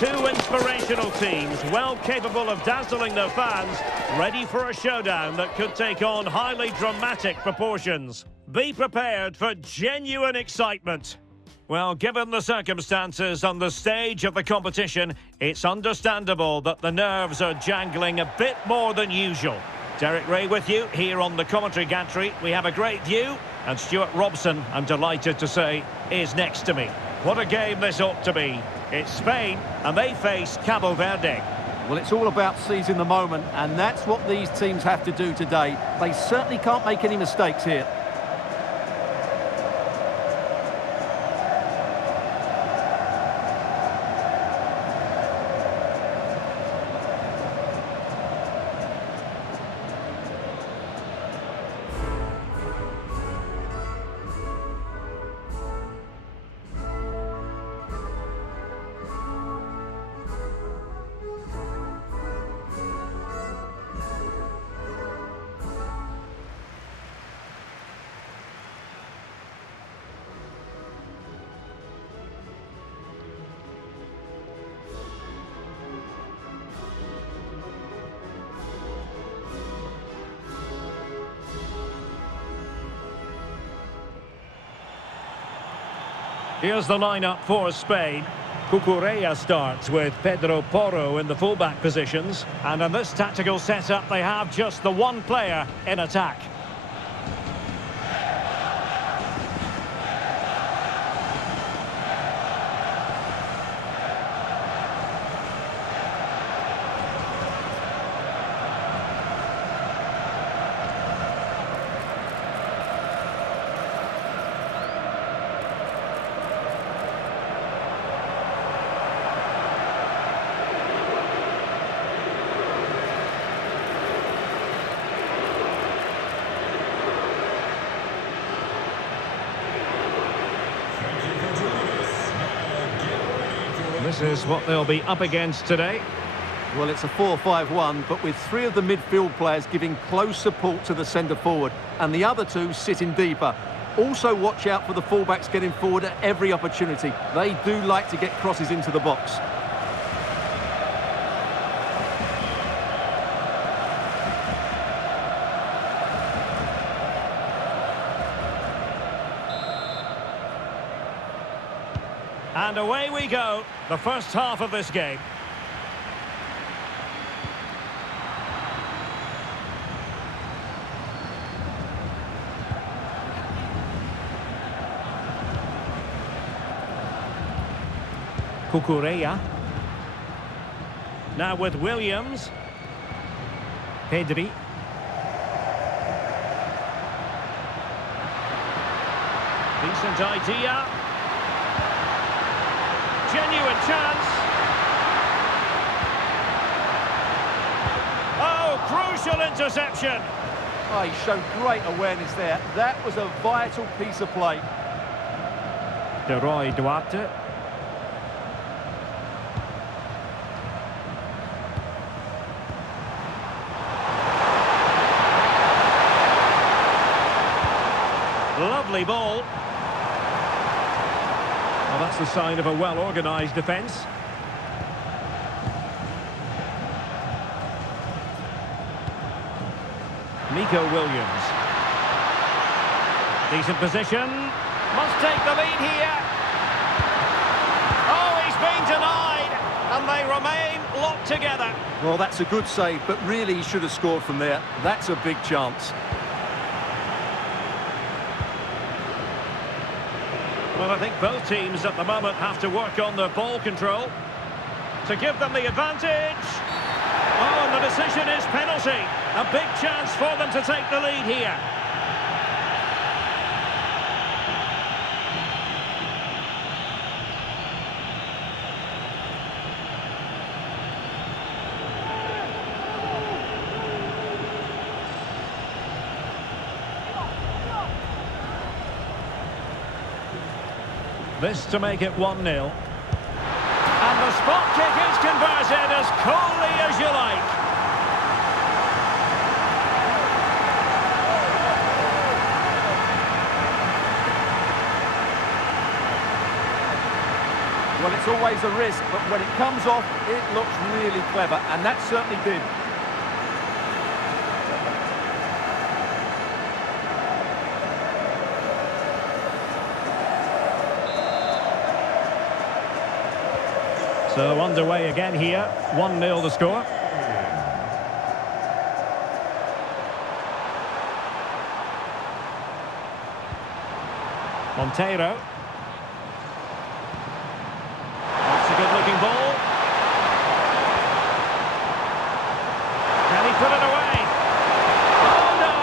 Two inspirational teams, well capable of dazzling their fans, ready for a showdown that could take on highly dramatic proportions. Be prepared for genuine excitement. Well, given the circumstances on the stage of the competition, it's understandable that the nerves are jangling a bit more than usual. Derek Ray with you here on the commentary gantry. We have a great view, and Stuart Robson, I'm delighted to say, is next to me. What a game this ought to be. It's Spain, and they face Cabo Verde. Well, it's all about seizing the moment, and that's what these teams have to do today. They certainly can't make any mistakes here. Here's the lineup for Spain. Cucurella starts with Pedro Porro in the fullback positions. And in this tactical setup, they have just the one player in attack. This is what they'll be up against today. Well, it's a 4-5-1, but with three of the midfield players giving close support to the centre-forward, and the other two sitting deeper. Also watch out for the fullbacks getting forward at every opportunity. They do like to get crosses into the box. And away we go, the first half of this game. Cucurella. Now with Williams. Pedri. Decent idea. Genuine chance. Oh, crucial interception. Oh, he showed great awareness there. That was a vital piece of play. De Roy Duarte. Lovely ball. Well, that's the sign of a well-organised defence. Nico Williams. Decent position. Must take the lead here. Oh, he's been denied. And they remain locked together. Well, that's a good save, but really he should have scored from there. That's a big chance. Well, I think both teams at the moment have to work on their ball control to give them the advantage. Oh, and the decision is penalty. A big chance for them to take the lead here. This to make it 1-0. And the spot kick is converted as coolly as you like. Well, It's always a risk, but when it comes off, it looks really clever, and that certainly did. So underway again here, 1-0 the score. Monteiro. That's a good-looking ball. Can he put it away? Oh no,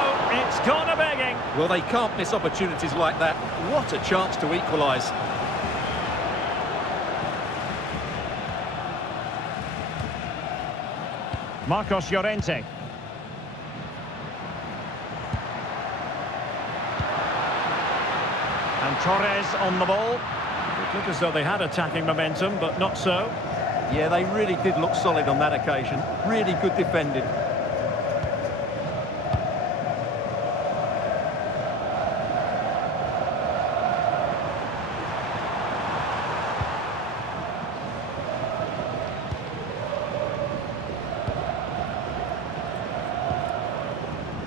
it's corner begging. Well, they can't miss opportunities like that. What a chance to equalise. Marcos Llorente. And Torres on the ball. It looked as though they had attacking momentum, but not so. Yeah, they really did look solid on that occasion. Really good defending.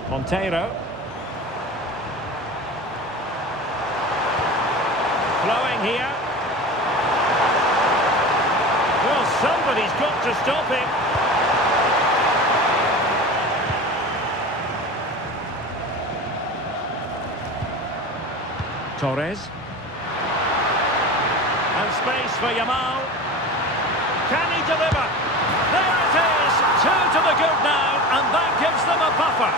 Monteiro. Flowing here. Well, somebody's got to stop him. Torres. And space for Yamal. Can he deliver? There it is! 2 to the good now, and that gives them a buffer.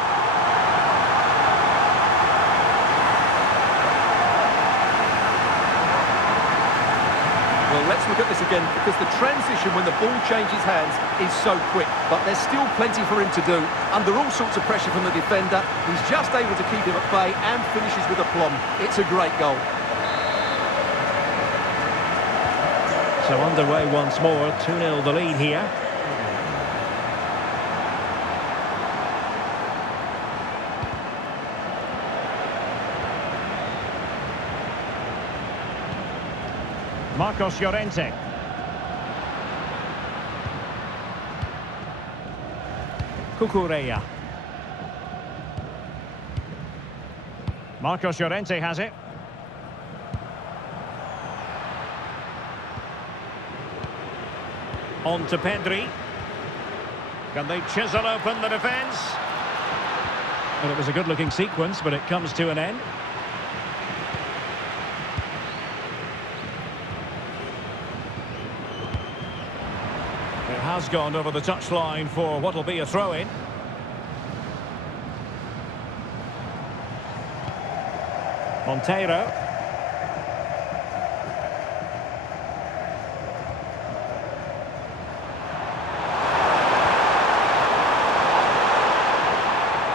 Well, let's look at this again, because the transition when the ball changes hands is so quick, but there's still plenty for him to do. Under all sorts of pressure from the defender, he's just able to keep him at bay and finishes with aplomb. It's a great goal. So underway once more, 2-0 the lead here. Marcos Llorente. Cucurella. Marcos Llorente has it. On to Pedri. Can they chisel open the defence? Well, it was a good-looking sequence, but it comes to an end. It has gone over the touchline for what will be a throw-in. Monteiro.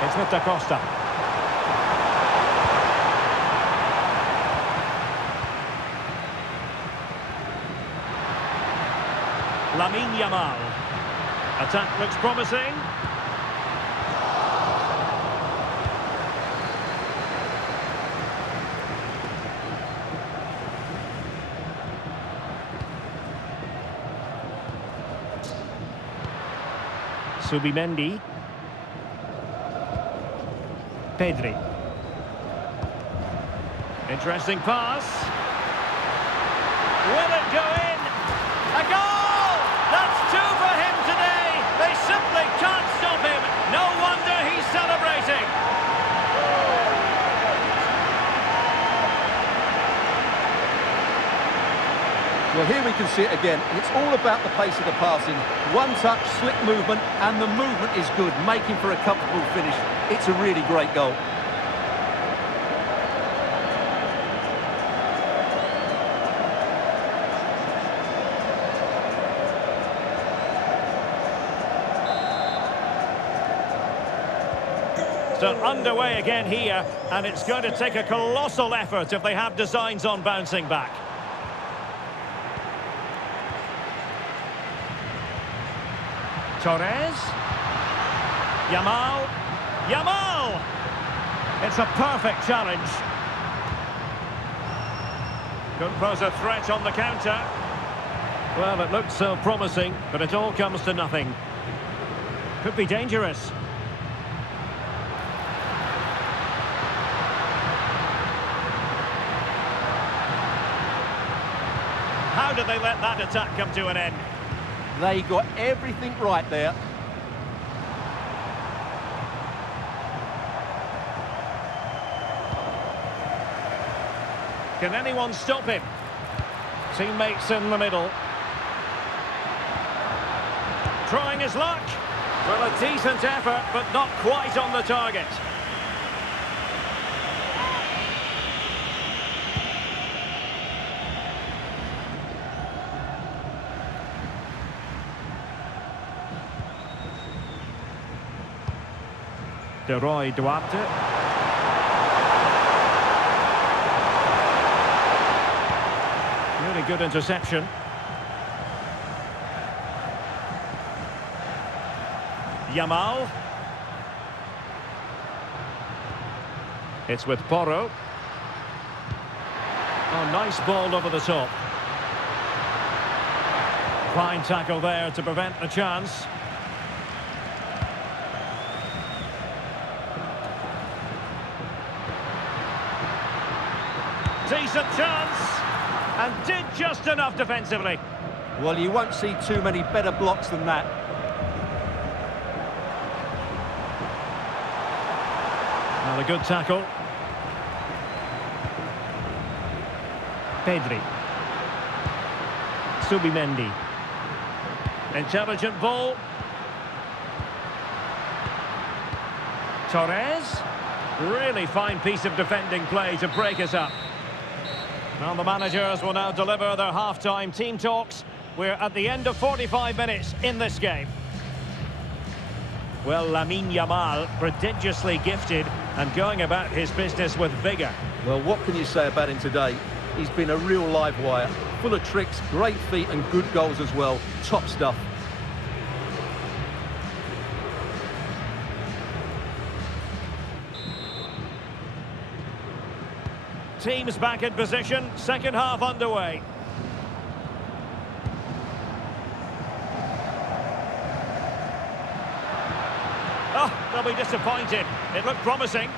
It's with Da Costa. Lamine Yamal. Attack looks promising. Subimendi. Pedri. Interesting pass. Will it go in? A goal! That's 2 for him today. They simply can't stop him. No wonder he's celebrating. Well, here we can see it again, and it's all about the pace of the passing. One touch, slick movement, and the movement is good, making for a comfortable finish. It's a really great goal. So underway again here, and it's going to take a colossal effort if they have designs on bouncing back. Torres. Yamal. Yamal! It's a perfect challenge. Could pose a threat on the counter. Well, it looked so promising, but it all comes to nothing. Could be dangerous. How did they let that attack come to an end? They got everything right there. Can anyone stop him? Teammates in the middle. Trying his luck. Well, a decent effort, but not quite on the target. Duarte. Really good interception. Yamal. It's with Porro. Oh, nice ball over the top. Fine tackle there to prevent the chance. Decent chance, and did just enough defensively. Well, you won't see too many better blocks than that. Another good tackle. Pedri. Subimendi. Intelligent ball. Torres. Really fine piece of defending play to break us up. Well, the managers will now deliver their half-time team talks. We're at the end of 45 minutes in this game. Well, Lamine Yamal, prodigiously gifted and going about his business with vigour. Well, what can you say about him today? He's been a real live wire. Full of tricks, great feet and good goals as well. Top stuff. Teams back in position, second half underway. Oh, they'll be disappointed. It looked promising.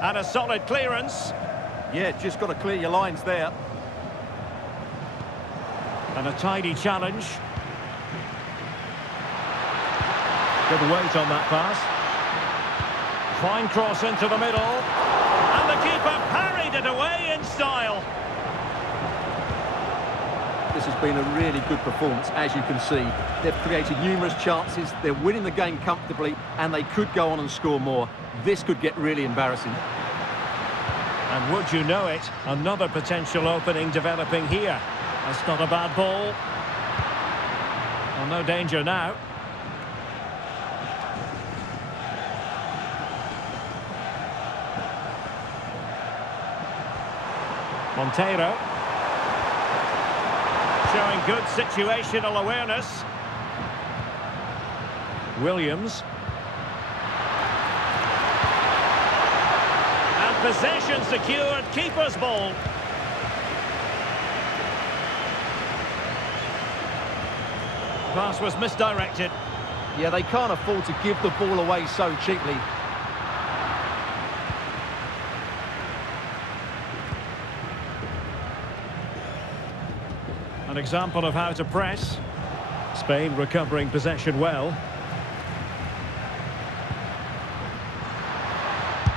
And a solid clearance. Yeah, just got to clear your lines there. And a tidy challenge. Good weight on that pass. Fine cross into the middle. And the keeper parried it away in style. This has been a really good performance, as you can see. They've created numerous chances, they're winning the game comfortably, and they could go on and score more. This could get really embarrassing. And would you know it, another potential opening developing here. That's not a bad ball. Well, no danger now. Monteiro. Showing good situational awareness. Williams. And possession secured, keeper's ball. Pass was misdirected. Yeah, they can't afford to give the ball away so cheaply. An example of how to press. Spain recovering possession well.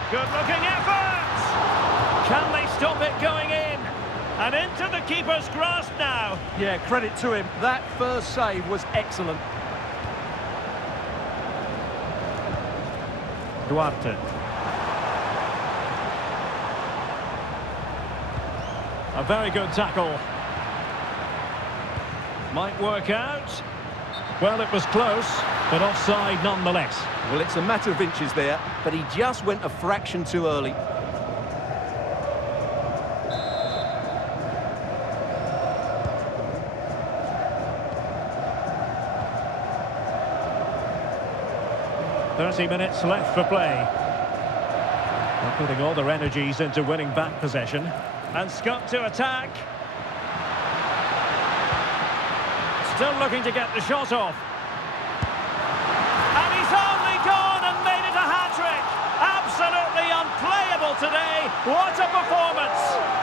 Good-looking effort! Can they stop it going in? And into the keeper's grasp now. Yeah, credit to him. That first save was excellent. Duarte. A very good tackle. Might work out. Well, it was close, but offside nonetheless. Well, it's a matter of inches there, but he just went a fraction too early. .30 minutes left for play. A Putting all their energies into winning back possession. And Scott to attack. Still looking to get the shot off. And he's only gone and made it a hat-trick. Absolutely unplayable today. What a performance.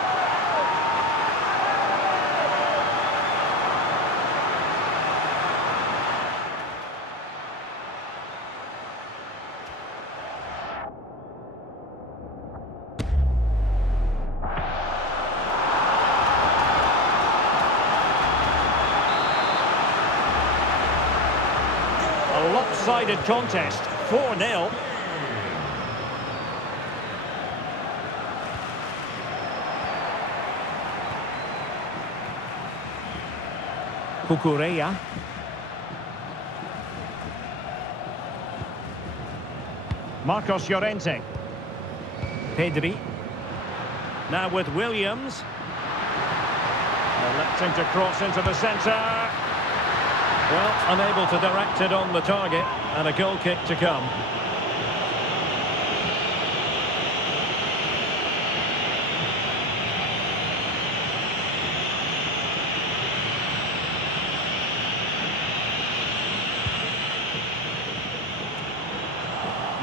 A lopsided contest, 4-0. Cucurella. Marcos Llorente. Pedri. Now with Williams. Electing to cross into the centre. Well, unable to direct it on the target, and a goal kick to come.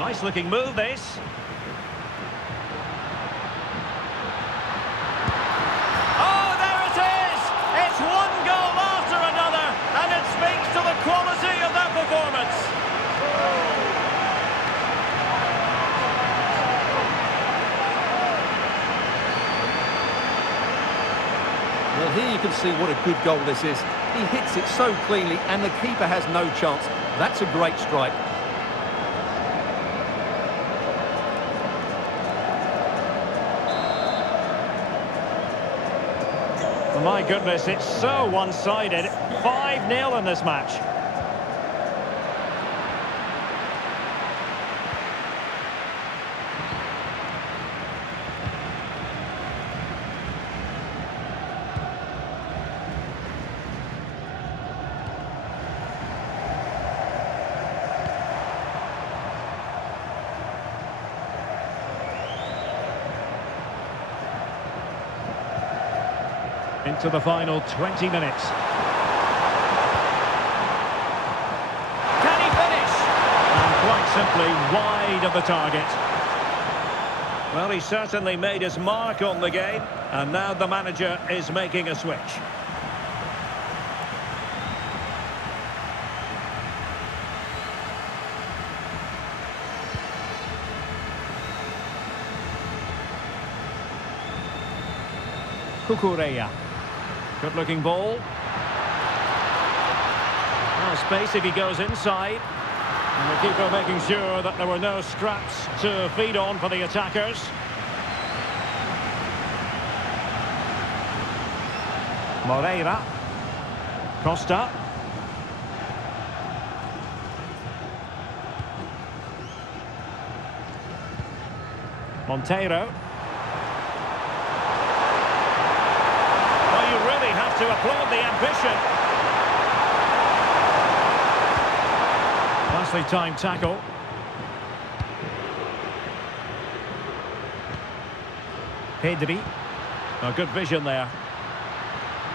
Nice looking move, this. Oh, there it is! It's one goal after another, and it speaks to the quality of that performance. Well, here you can see what a good goal this is. He hits it so cleanly, and the keeper has no chance. That's a great strike. My goodness, it's so one-sided. 5-0 in this match. Into the final 20 minutes. Can he finish? And quite simply wide of the target. Well, he certainly made his mark on the game, and now the manager is making a switch. Cucurella. Good-looking ball. Well, space if he goes inside. And the keeper making sure that there were no scraps to feed on for the attackers. Moreira. Costa. Monteiro. To applaud the ambition. Nicely timed tackle. Pedri. Oh, good vision there.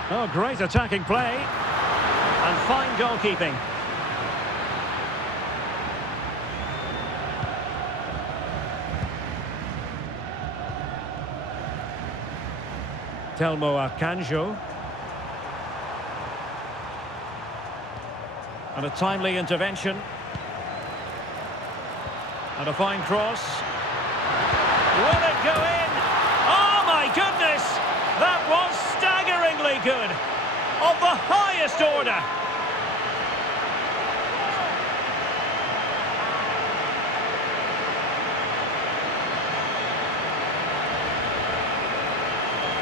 Oh, great attacking play. And fine goalkeeping. Telmo Akanjo. And a timely intervention. And a fine cross. Will it go in? Oh my goodness! That was staggeringly good. Of the highest order.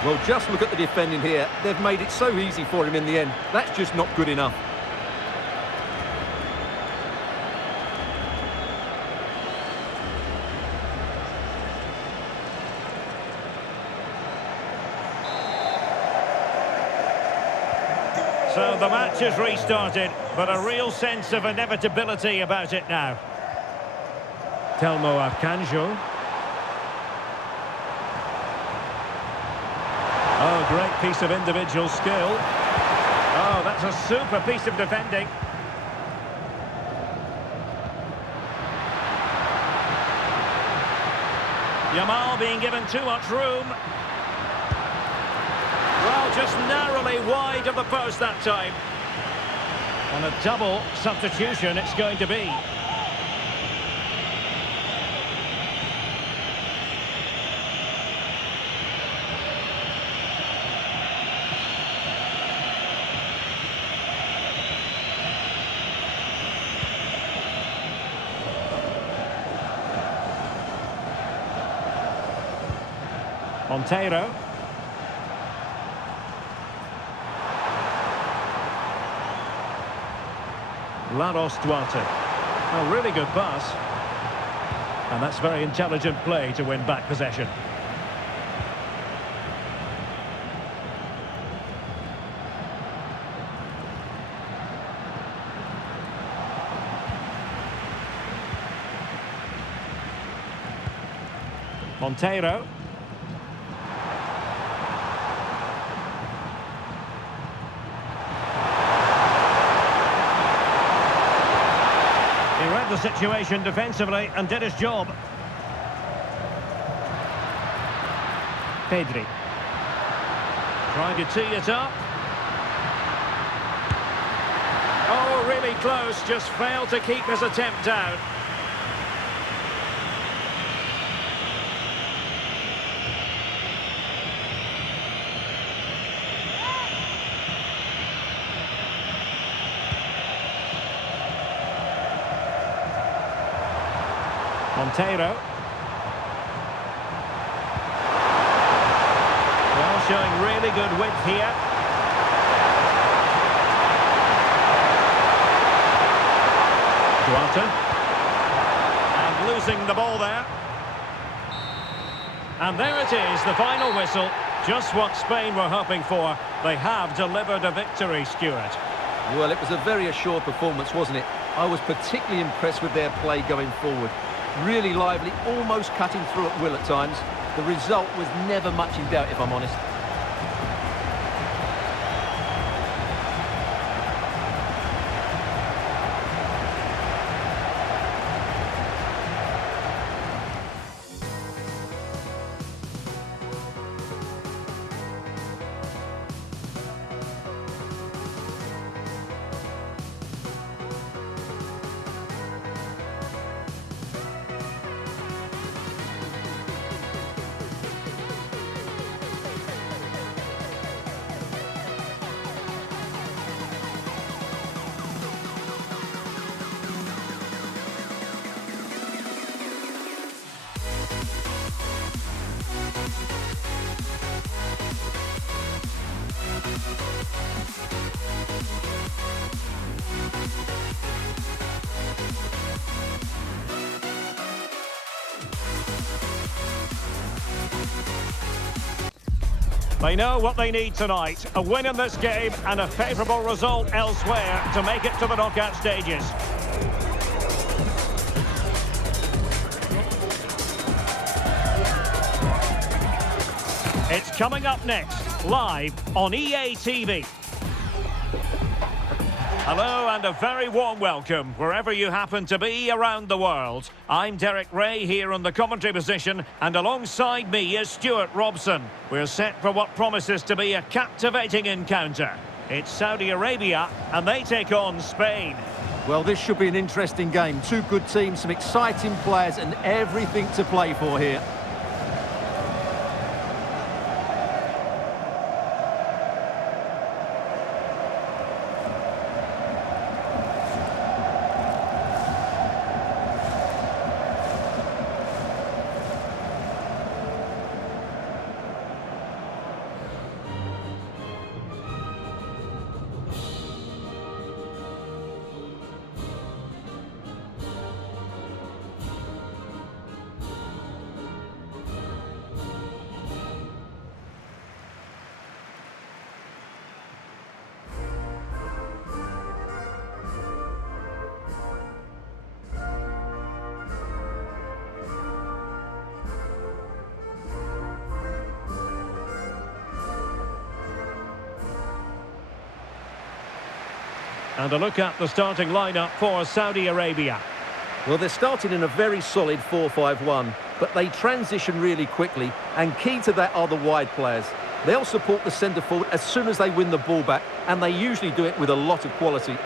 Well, just look at the defending here. They've made it so easy for him in the end. That's just not good enough. So the match has restarted, but a real sense of inevitability about it now. Telmo Akanjo. great piece of individual skill. Oh, that's a super piece of defending. Yamal being given too much room. Well, just narrowly wide of the post that time. And a double substitution it's going to be. Monteiro. Duarte. A really good pass. And that's very intelligent play to win back possession. Monteiro. He read the situation defensively and did his job. Pedri. Trying to tee it up. Oh, really close, just failed to keep his attempt down. Monteiro. Well, showing really good width here. Duarte. And losing the ball there. And there it is, the final whistle. Just what Spain were hoping for. They have delivered a victory, Stuart. Well, it was a very assured performance, wasn't it? I was particularly impressed with their play going forward. Really lively, almost cutting through at will at times. The result was never much in doubt, if I'm honest. They know what they need tonight, a win in this game and a favourable result elsewhere to make it to the knockout stages. It's coming up next, live on EA TV. Hello and a very warm welcome wherever you happen to be around the world. I'm Derek Ray here on the commentary position, and alongside me is Stuart Robson. We're set for what promises to be a captivating encounter. It's Saudi Arabia and they take on Spain. Well, this should be an interesting game. Two good teams, some exciting players and everything to play for here. And a look at the starting lineup for Saudi Arabia. Well, they're starting in a very solid 4-5-1, but they transition really quickly, and key to that are the wide players. They'll support the centre forward as soon as they win the ball back, and they usually do it with a lot of quality.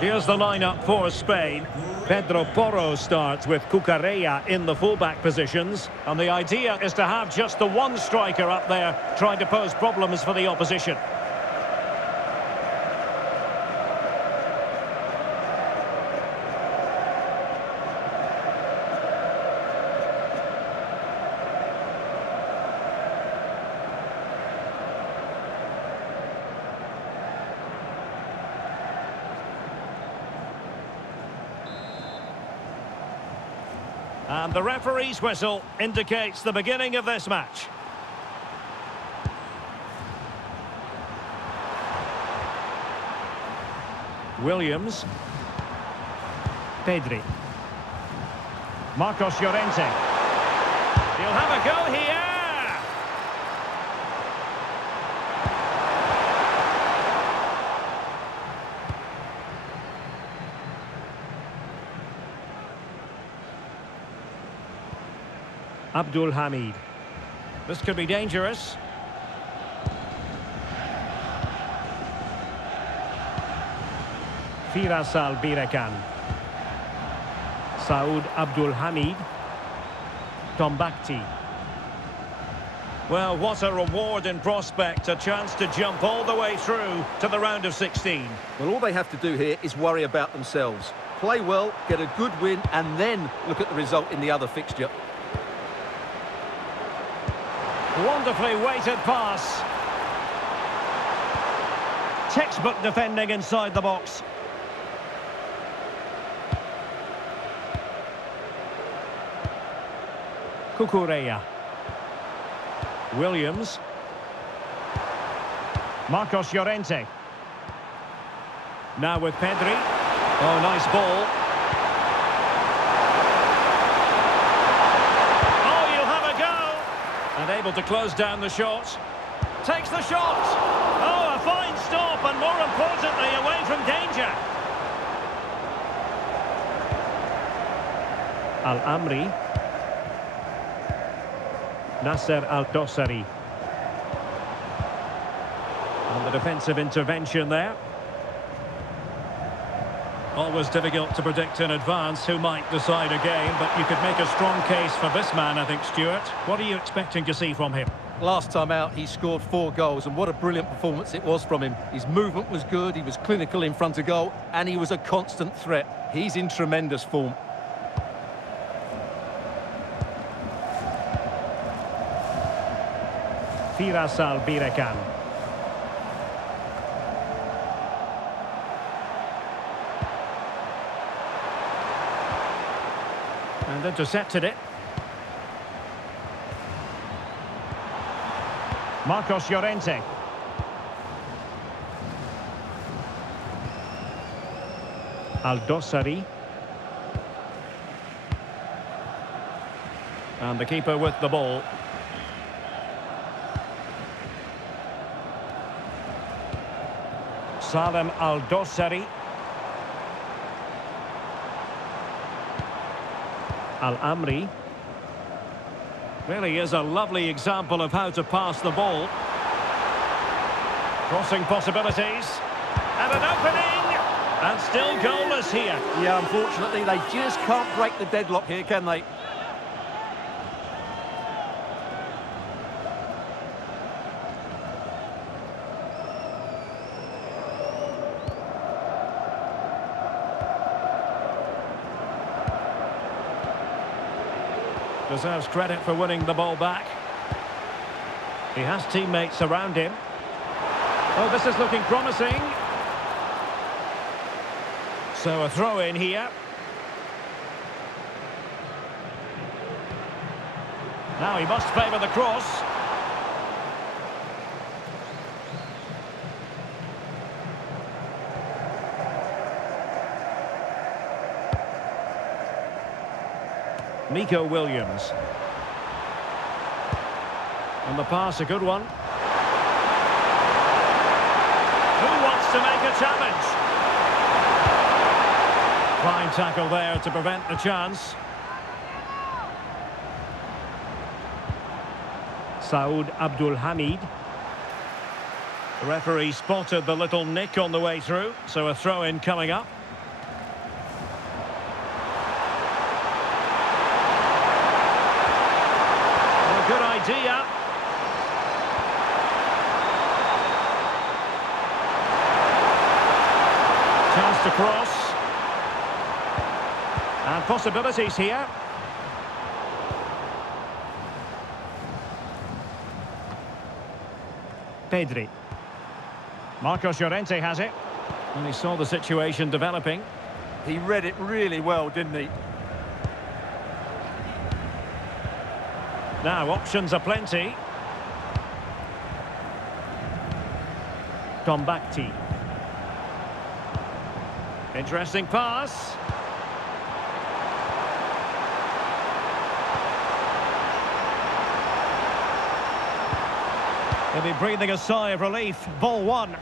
Here's the lineup for Spain. Pedro Porro starts with Cucurella in the fullback positions. And the idea is to have just the one striker up there trying to pose problems for the opposition. And the referee's whistle indicates the beginning of this match. Williams. Pedri. Marcos Llorente. He'll have a go here. Abdul Hamid. This could be dangerous. Firas Al-Birekan. Saud Abdul Hamid. Tombakti. Well, what a reward in prospect. A chance to jump all the way through to the round of 16. Well, all they have to do here is worry about themselves. Play well, get a good win, and then look at the result in the other fixture. Wonderfully weighted pass. Textbook defending inside the box. Cucurella. Williams. Marcos Llorente. Now with Pedri. Oh, nice ball. And able to close down the shot. Takes the shot. Oh, a fine stop, and more importantly, away from danger. Al-Amri. Nasser Al-Dossari. And the defensive intervention there. Always difficult to predict in advance who might decide a game, but you could make a strong case for this man, I think, Stuart. What are you expecting to see from him? Last time out, he scored 4 goals, and what a brilliant performance it was from him. His movement was good, he was clinical in front of goal, and he was a constant threat. He's in tremendous form. Firas Al-Birekan. And intercepted it. Marcos Llorente. Al-Dossari. And the keeper with the ball. Salem Al-Dossari. Al-Amri. Really is a lovely example of how to pass the ball. Crossing possibilities. And an opening. And still goalless here. Yeah, unfortunately, they just can't break the deadlock here, can they? Deserves credit for winning the ball back. He has teammates around him. Oh, this is looking promising. So a throw in here. Now he must favour the cross. Nico Williams. And the pass, a good one. Who wants to make a challenge? Fine tackle there to prevent the chance. Saud Abdul Hamid. The referee spotted the little nick on the way through, so a throw-in coming up. A good idea. Chance to cross. And possibilities here. Pedri. Marcos Llorente has it. And he saw the situation developing. He read it really well, didn't he? Now, options are plenty. Tombakti. Interesting pass. He'll be breathing a sigh of relief. Ball one.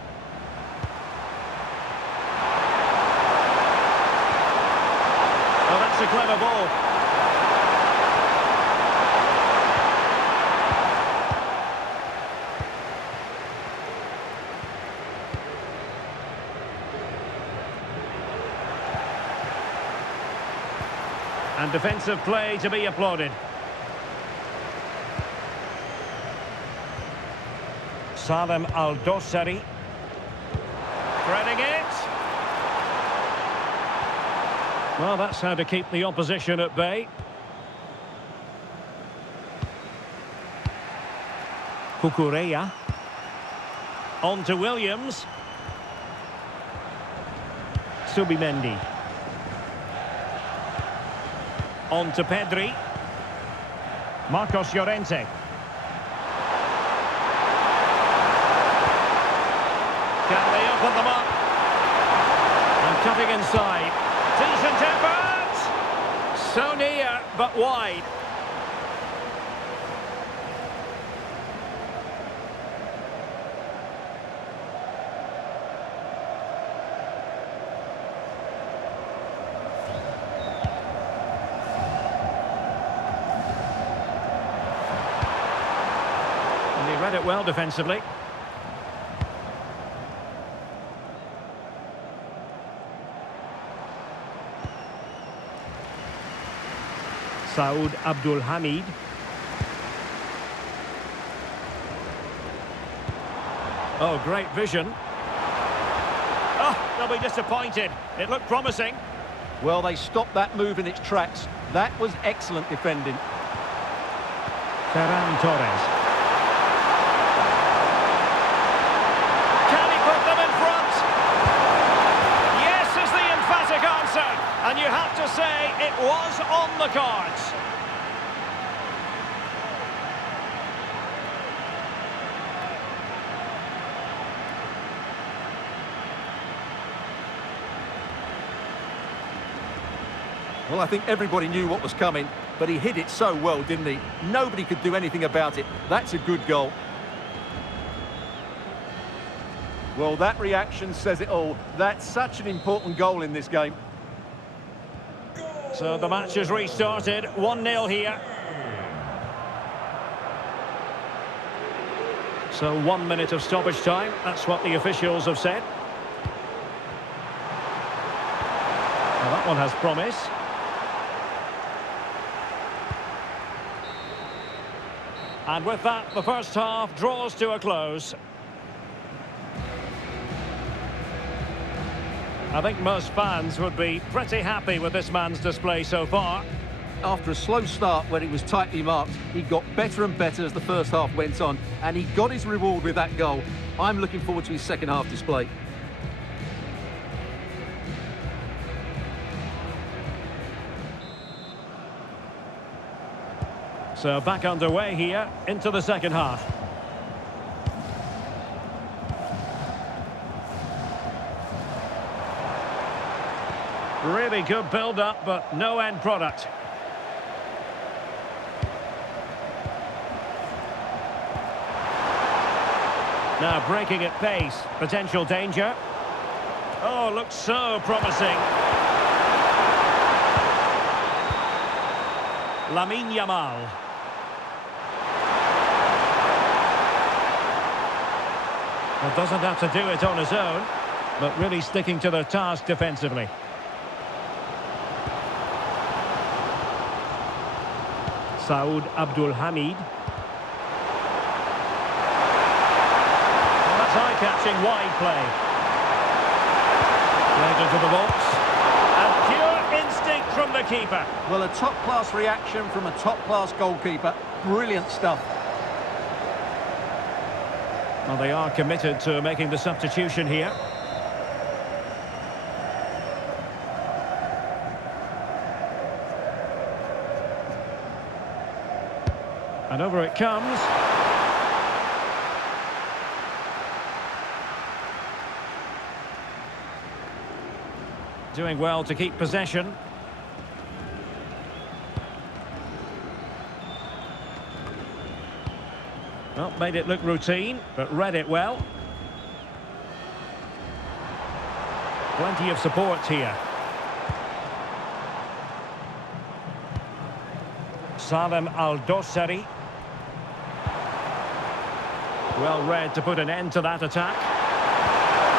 Oh, that's a clever ball. And defensive play to be applauded. Salem Al-Dossari. Threading it. Well, that's how to keep the opposition at bay. Kukureya. On to Williams. Subimendi. On to Pedri. Marcos Llorente. Can they open them up? And cutting inside. Decent effort! So near, but wide. And he read it well defensively. Saud Abdul Hamid. Oh, great vision. Oh, they'll be disappointed. It looked promising. Well, they stopped that move in its tracks. That was excellent defending. Ferran Torres. Can he put them in front? Yes is the emphatic answer. And you have to say it was on the cards. Well, I think everybody knew what was coming, but he hit it so well, didn't he? Nobody could do anything about it. That's a good goal. Well, that reaction says it all. That's such an important goal in this game. So the match has restarted. 1-0 here. So 1 minute of stoppage time. That's what the officials have said. Well, that one has promise. And with that, the first half draws to a close. I think most fans would be pretty happy with this man's display so far. After a slow start where he was tightly marked, he got better and better as the first half went on, and he got his reward with that goal. I'm looking forward to his second half display. So back underway here into the second half. Really good build-up, but no end product. Now breaking at pace, potential danger. Oh, looks so promising. Lamine Yamal. Well, doesn't have to do it on his own, but really sticking to their task defensively. Saud Abdul Hamid. Well, that's eye-catching wide play. Played into the box. And pure instinct from the keeper. Well, a top-class reaction from a top-class goalkeeper. Brilliant stuff. Well, they are committed to making the substitution here. And over it comes. Doing well to keep possession. Well, made it look routine, but read it well. Plenty of support here. Salem Al-Dossari. Well read to put an end to that attack.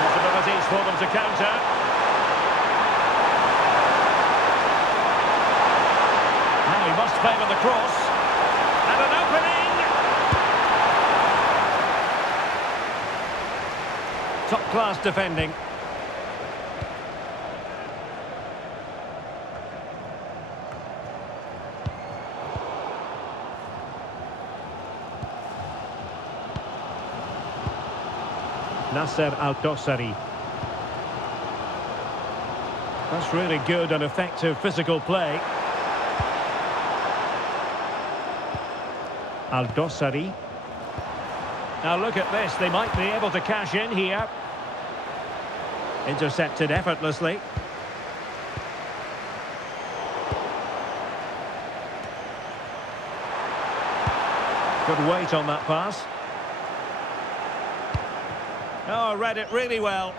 Possibilities for them to counter. And he must favour the cross. And an opening. Top-class defending. Nasser Al-Dossari. That's really good and effective physical play. Al-Dossari. Now look at this, they might be able to cash in here. Intercepted effortlessly. Good weight on that pass. Oh, read it really well.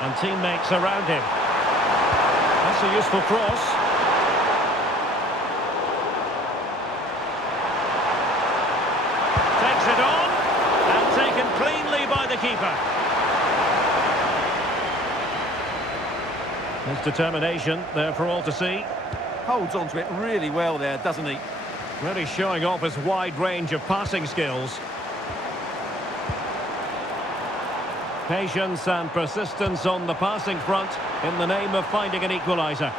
And teammates around him. That's a useful cross. Takes it on. And taken cleanly by the keeper. His determination there for all to see. Holds on to it really well there, doesn't he? Really showing off his wide range of passing skills. Patience and persistence on the passing front in the name of finding an equaliser.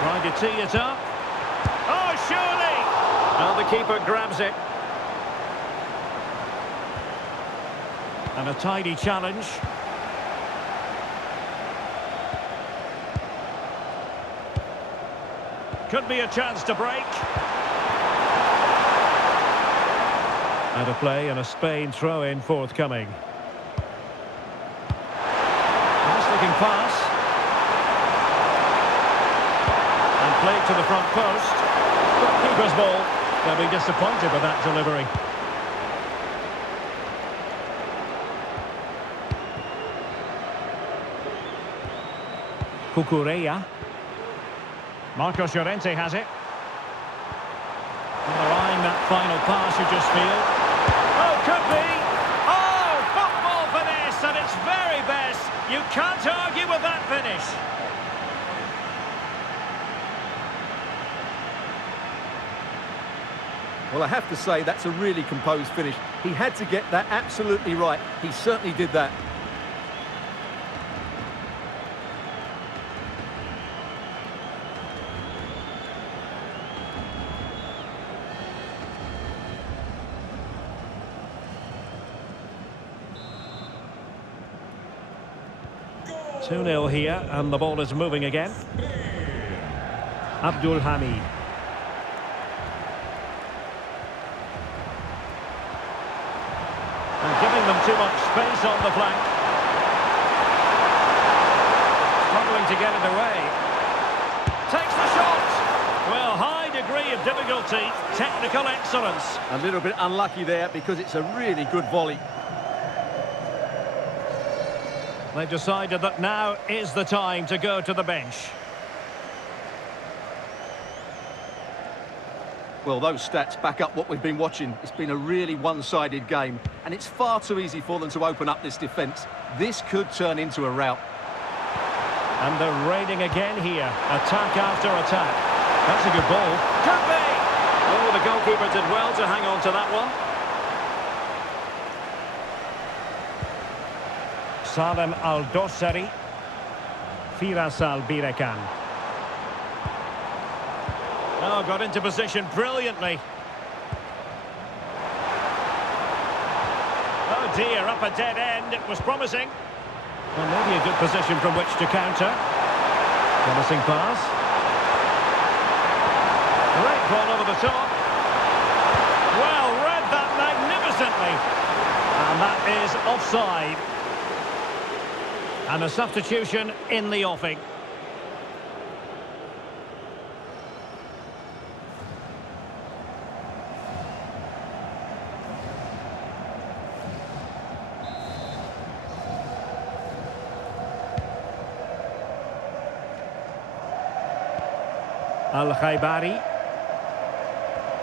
Trying to tee it up. Oh, surely! Well, the keeper grabs it. And a tidy challenge. Could be a chance to break. Out of play and a Spain throw-in forthcoming. Nice looking pass. And played to the front post. But keeper's ball. They'll be disappointed with that delivery. Cucurella. Marcos Llorente has it. Relying that final pass, you just feel. Oh, could be! Oh, football finesse at its very best. You can't argue with that finish. Well, I have to say, that's a really composed finish. He had to get that absolutely right. He certainly did that. 2-0 here, and the ball is moving again. Abdul Hamid. And giving them too much space on the flank. Struggling to get it away. Takes the shot! Well, high degree of difficulty, technical excellence. A little bit unlucky there because it's a really good volley. They've decided that now is the time to go to the bench. Well, those stats back up what we've been watching. It's been a really one-sided game, and it's far too easy for them to open up this defence. This could turn into a rout. And they're raiding again here. Attack after attack. That's a good ball. Could be! Oh, the goalkeeper did well to hang on to that one. Salem Al-Dossari. Firas Al-Birekan. Oh, got into position brilliantly. Oh dear, up a dead end. It was promising. Well, maybe a good position from which to counter. Promising pass. Great ball over the top. Well, read that magnificently. And that is offside. And a substitution in the offing. Al-Khaibari.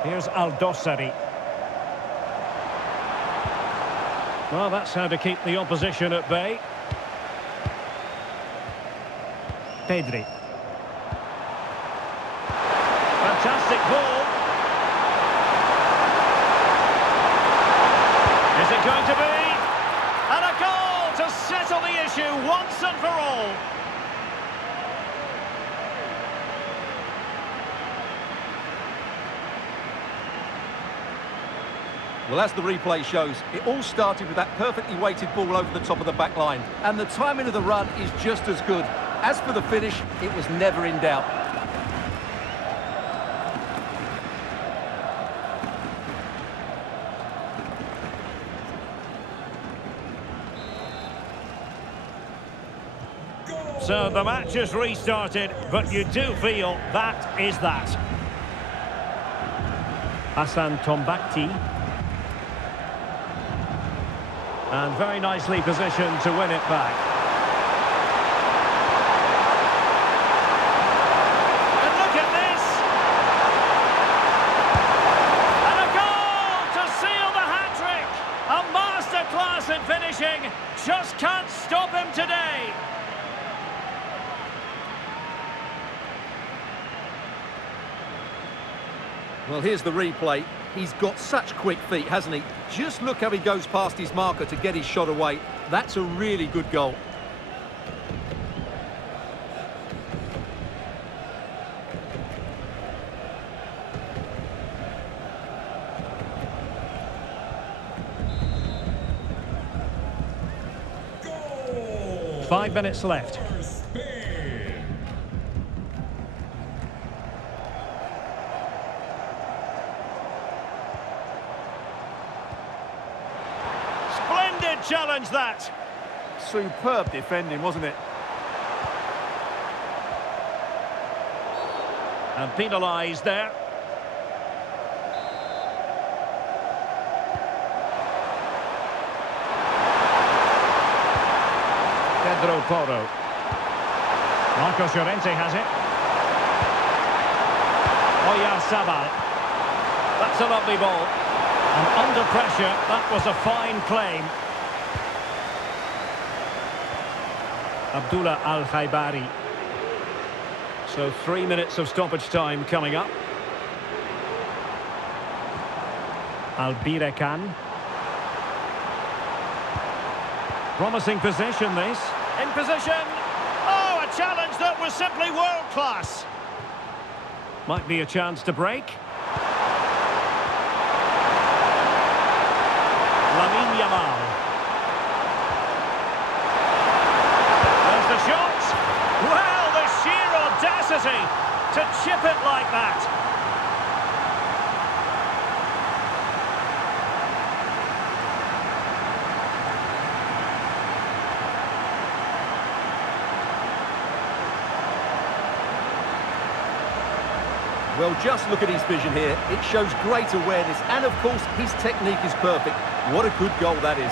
Here's Al-Dossari. Well, that's how to keep the opposition at bay. Pedri. Fantastic ball. Is it going to be? And a goal to settle the issue once and for all. Well, as the replay shows, it all started with that perfectly weighted ball over the top of the back line. And the timing of the run is just as good. As for the finish, it was never in doubt. So the match has restarted, but you do feel that is that. Hassan Tombakti. And very nicely positioned to win it back. And look at this! And a goal to seal the hat-trick! A masterclass in finishing. Just can't stop him today. Well, here's the replay. He's got such quick feet, hasn't he? Just look how he goes past his marker to get his shot away. That's a really good goal. Goal. 5 minutes left. Challenge that. Superb defending, wasn't it? And penalised there. Pedro Porro. Marcos Llorente has it. Oyarzabal. That's a lovely ball. And under pressure, that was a fine claim. Abdullah Al-Khaibari. So 3 minutes of stoppage time coming up. Al-Birekan. Promising position, this. In position. Oh, a challenge that was simply world-class. Might be a chance to break. Lamine Yamal. There's the shot. that. Well, just look at his vision here. It shows great awareness, and of course, his technique is perfect. What a good goal that is.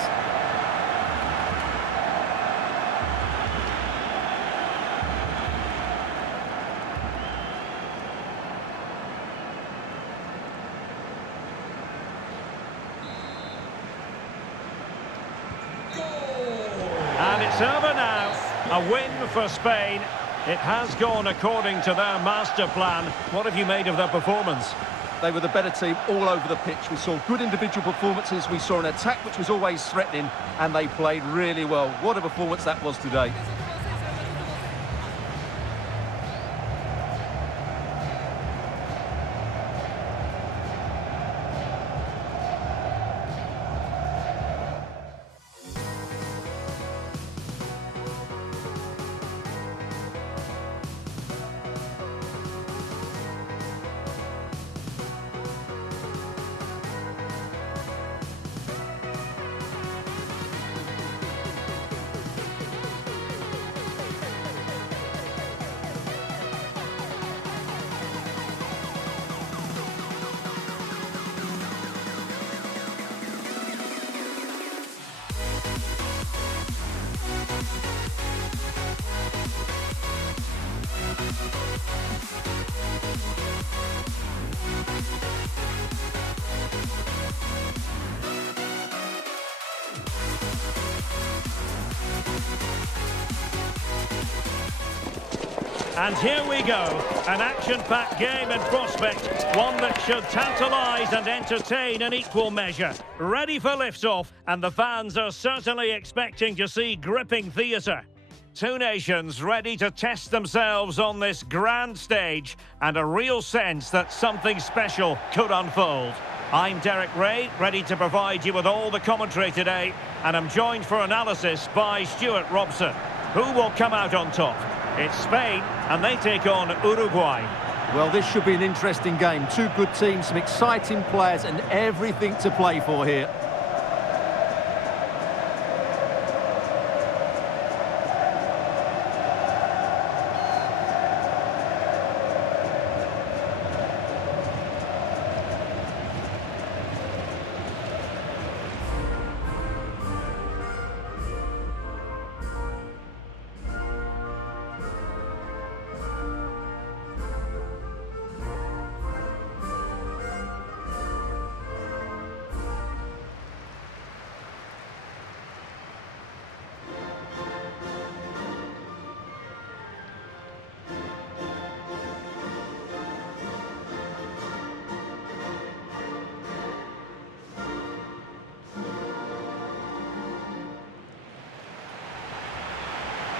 And it's over now. A win for Spain. It has gone according to their master plan. What have you made of their performance? They were the better team all over the pitch. We saw good individual performances. We saw an attack which was always threatening, and they played really well. What a performance that was today. And here we go, an action-packed game in prospect, one that should tantalise and entertain in equal measure. Ready for lift-off, and the fans are certainly expecting to see gripping theatre. Two nations ready to test themselves on this grand stage, and a real sense that something special could unfold. I'm Derek Ray, ready to provide you with all the commentary today, and I'm joined for analysis by Stuart Robson. Who will come out on top? It's Spain, and they take on Uruguay. Well, this should be an interesting game. Two good teams, some exciting players, and everything to play for here.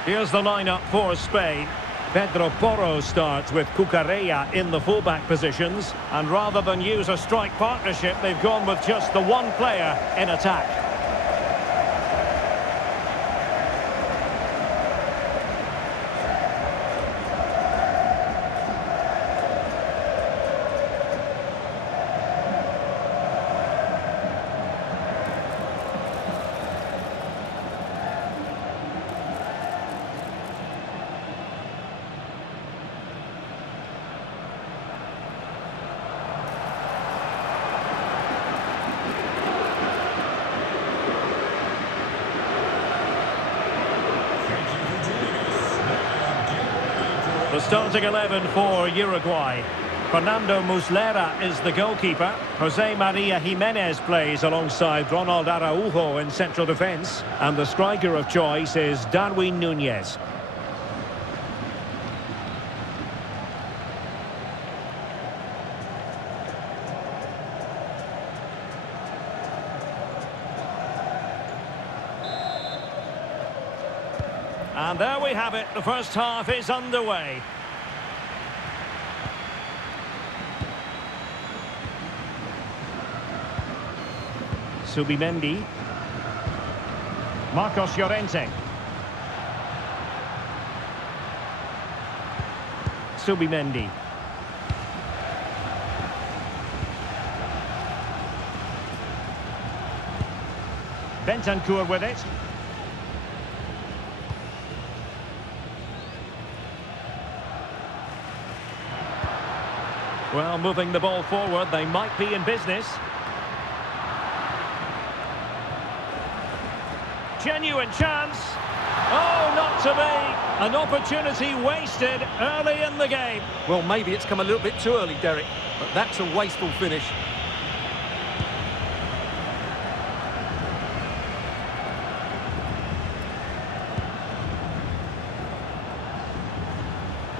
Here's the lineup for Spain. Pedro Porro starts with Cucurella in the fullback positions, and rather than use a strike partnership, they've gone with just the one player in attack. The starting 11 for Uruguay. Fernando Muslera is the goalkeeper. Jose Maria Jimenez plays alongside Ronald Araujo in central defence. And the striker of choice is Darwin Núñez. And there we have it, the first half is underway. Subimendi. Marcos Llorente. Subimendi. Bentancur with it. Well, moving the ball forward, they might be in business. Genuine chance. Oh, not to be. An opportunity wasted early in the game. Well, maybe it's come a little bit too early, Derek, but that's a wasteful finish.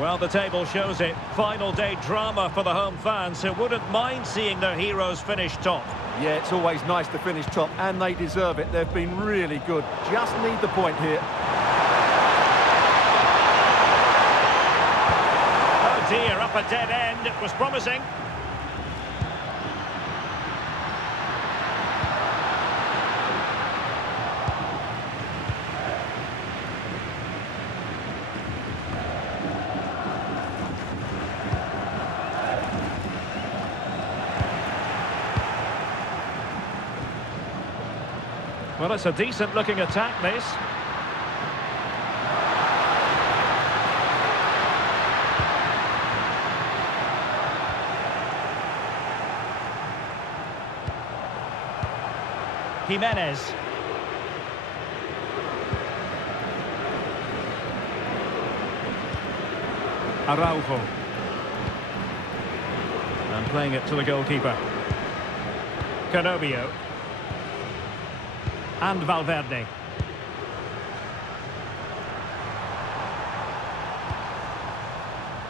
Well, the table shows it. Final day drama for the home fans who wouldn't mind seeing their heroes finish top. Yeah, it's always nice to finish top, and they deserve it. They've been really good. Just need the point here. Oh dear, up a dead end. It was promising. Well, it's a decent-looking attack, this. Jimenez. Araujo. And playing it to the goalkeeper. Canobio. And Valverde.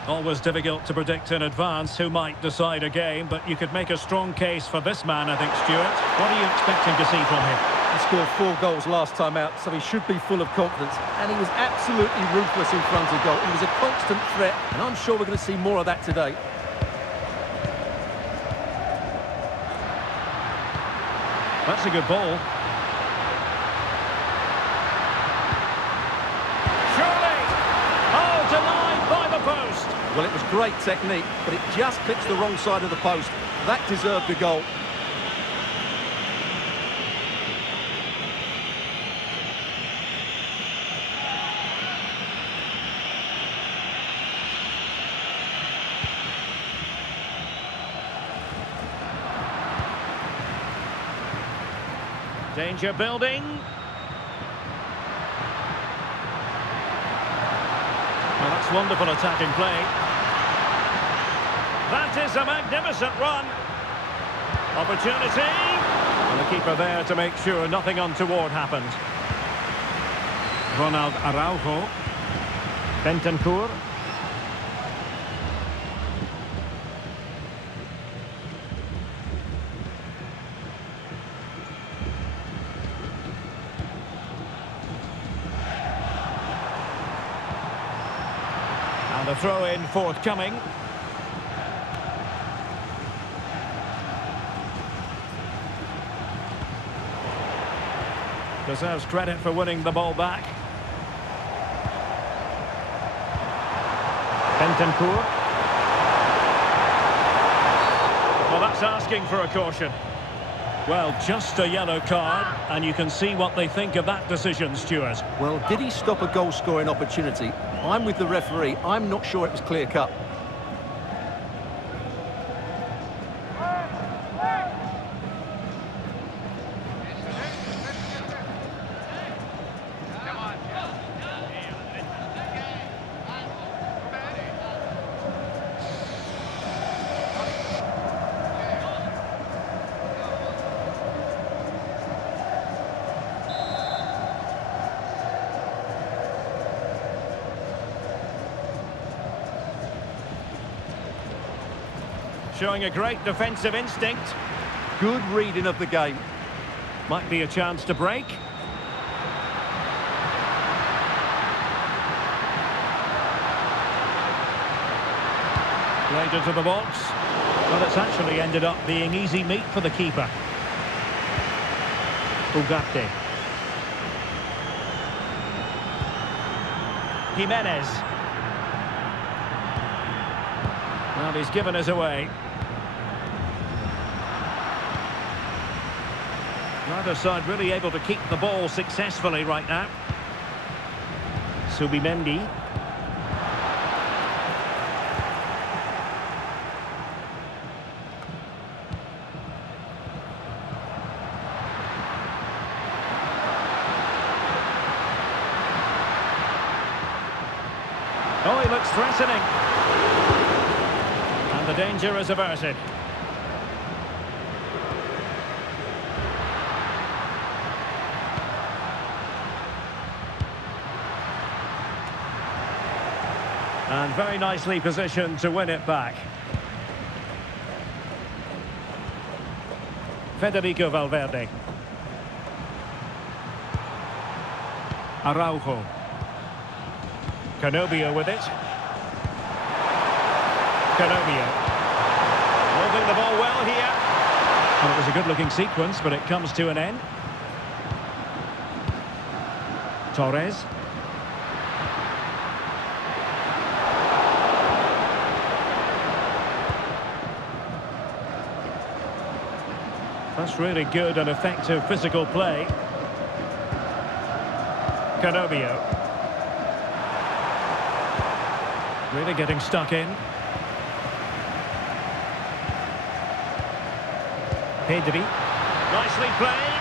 Always difficult to predict in advance who might decide a game, but you could make a strong case for this man, I think, Stuart. What are you expecting to see from him? He scored 4 goals last time out, so he should be full of confidence. And he was absolutely ruthless in front of goal. He was a constant threat, and I'm sure we're going to see more of that today. That's a good ball. Well, it was great technique, but it just clips the wrong side of the post. That deserved a goal. Danger building. Well, that's wonderful attacking play. That is a magnificent run. Opportunity. And the keeper there to make sure nothing untoward happened. Ronald Araujo. Bentancur. And the throw-in forthcoming. Deserves credit for winning the ball back. Bentancur. Well, that's asking for a caution. Well, just a yellow card, and you can see what they think of that decision, Stuart. Well, did he stop a goal-scoring opportunity? I'm with the referee. I'm not sure it was clear-cut. Showing a great defensive instinct. Good reading of the game. Might be a chance to break. Played into the box. Well, it's actually ended up being easy meat for the keeper. Ugarte. Jimenez. Well, he's given us away. Neither side really able to keep the ball successfully right now. Subimendi. Oh, he looks threatening. And the danger is averted. And very nicely positioned to win it back. Federico Valverde. Araujo. Canobio with it. Canobio. Moving the ball well here. Well, it was a good-looking sequence, but it comes to an end. Torres. That's really good and effective physical play. Canobio. Really getting stuck in. Pedri. Nicely played.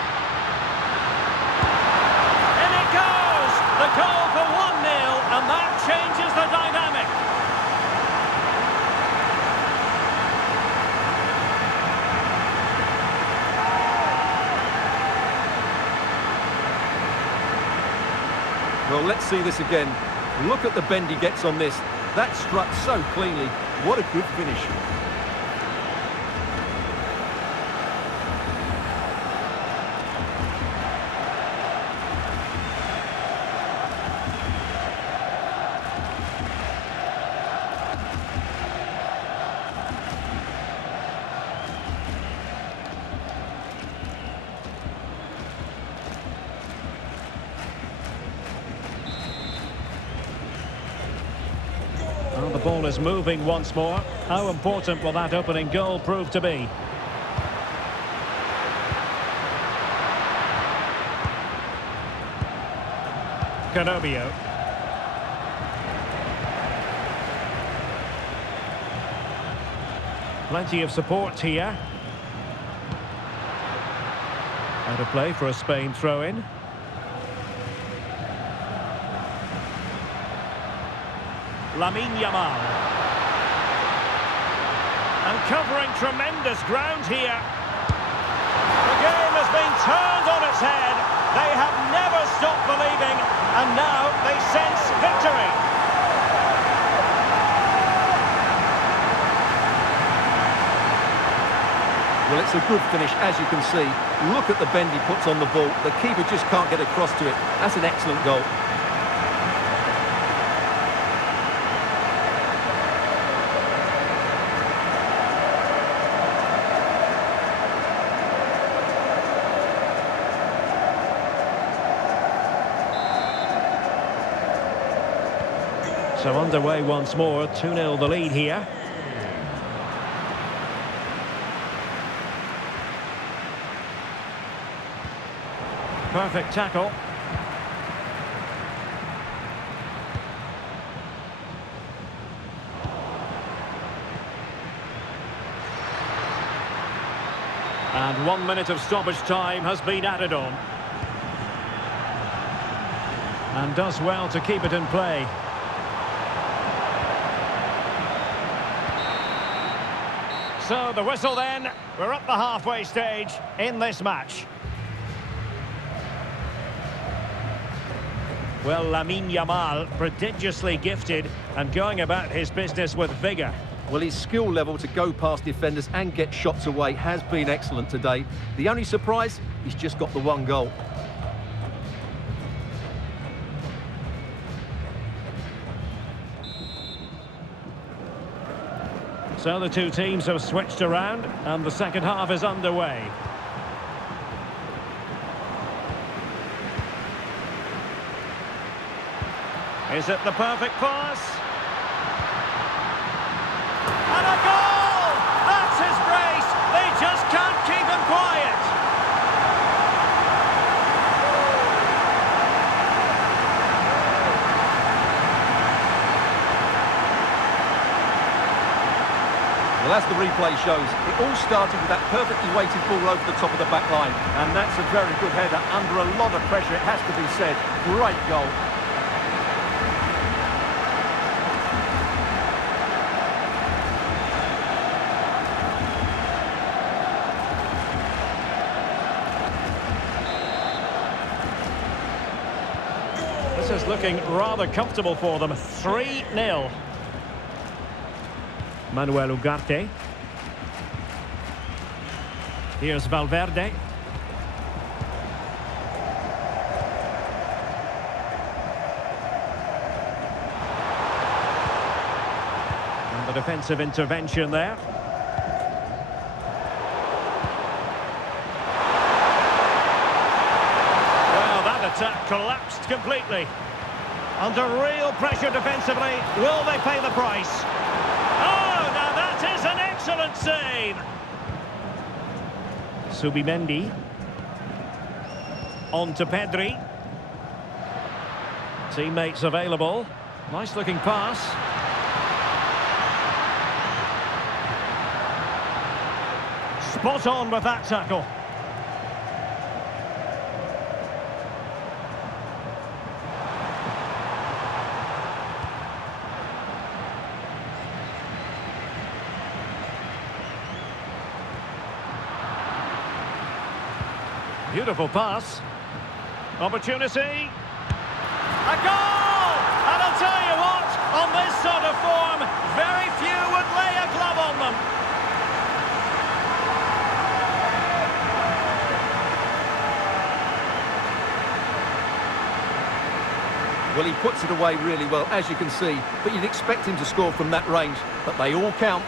And it goes! The goal for 1-0, and that changes the dynamic. Well, let's see this again. Look at the bend he gets on this. That struck so cleanly. What a good finish. Well, the ball is moving once more. How important will that opening goal prove to be? Canobio. Plenty of support here. Out of play for a Spain throw-in. Lamine Yamal. And covering tremendous ground here. The game has been turned on its head. They have never stopped believing, and now they sense victory. Well, it's a good finish, as you can see. Look at the bend he puts on the ball. The keeper just can't get across to it. That's an excellent goal. So underway once more, 2-0 the lead here. Perfect tackle. And 1 minute of stoppage time has been added on. And does well to keep it in play. So the whistle then, we're at the halfway stage in this match. Well, Lamine Yamal, prodigiously gifted and going about his business with vigour. Well, his skill level to go past defenders and get shots away has been excellent today. The only surprise, he's just got the one goal. So the two teams have switched around and the second half is underway. Is it the perfect pass? And a goal! That's his brace! They just can't keep him quiet! As the replay shows, it all started with that perfectly weighted ball over the top of the back line. And that's a very good header under a lot of pressure, it has to be said. Great goal. This is looking rather comfortable for them. 3-0. Manuel Ugarte. Here's Valverde. And the defensive intervention there. Well, that attack collapsed completely. Under real pressure defensively. Will they pay the price? Oh, now that is an excellent save. Subimendi. On to Pedri. Teammates available. Nice looking pass. Spot on with that tackle. Beautiful pass. Opportunity. A goal! And I'll tell you what, on this sort of form, very few would lay a glove on them. Well, he puts it away really well, as you can see, but you'd expect him to score from that range, but they all count.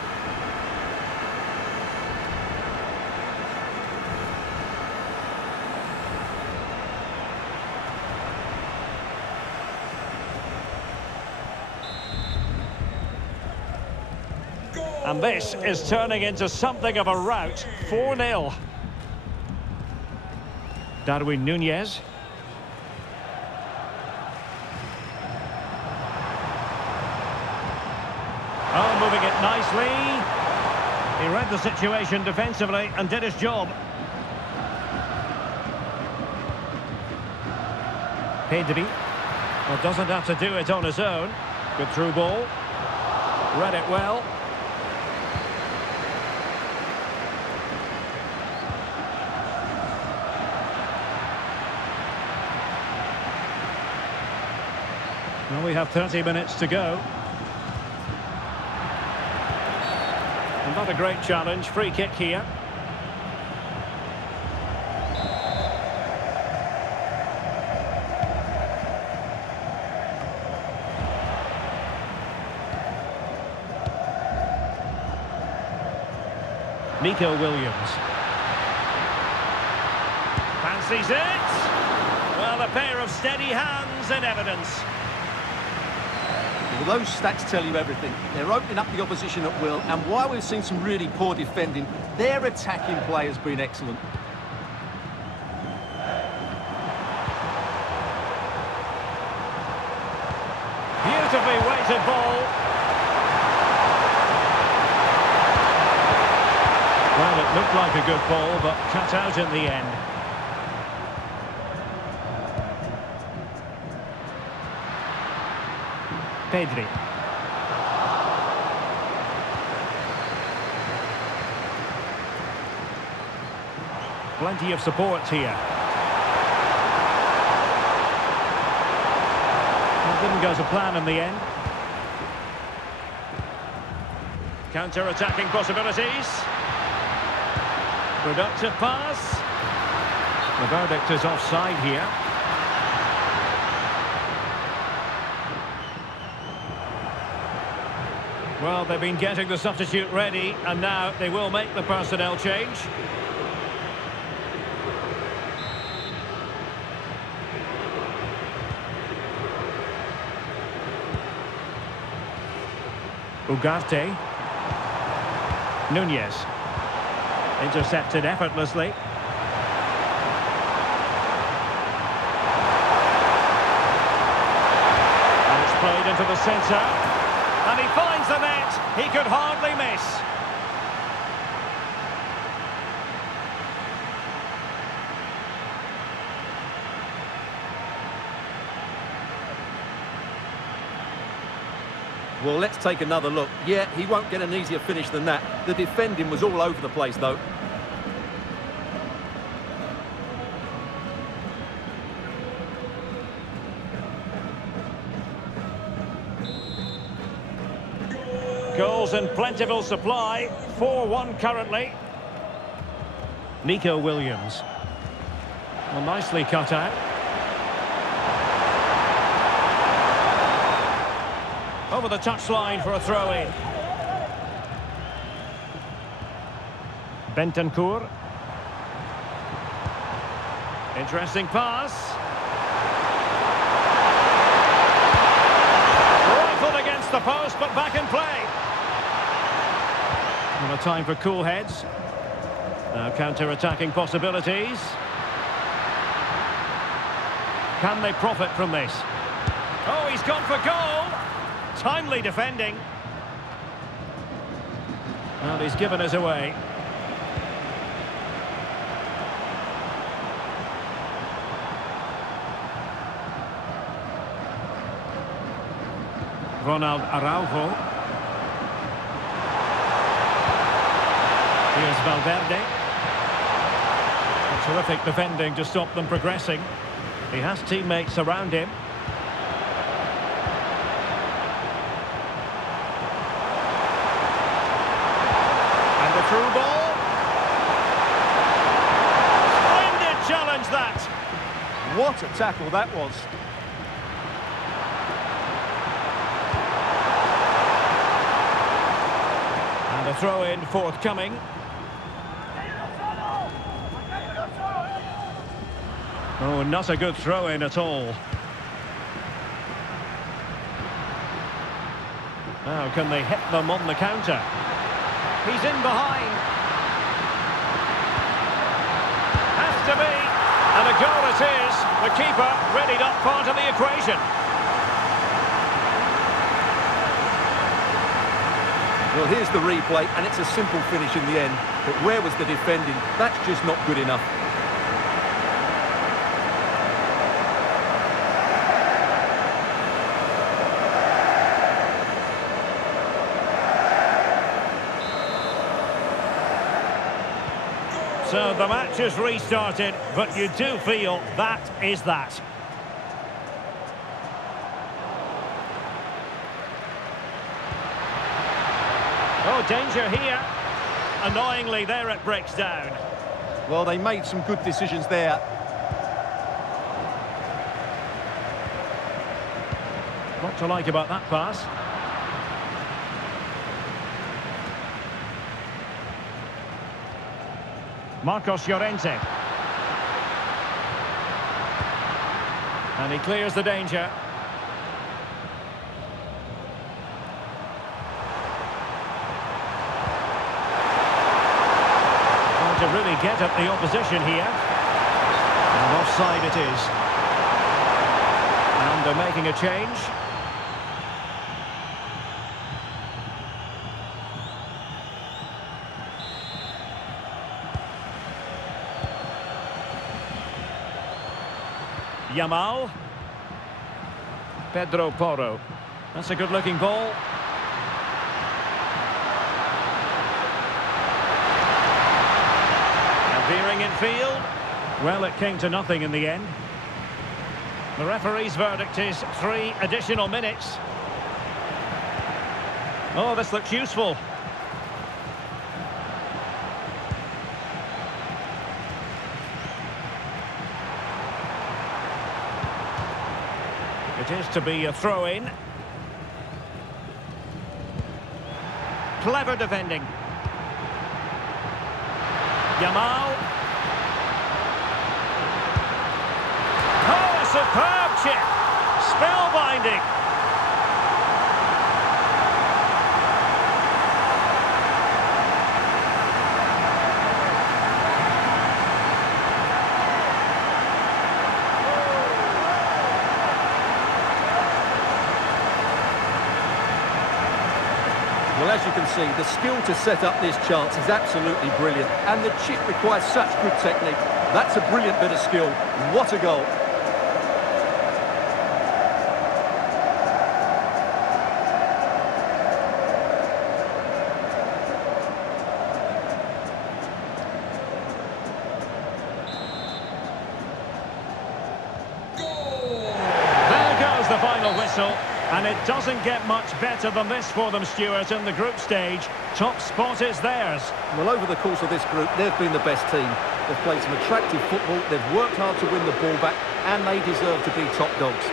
And this is turning into something of a rout. 4-0. Darwin Núñez. Oh, moving it nicely. He read the situation defensively and did his job. Pedri. Well, doesn't have to do it on his own. Good through ball. Read it well. Well, we have 30 minutes to go. And not a great challenge. Free kick here. Nico Williams. Fancies it. Well, a pair of steady hands in evidence. Well, those stats tell you everything. They're opening up the opposition at will, and while we've seen some really poor defending, their attacking play has been excellent. Beautifully weighted ball. Well, it looked like a good ball, but cut out in the end. Pedri. Plenty of support here. It didn't go to plan in the end. Counter-attacking possibilities. Productive pass. The verdict is offside here. Well, they've been getting the substitute ready, and now they will make the personnel change. Ugarte. Núñez. Intercepted effortlessly. And it's played into the centre. And he finds the net. He could hardly miss. Well, let's take another look. Yeah, he won't get an easier finish than that. The defending was all over the place, though. Goals in plentiful supply. 4-1 currently. Nico Williams. Well, nicely cut out. Over the touchline for a throw-in. Bentancur. Interesting pass. Rifled against the post, but back in play. And a time for cool heads. Now counter-attacking possibilities. Can they profit from this? Oh, he's gone for goal! Timely defending. Well, he's given us away. Ronald Araujo. Here's Valverde. A terrific defending to stop them progressing. He has teammates around him. And the through ball. Splendid challenge that. What a tackle that was. And a throw-in forthcoming. Oh, not a good throw-in at all. Now, can they hit them on the counter? He's in behind. Has to be. And a goal it is. The keeper readied up part of the equation. Well, here's the replay, and it's a simple finish in the end. But where was the defending? That's just not good enough. So the match has restarted, but you do feel that is that. Oh, danger here. Annoyingly, there it breaks down. Well, they made some good decisions there. What to like about that pass? Marcos Llorente. And he clears the danger. Trying to really get at the opposition here. And offside it is. And they're making a change. Yamal. Pedro Porro. That's a good-looking ball. And veering in field. Well, it came to nothing in the end. The referee's verdict is 3 additional minutes. Oh, this looks useful. It is to be a throw-in. Clever defending. Yamal. Oh, a superb chip. Spellbinding. Well, as you can see, the skill to set up this chance is absolutely brilliant. And the chip requires such good technique. That's a brilliant bit of skill. What a goal. whistle, and it doesn't get much better than this for them, Stuart, in the group stage. Top spot is theirs. Well, over the course of this group, they've been the best team. They've played some attractive football, they've worked hard to win the ball back, and they deserve to be top dogs.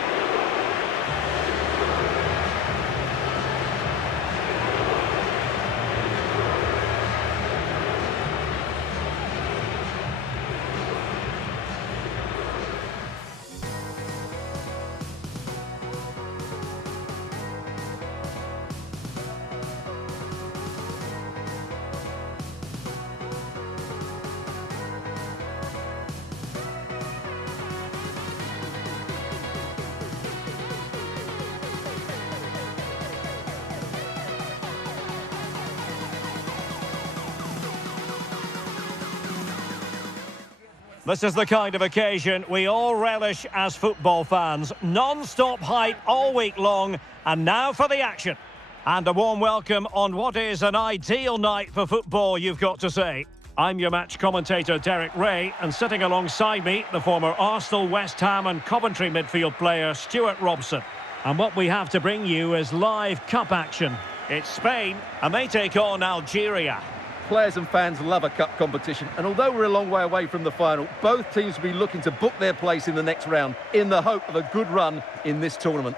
This is the kind of occasion we all relish as football fans. Non-stop hype all week long, and now for the action. And a warm welcome on what is an ideal night for football, you've got to say. I'm your match commentator, Derek Ray, and sitting alongside me, the former Arsenal, West Ham and Coventry midfield player, Stuart Robson. And what we have to bring you is live cup action. It's Spain, and they take on Algeria. Players and fans love a cup competition, and although we're a long way away from the final, both teams will be looking to book their place in the next round in the hope of a good run in this tournament.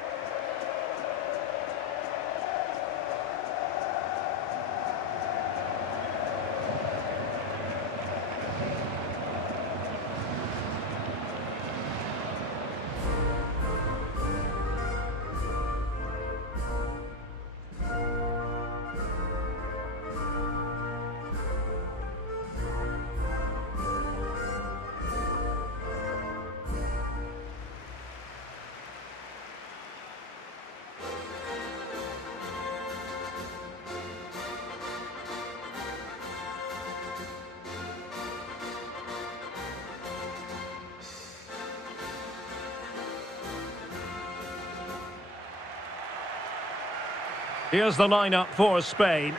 Here's the lineup for Spain.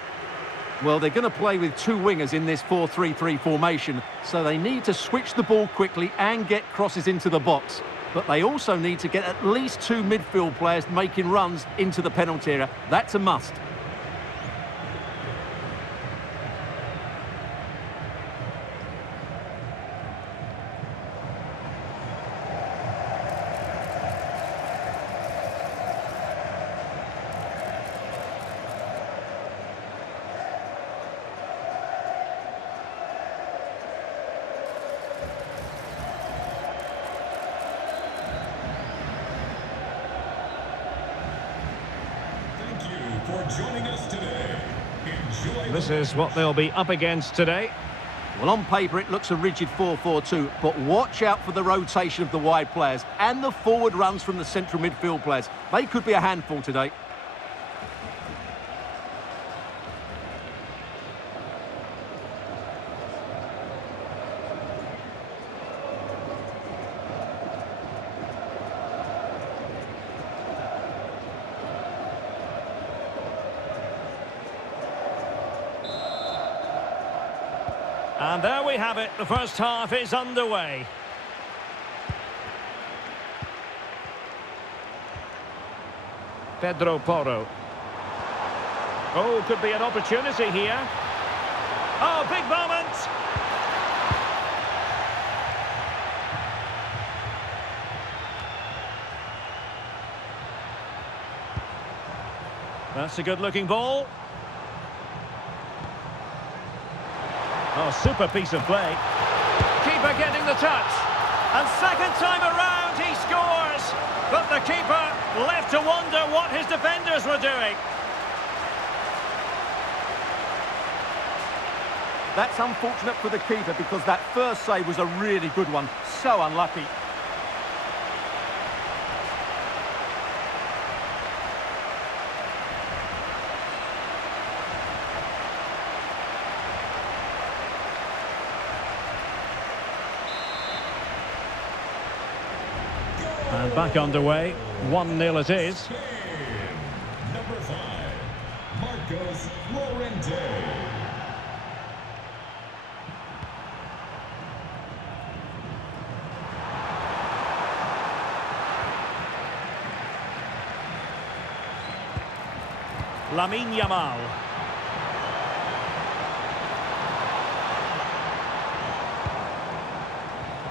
Well, they're going to play with two wingers in this 4-3-3 formation, so they need to switch the ball quickly and get crosses into the box. But they also need to get at least two midfield players making runs into the penalty area. That's a must. For joining us today. Enjoy. This is what they'll be up against today. Well, on paper, it looks a rigid 4-4-2, but watch out for the rotation of the wide players and the forward runs from the central midfield players. They could be a handful today. And there we have it, the first half is underway. Pedro Porro. Oh, could be an opportunity here. Oh, big moment! That's a good-looking ball. Oh, super piece of play. Keeper getting the touch. And second time around, he scores. But the keeper left to wonder what his defenders were doing. That's unfortunate for the keeper because that first save was a really good one. So unlucky. And back underway, 1-0 it is. Spain, number 5, Marcos Llorente. Lamine Yamal.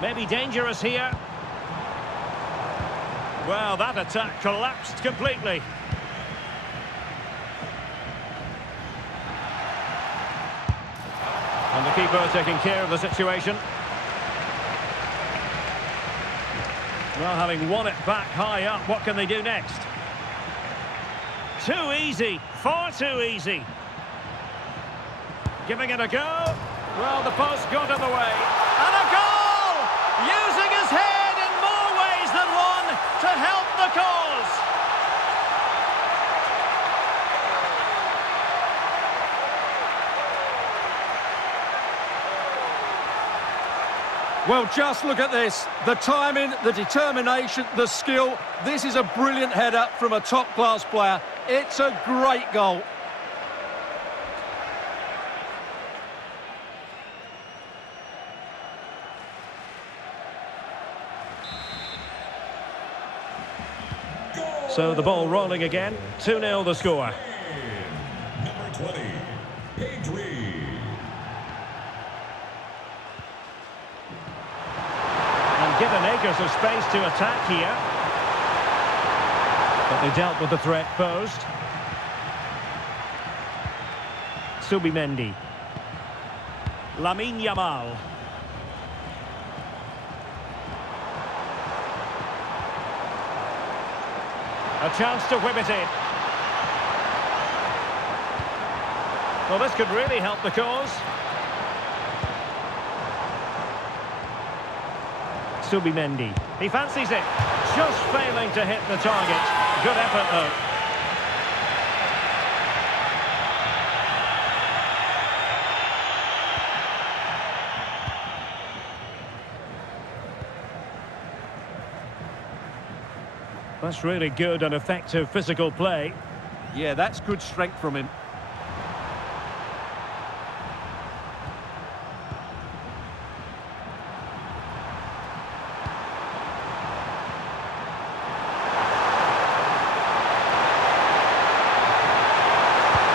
Maybe dangerous here. Well, that attack collapsed completely. And the keeper taking care of the situation. Well, having won it back high up, what can they do next? Too easy, far too easy. Giving it a go. Well, the post got in the way. And a goal! Using his head in more ways than one to help the cause. Well, just look at this. The timing, the determination, the skill. This is a brilliant header from a top-class player. It's a great goal. So the ball rolling again. 2-0 the score. Number 20, Pedri. And given acres of space to attack here. But they dealt with the threat posed. Subimendi. Lamine Yamal. A chance to whip it in. Well, this could really help the cause. Subimendi. He fancies it. Just failing to hit the target. Good effort, though. That's really good and effective physical play. Yeah, that's good strength from him.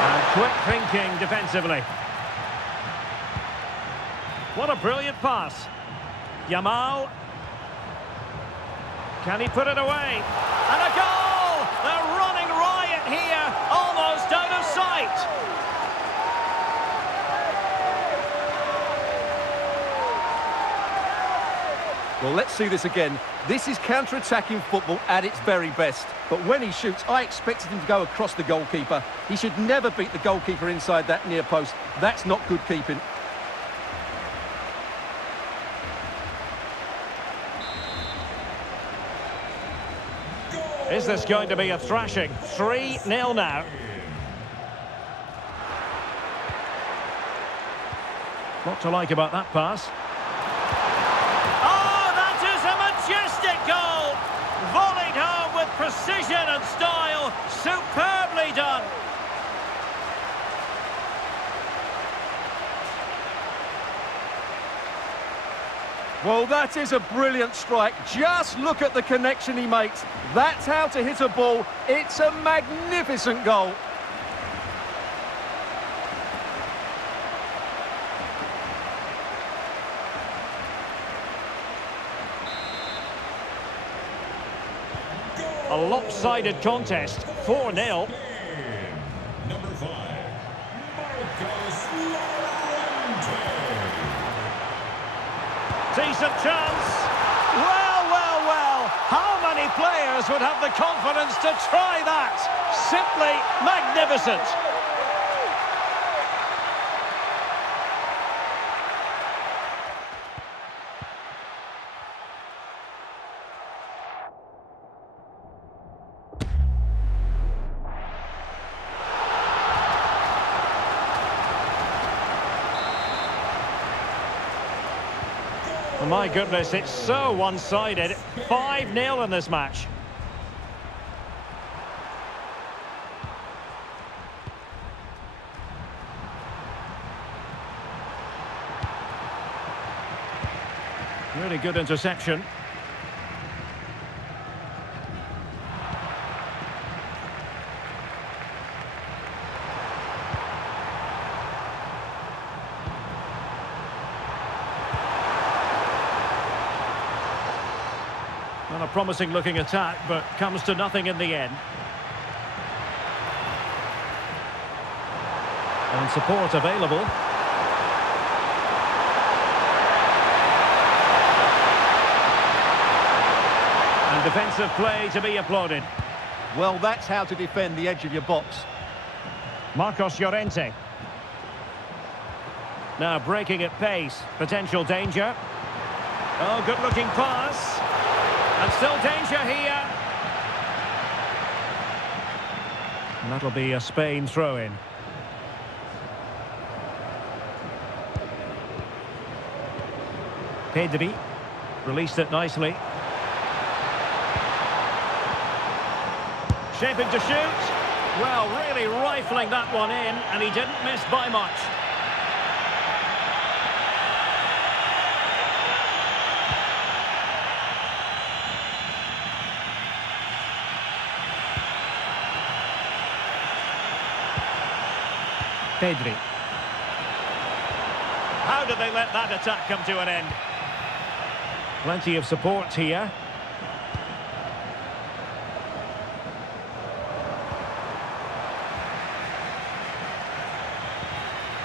And quick thinking defensively. What a brilliant pass. Yamal. Can he put it away? And a goal! They're running riot here, almost out of sight. Well, let's see this again. This is counter-attacking football at its very best. But when he shoots, I expected him to go across the goalkeeper. He should never beat the goalkeeper inside that near post. That's not good keeping. Is this going to be a thrashing? 3-0 now. What to like about that pass? Oh, that is a majestic goal! Volleyed home with precision and style. Superbly done. Well, that is a brilliant strike. Just look at the connection he makes. That's how to hit a ball. It's a magnificent goal. A lopsided contest, 4-0. Number 5, Marcos Llorente. Decent chance. Well, well, well. How many players would have the confidence to try that? Simply magnificent. My goodness, it's so one-sided. 5-0 in this match. Really good interception. And a promising looking attack, but comes to nothing in the end. And support available. And defensive play to be applauded. Well, that's how to defend the edge of your box. Marcos Llorente. Now breaking at pace. Potential danger. Oh, good-looking pass. And still danger here. And that'll be a Spain throw-in. Pedri released it nicely. Shaping to shoot. Well, really rifling that one in, and he didn't miss by much. Pedri. How did they let that attack come to an end? Plenty of support here.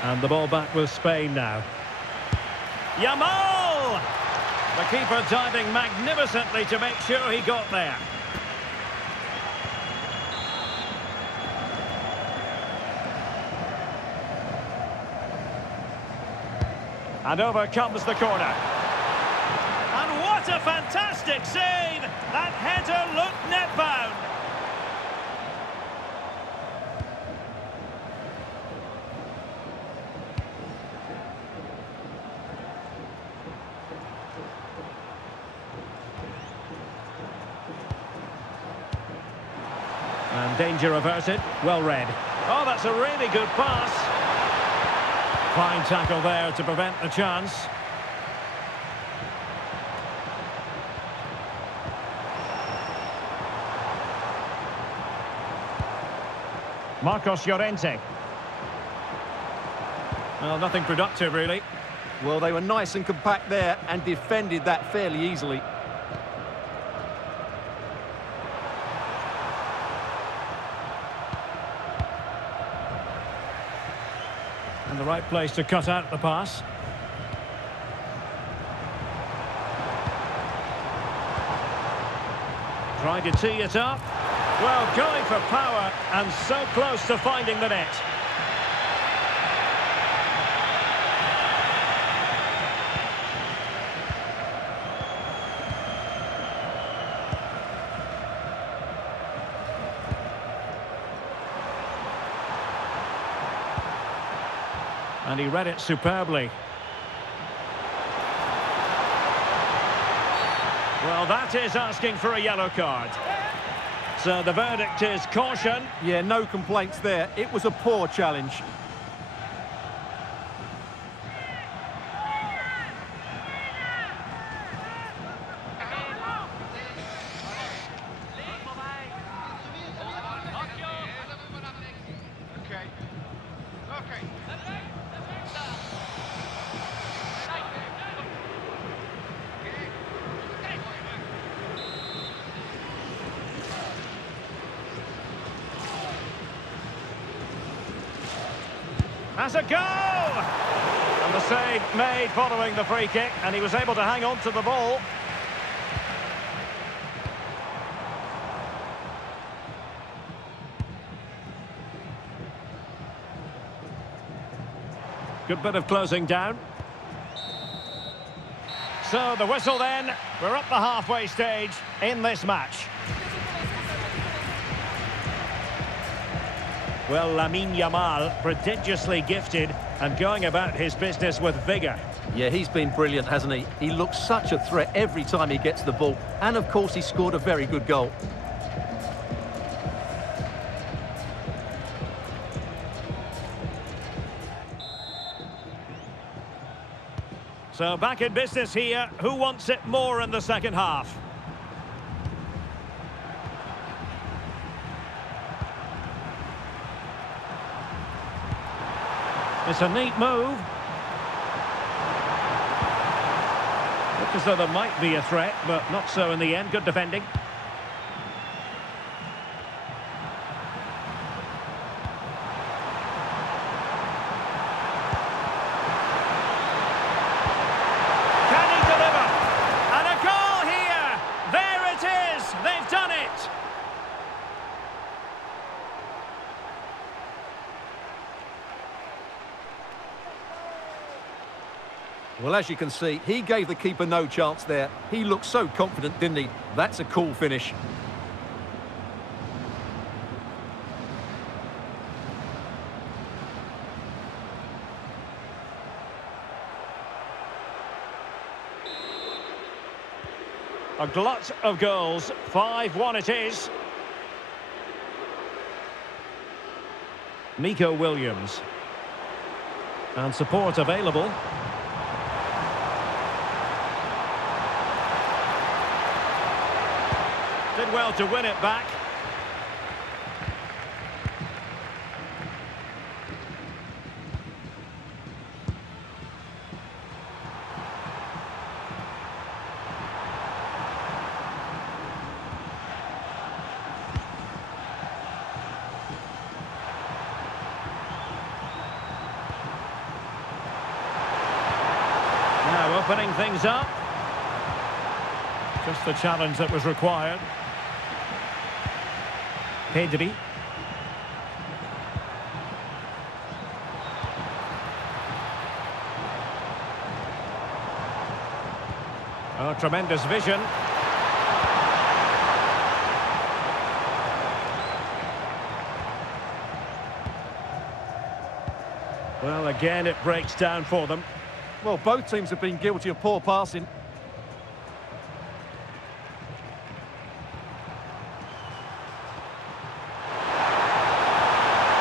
And the ball back with Spain now. Yamal! The keeper diving magnificently to make sure he got there. And over comes the corner. And what a fantastic save! That header looked net-bound. And danger averted. Well read. Oh, that's a really good pass. Fine tackle there to prevent the chance. Marcos Llorente. Well, nothing productive, really. Well, they were nice and compact there and defended that fairly easily. And the right place to cut out the pass. Trying to tee it up. Well, going for power and so close to finding the net. And he read it superbly. Well, that is asking for a yellow card. So the verdict is caution. Yeah, no complaints there. It was a poor challenge. Has a go! And the save made following the free kick, and he was able to hang on to the ball. Good bit of closing down. So the whistle then, we're up the halfway stage in this match. Well, Lamine Yamal, prodigiously gifted and going about his business with vigour. Yeah, he's been brilliant, hasn't he? He looks such a threat every time he gets the ball. And, of course, he scored a very good goal. So back in business here. Who wants it more in the second half? It's a neat move. Looked as though there might be a threat, but not so in the end. Good defending. Can he deliver? And a goal here! There it is! They've done it! Well, as you can see, he gave the keeper no chance there. He looked so confident, didn't he? That's a cool finish. A glut of goals. 5-1 it is. Nico Williams. And support available. Did well to win it back. Now opening things up. Just the challenge that was required. Pedri. Oh, tremendous vision. Well, again, it breaks down for them. Well, both teams have been guilty of poor passing.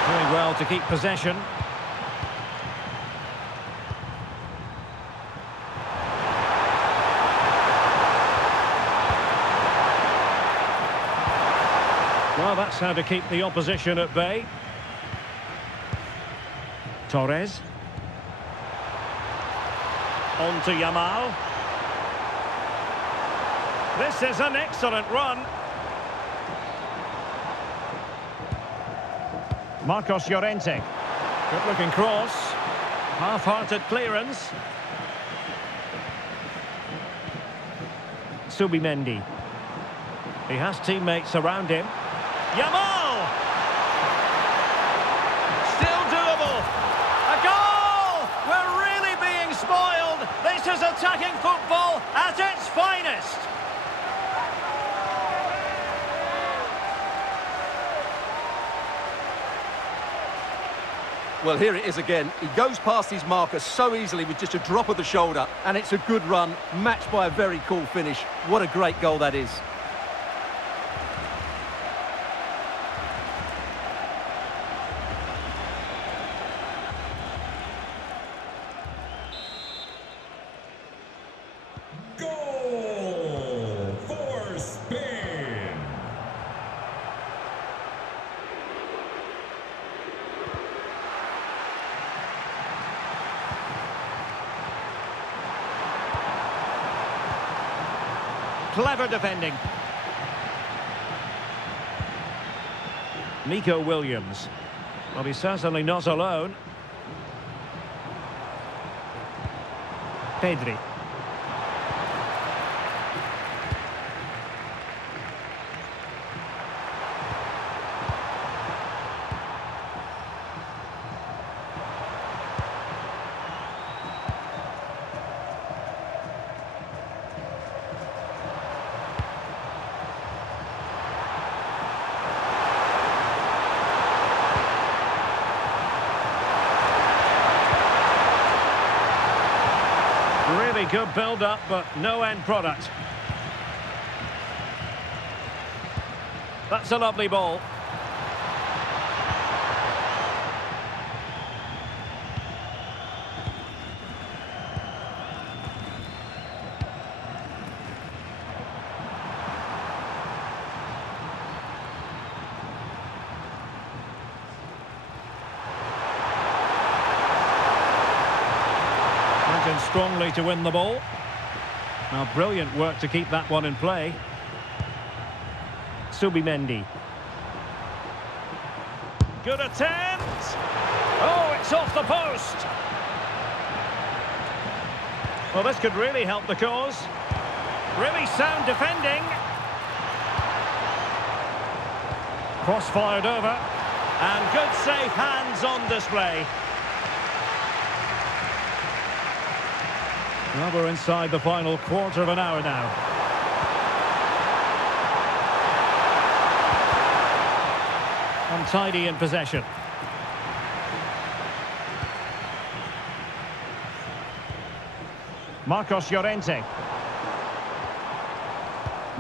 Doing well to keep possession. Well, that's how to keep the opposition at bay. Torres. On to Yamal. This is an excellent run. Marcos Llorente. Good looking cross. Half-hearted clearance. Subimendi. He has teammates around him. Yamal! Still doable. A goal! We're really being spoiled. This is attacking football at its finest. Well, here it is again. He goes past his marker so easily with just a drop of the shoulder, and it's a good run, matched by a very cool finish. What a great goal that is. Goal for Spain. Clever defending. Nico Williams. Well, he's certainly not alone. Pedri. Really good build-up, but no end product. That's a lovely ball. Strongly to win the ball. Now, brilliant work to keep that one in play. Subimendi. Good attempt. Oh, it's off the post. Well, this could really help the cause. Really sound defending. Cross-fired over. And good safe hands on display. Well, we're inside the final quarter of an hour now. Untidy in possession. Marcos Llorente.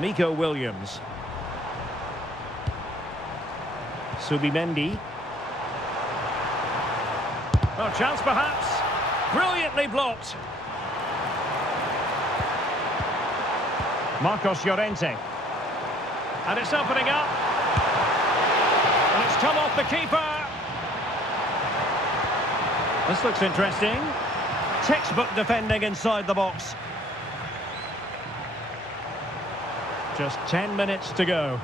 Nico Williams. Subimendi. Oh, chance perhaps. Brilliantly blocked. Marcos Llorente. And it's opening up. And it's come off the keeper. This looks interesting. Textbook defending inside the box. Just 10 minutes to go.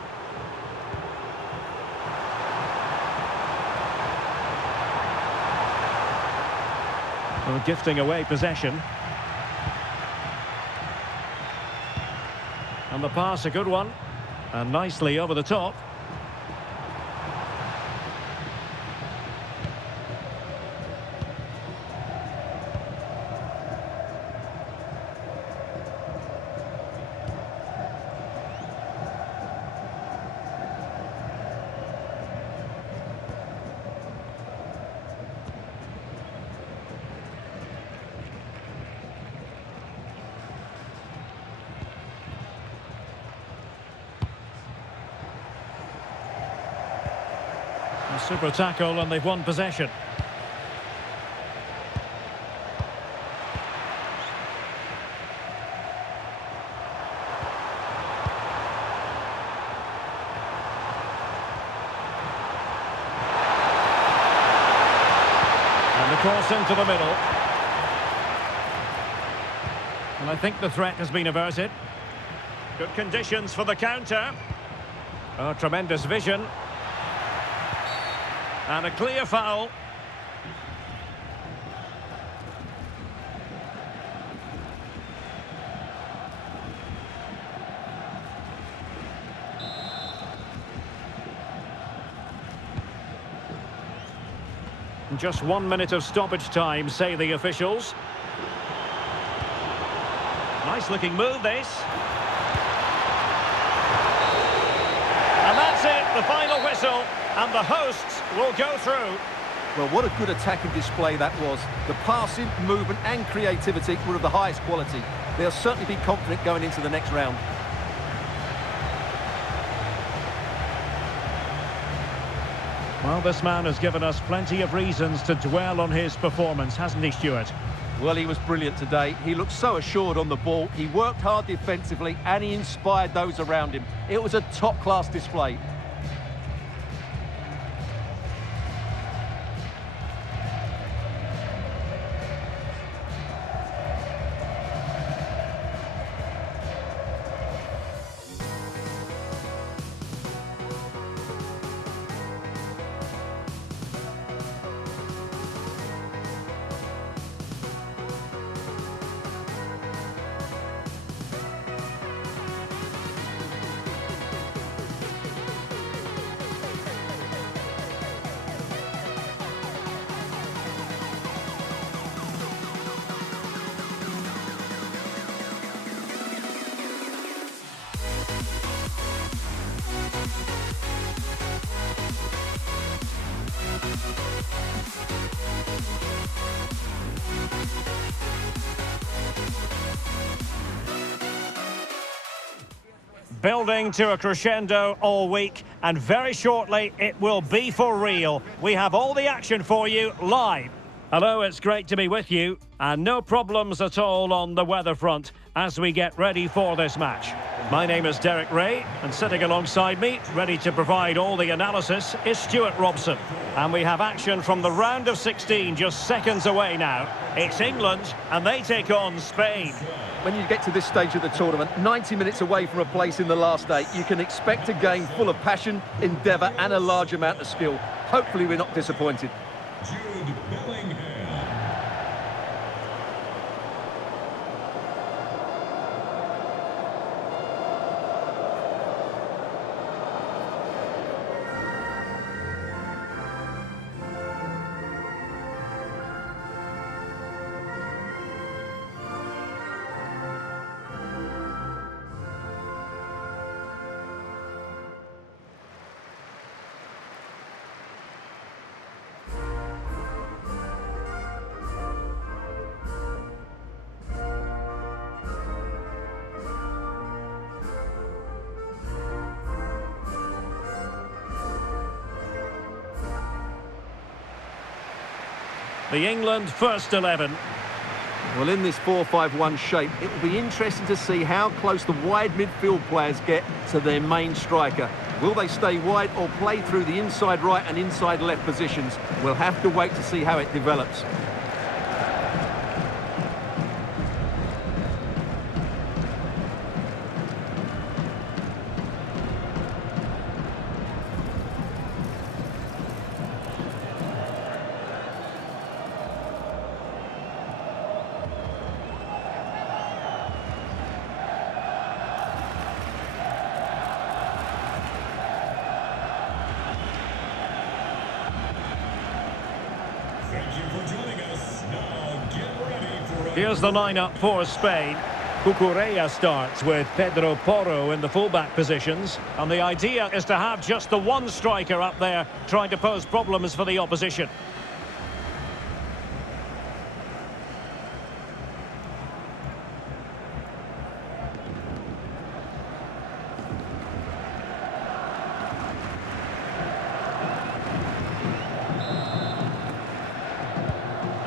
Well, gifting away possession. And the pass, a good one. And nicely over the top. A super tackle and they've won possession. And the cross into the middle. And I think the threat has been averted. Good conditions for the counter. Oh, tremendous vision. And a clear foul. Just 1 minute of stoppage time, say the officials. Nice looking move, this. And that's it, the final whistle. And the hosts will go through. Well, what a good attacking display that was. The passing, movement and creativity were of the highest quality. They'll certainly be confident going into the next round. Well, this man has given us plenty of reasons to dwell on his performance, hasn't he, Stuart? Well, he was brilliant today. He looked so assured on the ball. He worked hard defensively and he inspired those around him. It was a top-class display. Building to a crescendo all week, and very shortly it will be for real. We have all the action for you live. Hello, it's great to be with you, and no problems at all on the weather front as we get ready for this match. My name is Derek Ray, and sitting alongside me, ready to provide all the analysis, is Stuart Robson. And we have action from the round of 16 just seconds away now. It's England, and they take on Spain. When you get to this stage of the tournament, 90 minutes away from a place in the last 8, you can expect a game full of passion, endeavour and a large amount of skill. Hopefully we're not disappointed. Jude Bellingham. The England first 11. Well, in this 4-5-1 shape, it will be interesting to see how close the wide midfield players get to their main striker. Will they stay wide or play through the inside right and inside left positions? We'll have to wait to see how it develops. Thank you for joining us. Now get ready for Here's the lineup for Spain. Cucurella starts with Pedro Porro in the fullback positions. And the idea is to have just the one striker up there trying to pose problems for the opposition.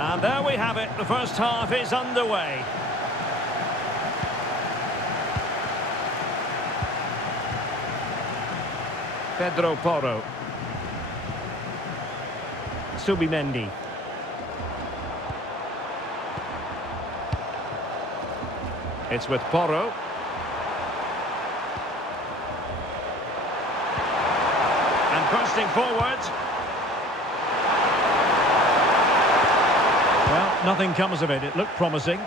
And there we have it. The first half is underway. Pedro Porro. Subimendi. It's with Porro. And bursting forward. Well, nothing comes of it. It looked promising.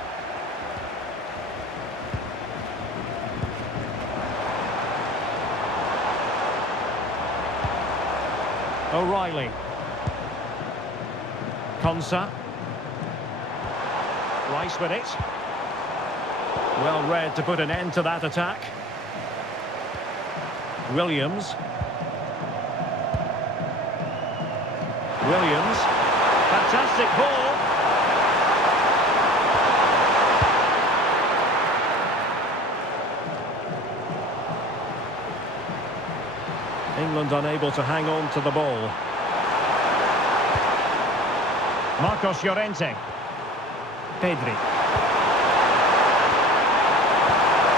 O'Reilly. Konsa. Rice with it. Well read to put an end to that attack. Williams. Williams. Fantastic ball. England unable to hang on to the ball. Marcos Llorente. Pedri.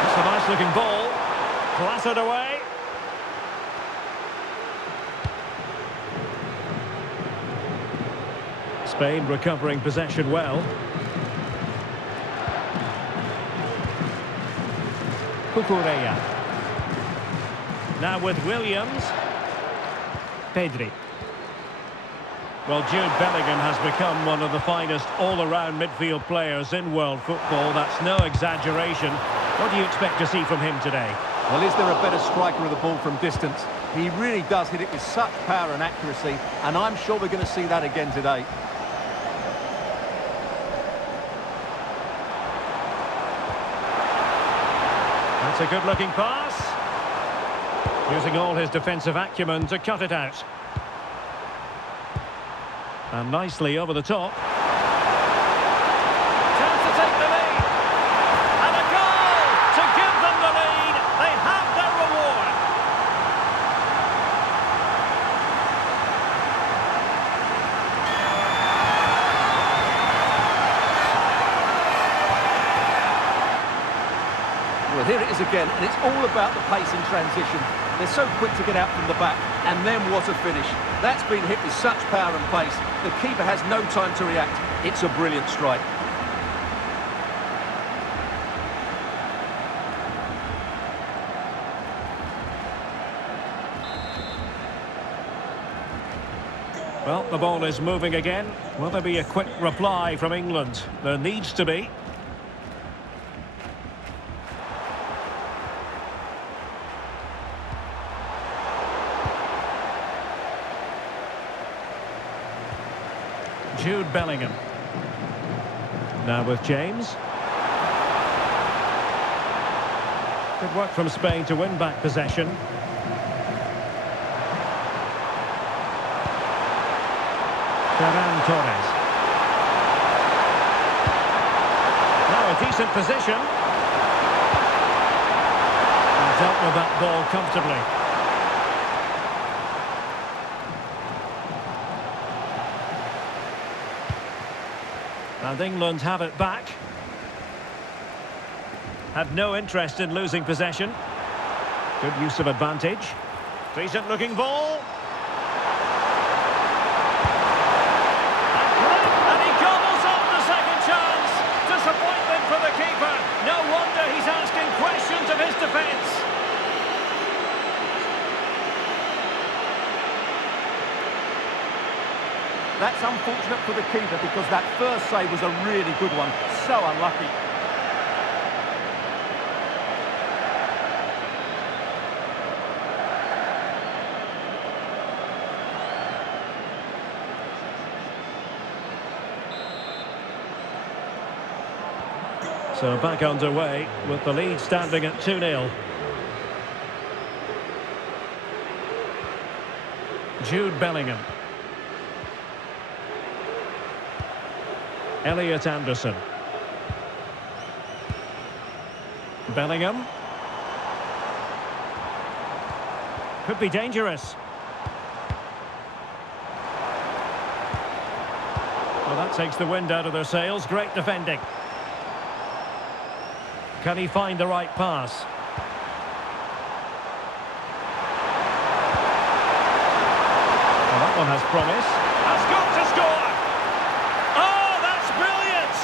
It's a nice looking ball. Clattered away. Spain recovering possession well. Cucurella. Now with Williams. Pedri. Well, Jude Bellingham has become one of the finest all-around midfield players in world football. That's no exaggeration. What do you expect to see from him today? Well, is there a better striker of the ball from distance? He really does hit it with such power and accuracy, and I'm sure we're going to see that again today. That's a good-looking pass. Using all his defensive acumen to cut it out. And nicely over the top. Chance to take the lead. And a goal to give them the lead. They have their reward. Well, here it is again, and it's all about the pace in transition. They're so quick to get out from the back, and then what a finish. That's been hit with such power and pace. The keeper has no time to react. It's a brilliant strike. Well, the ball is moving again. Will there be a quick reply from England? There needs to be. Jude Bellingham. Now with James. Good work from Spain to win back possession. Ferran Torres. Now a decent position. And dealt with that ball comfortably. And England have it back. Had no interest in losing possession. Good use of advantage. Decent looking ball. And he gobbles up the second chance. Disappointment for the keeper. No wonder he's asking questions of his defence. That's unfortunate for the keeper because that first save was a really good one. So unlucky. So back underway with the lead standing at 2-0. Jude Bellingham. Elliot Anderson. Bellingham. Could be dangerous. Well, that takes the wind out of their sails. Great defending. Can he find the right pass? Well, that one has promise. Has got to score! Oh, that's brilliant!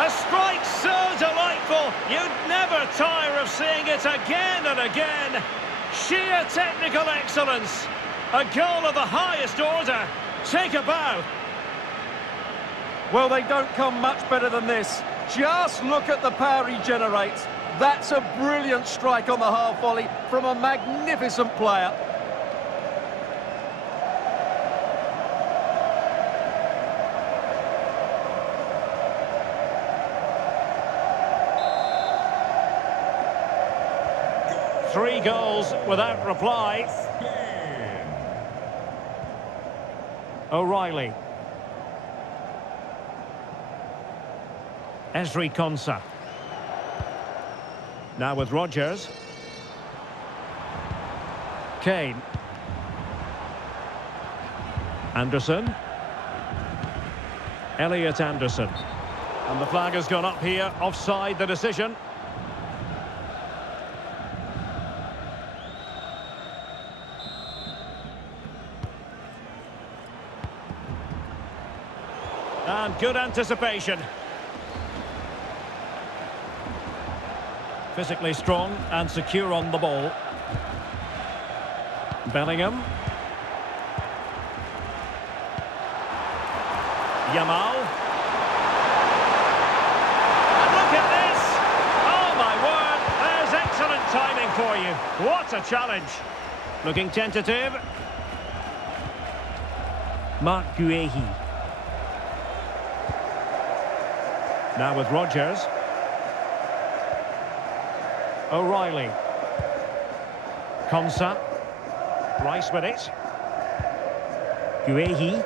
A strike so delightful, you'd never tire of seeing it again and again. Sheer technical excellence. A goal of the highest order. Take a bow. Well, they don't come much better than this. Just look at the power he generates. That's a brilliant strike on the half volley from a magnificent player. Three goals without reply. O'Reilly. Ezri Konsa. Now with Rodgers. Kane. Anderson. Elliot Anderson. And the flag has gone up here. Offside the decision. And good anticipation. Physically strong and secure on the ball. Bellingham. Yamal. And look at this! Oh my word, there's excellent timing for you. What a challenge. Looking tentative. Marc Guehi. Now with Rodgers. O'Reilly. Konsa. Rice with it. Guehi.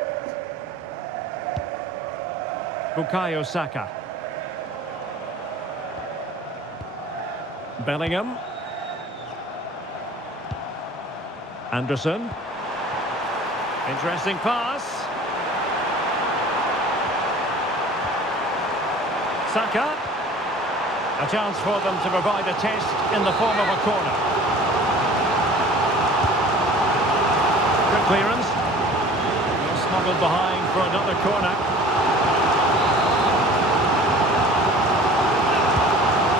Bukayo Saka. Bellingham. Anderson. Interesting pass. Saka. A chance for them to provide a test in the form of a corner. Good clearance. Well smuggled behind for another corner.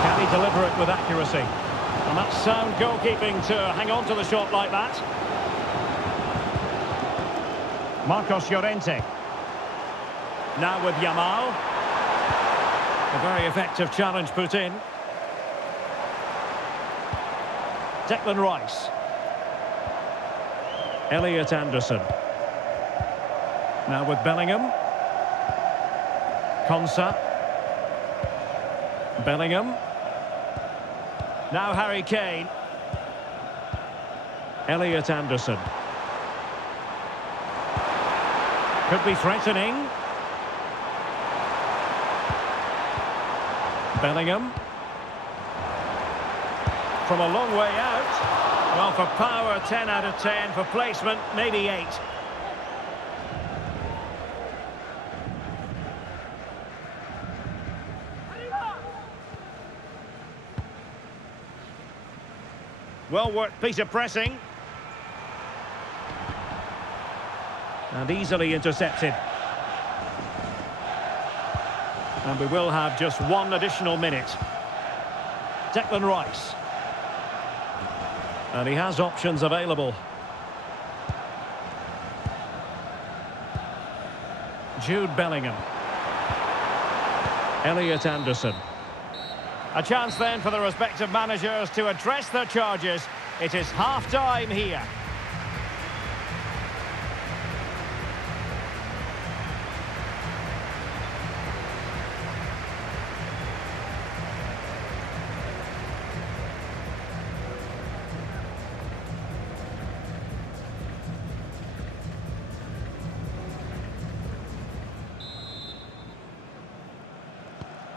Can he deliver it with accuracy? And that's sound goalkeeping to hang on to the shot like that. Marcos Llorente. Now with Yamal. A very effective challenge put in. Declan Rice. Elliot Anderson. Now with Bellingham. Konsa. Bellingham. Now Harry Kane. Elliot Anderson. Could be threatening. Bellingham. From a long way out. Well, for power, 10 out of 10. For placement, maybe 8. Well-worked piece of pressing. And easily intercepted. And we will have just one additional minute. Declan Rice. And he has options available. Jude Bellingham. Elliot Anderson. A chance then for the respective managers to address their charges. It is half-time here.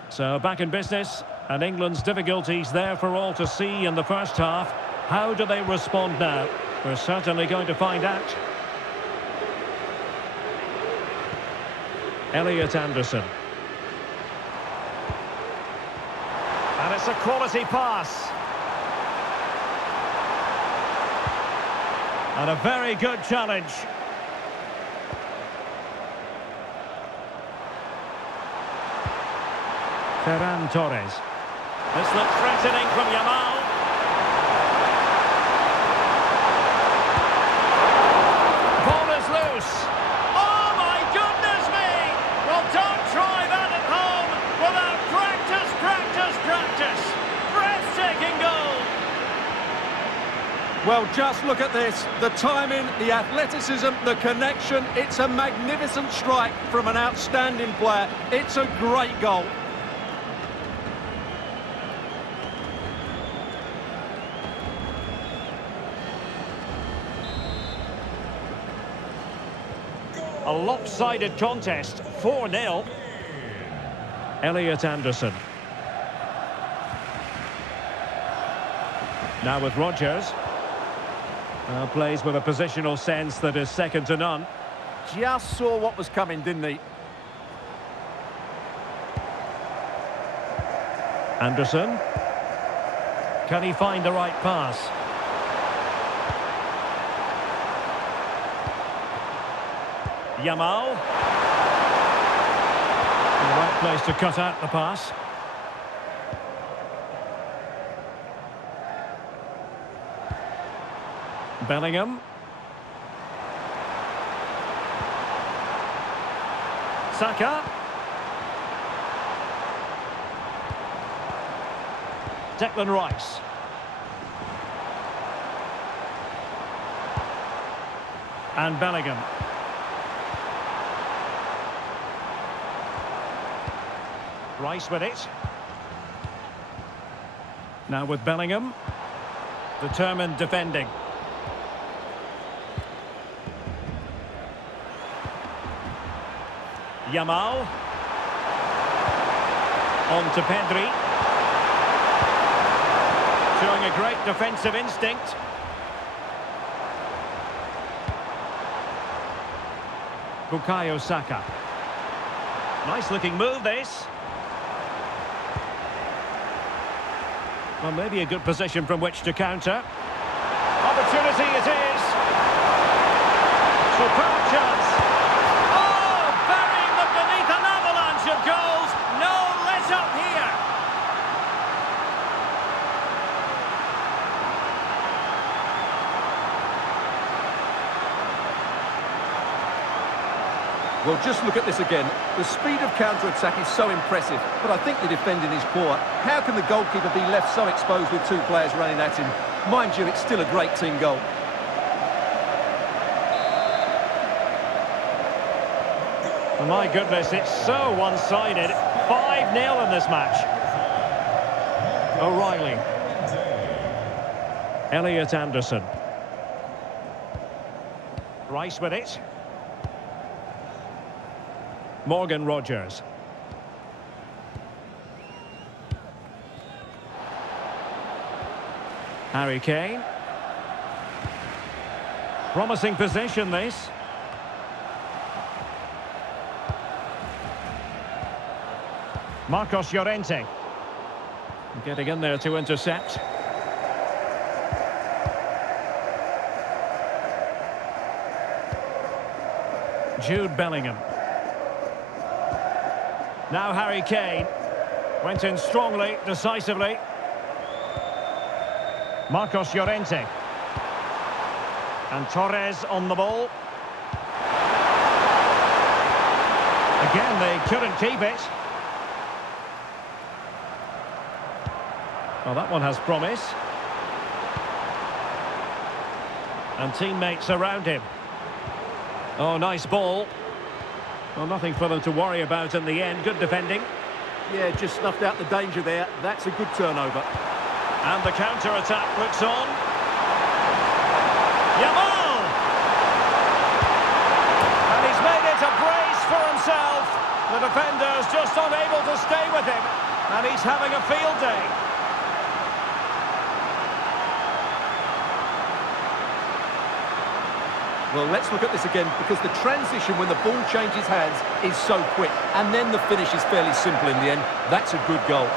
So back in business, and England's difficulties there for all to see in the first half. How do they respond now? We're certainly going to find out. Elliot Anderson. And it's a quality pass. And a very good challenge. Ferran Torres. This looks threatening from Yamal. Ball is loose. Oh my goodness me! Well, don't try that at home without practice, practice, practice. Breathtaking goal. Well, just look at this. The timing, the athleticism, the connection. It's a magnificent strike from an outstanding player. It's a great goal. A lopsided contest, 4-0. Elliot Anderson. Now with Rodgers. Plays with a positional sense that is second to none. Just saw what was coming, didn't he? Anderson. Can he find the right pass? Yamal. In the right place to cut out the pass. Bellingham. Saka. Declan Rice. And Bellingham. Rice with it. Now with Bellingham. Determined defending. Yamal. On to Pedri. Showing a great defensive instinct. Bukayo Saka. Nice looking move this. Well, maybe a good position from which to counter. Opportunity it is. Superb chance. Oh, burying them beneath an avalanche of goals. No let up here. Well, just look at this again. The speed of counter-attack is so impressive, but I think the defending is poor. How can the goalkeeper be left so exposed with two players running at him? Mind you, it's still a great team goal. Oh, my goodness, it's so one-sided. 5-0 in this match. O'Reilly. Elliot Anderson. Rice with it. Morgan Rogers. Harry Kane. Promising position, this. Marcos Llorente. Getting in there to intercept. Jude Bellingham. Now Harry Kane. Went in strongly, decisively. Marcos Llorente. And Torres on the ball. Again, they couldn't keep it. Well, that one has promise. And teammates around him. Oh, nice ball. Well, nothing for them to worry about in the end. Good defending. Yeah, just snuffed out the danger there. That's a good turnover. And the counter-attack looks on. Yamal! And he's made it a brace for himself. The defender's just unable to stay with him. And he's having a field day. Well, let's look at this again, because the transition when the ball changes hands is so quick, and then the finish is fairly simple in the end. That's a good goal.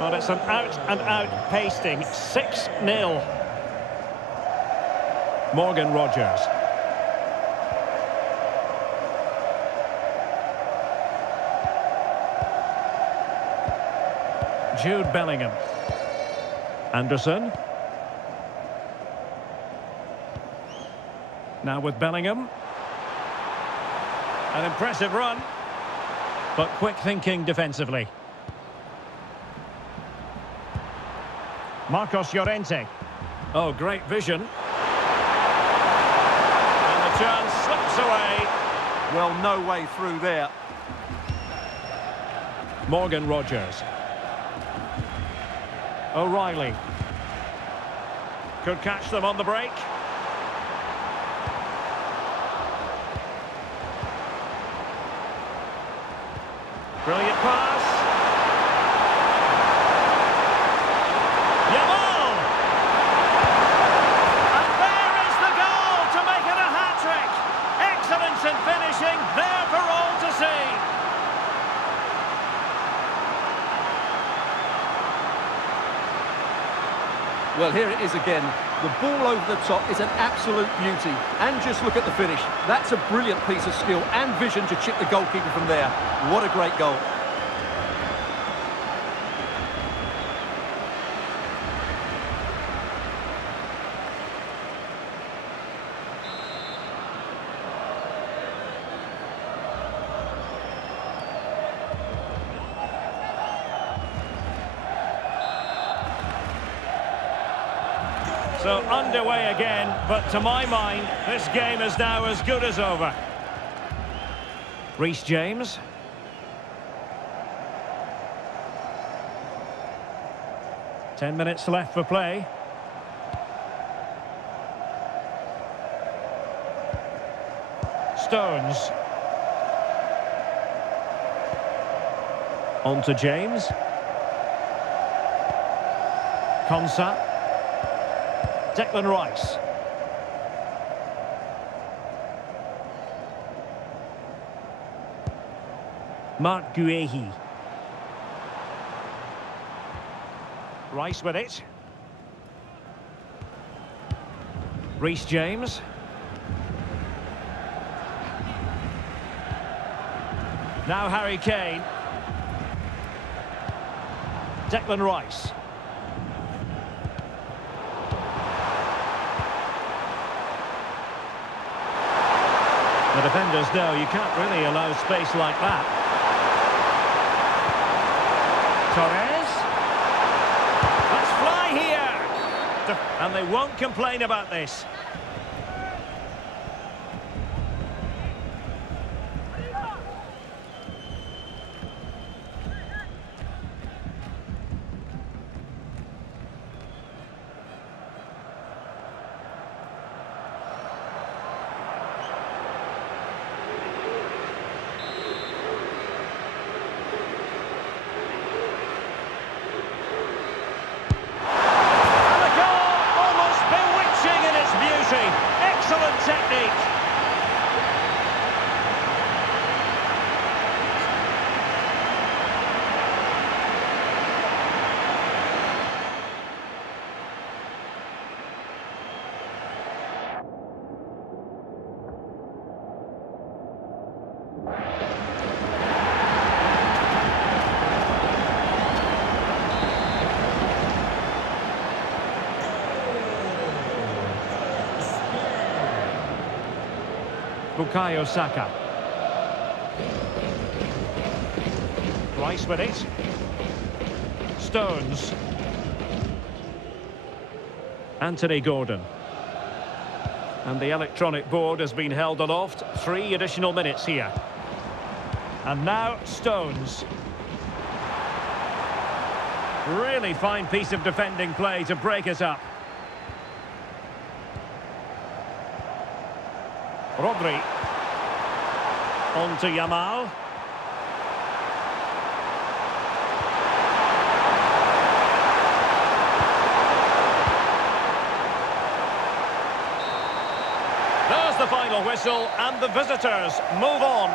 Well, it's an out-and-out pasting. 6-0. Morgan Rogers. Jude Bellingham. Anderson. Now with Bellingham. An impressive run, but quick thinking defensively. Marcos Llorente. Oh, great vision. And the chance slips away. Well, no way through there. Morgan Rogers. O'Reilly. Could catch them on the break. Brilliant pass. Yamal! And there is the goal to make it a hat-trick. Excellence in finishing, there for all to see. Well, here it is again. The ball over the top is an absolute beauty. And just look at the finish. That's a brilliant piece of skill and vision to chip the goalkeeper from there. What a great goal. So underway again, but to my mind, this game is now as good as over. Reece James. Ten minutes left for play. Stones. On to James. Konsa. Declan Rice. Mark Guehi. Rice with it. Reece James. Now Harry Kane. Declan Rice. The defenders know you can't really allow space like that. Torres. Let's fly here! And they won't complain about this. Excellent technique. Bukayo Saka. Rice with it. Stones. Anthony Gordon. And the electronic board has been held aloft. 3 additional minutes here. And now Stones. Really fine piece of defending play to break it up. Rodri. On to Yamal. There's the final whistle, and the visitors move on.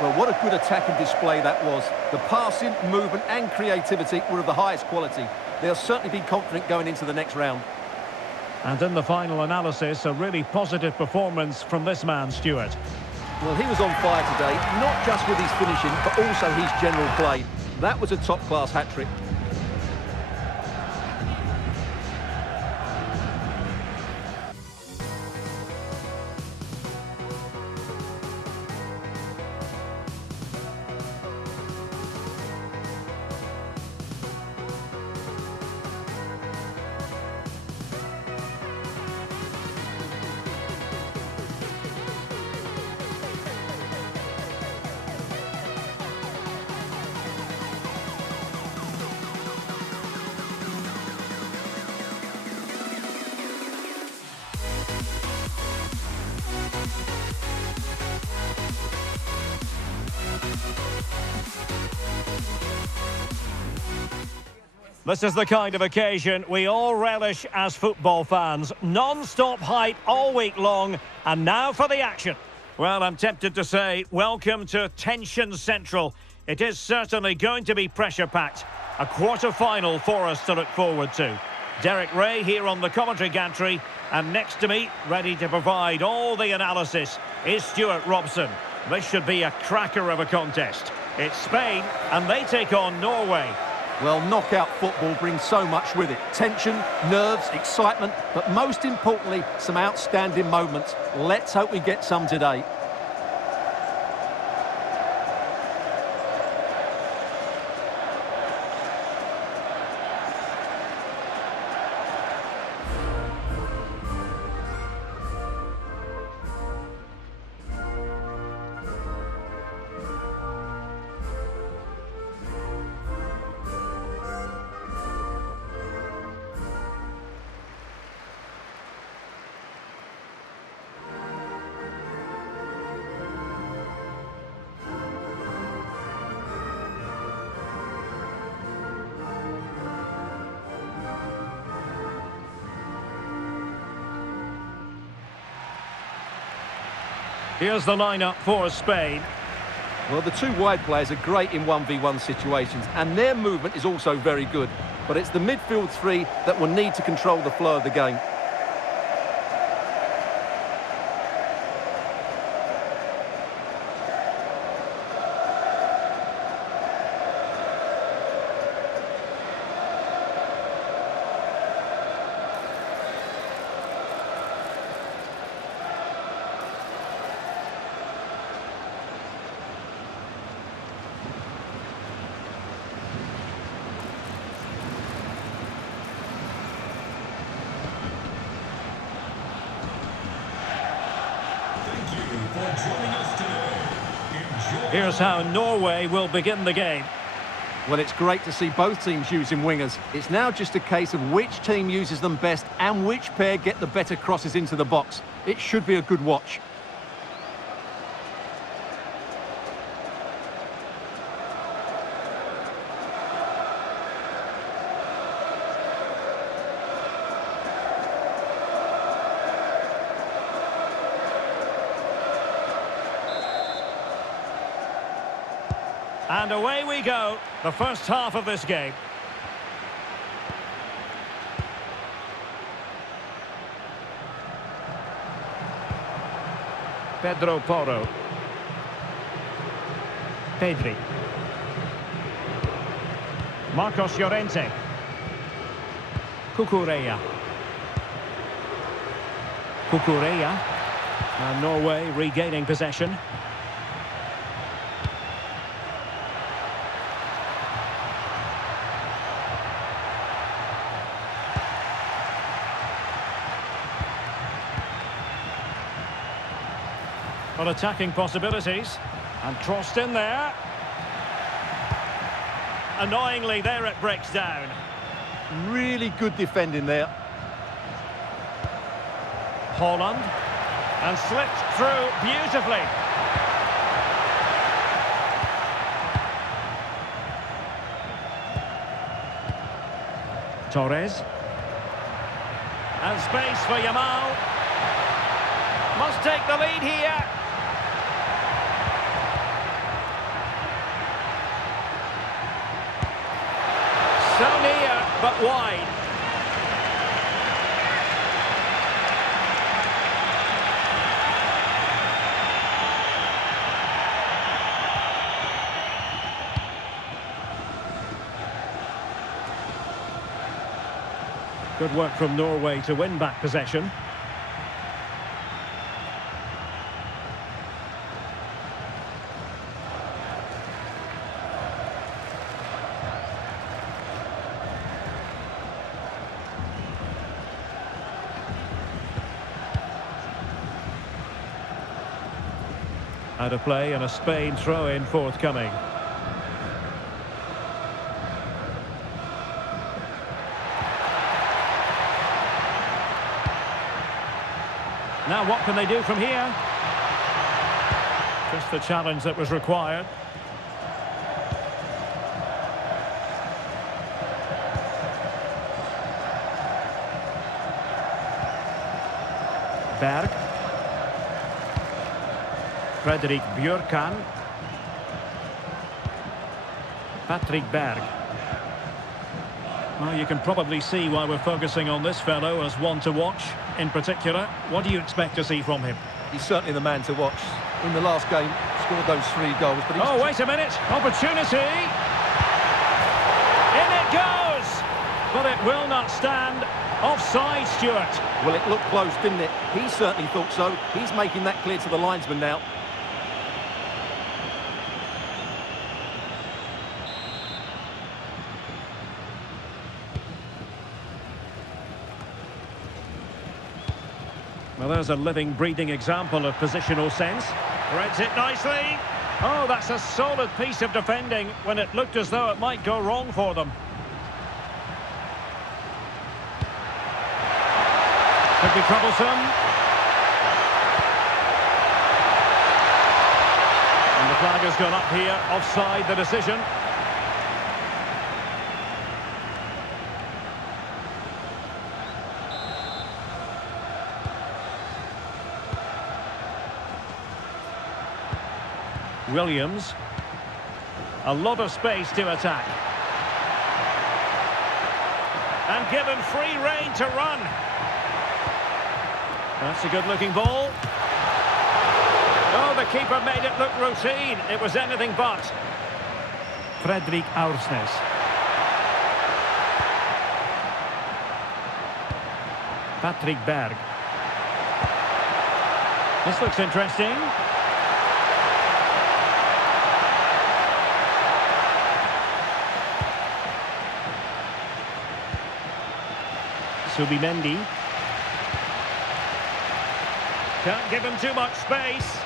Well, what a good attacking display that was. The passing, movement and creativity were of the highest quality. They'll certainly be confident going into the next round. And in the final analysis, a really positive performance from this man, Stuart. Well, he was on fire today, not just with his finishing, but also his general play. That was a top-class hat-trick. This is the kind of occasion we all relish as football fans. Non-stop hype all week long, and now for the action. Well, I'm tempted to say, welcome to Tension Central. It is certainly going to be pressure-packed. A quarter-final for us to look forward to. Derek Ray here on the commentary gantry, and next to me, ready to provide all the analysis, is Stuart Robson. This should be a cracker of a contest. It's Spain, and they take on Norway. Well, knockout football brings so much with it. Tension, nerves, excitement, but most importantly, some outstanding moments. Let's hope we get some today. Here's the lineup for Spain. Well, the two wide players are great in 1v1 situations, and their movement is also very good. But it's the midfield three that will need to control the flow of the game. Here's how Norway will begin the game. Well, it's great to see both teams using wingers. It's now just a case of which team uses them best and which pair get the better crosses into the box. It should be a good watch. And away we go, the first half of this game. Pedro Porro. Pedri. Marcos Llorente. Cucurella. Cucurella. And Norway regaining possession. Well, attacking possibilities. And crossed in there. Annoyingly, there it breaks down. Really good defending there. Holland. And slipped through beautifully. Torres. And space for Yamal. Must take the lead here. So near, but wide. Good work from Norway to win back possession. Out of play and a Spain throw-in forthcoming. Now what can they do from here? Just the challenge that was required. Berg. Frederik Björkan. Patrick Berg. Well, you can probably see why we're focusing on this fellow as one to watch. In particular, what do you expect to see from him? He's certainly the man to watch. In the last game, scored those 3 goals. But oh, wait a minute. Opportunity. In it goes. But it will not stand. Offside, Stuart. Well, it looked close, didn't it? He certainly thought so. He's making that clear to the linesman now. Well, there's a living, breathing example of positional sense. Threads it nicely. Oh, that's a solid piece of defending when it looked as though it might go wrong for them. Could be troublesome. And the flag has gone up here. Offside the decision. Williams. A lot of space to attack. And given free rein to run. That's a good-looking ball. Oh, the keeper made it look routine. It was anything but. Fredrik Aursnes. Patrick Berg. This looks interesting. Subimendi. Can't give him too much space.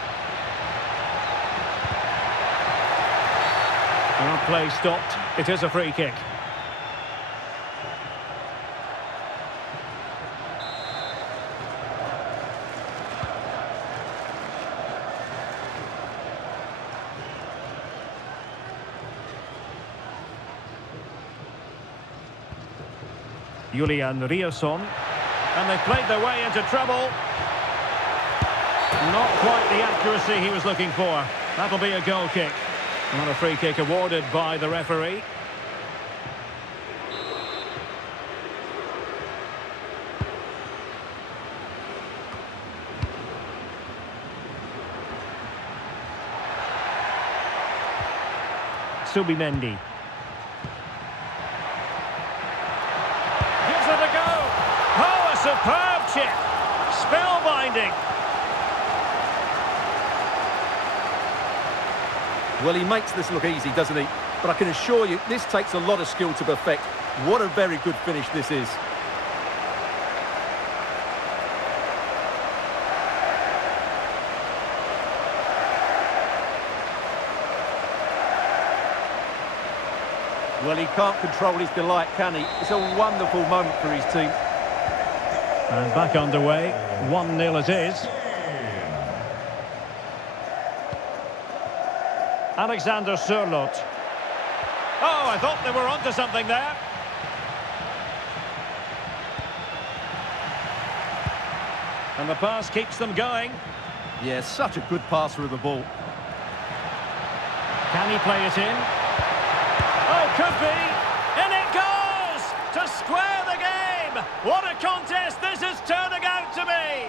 Well, play stopped. It is a free kick. Julian Riosson. And they played their way into trouble. Not quite the accuracy he was looking for. That'll be a goal kick. Not a free kick awarded by the referee. Subimendi. Gives it a go. Oh, a superb chip. Spellbinding. Well, he makes this look easy, doesn't he? But I can assure you, this takes a lot of skill to perfect. What a very good finish this is. Well, he can't control his delight, can he? It's a wonderful moment for his team. And back underway. 1-0 it is. Alexander Sørloth. Oh, I thought they were onto something there. And the pass keeps them going. Yeah, such a good passer of the ball. Can he play it in? Oh, could be. In it goes! To square the game! What a contest this is turning out to be!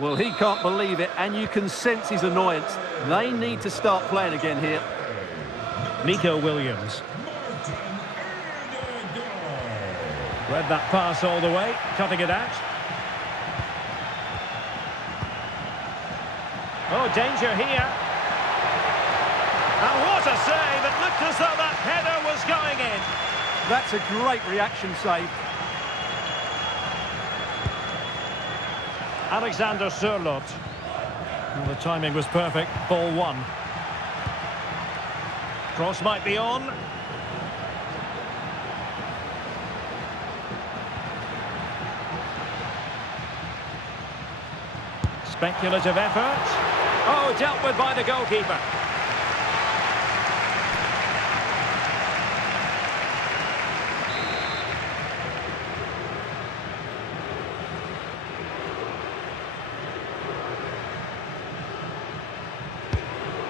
Well, he can't believe it, and you can sense his annoyance. They need to start playing again here. Nico Williams. Read that pass all the way, cutting it out. Oh, danger here. And what a save! It looked as though that header was going in. That's a great reaction save. Alexander Sørloth. Well, the timing was perfect. Ball one. Cross might be on. Speculative effort. Oh, dealt with by the goalkeeper.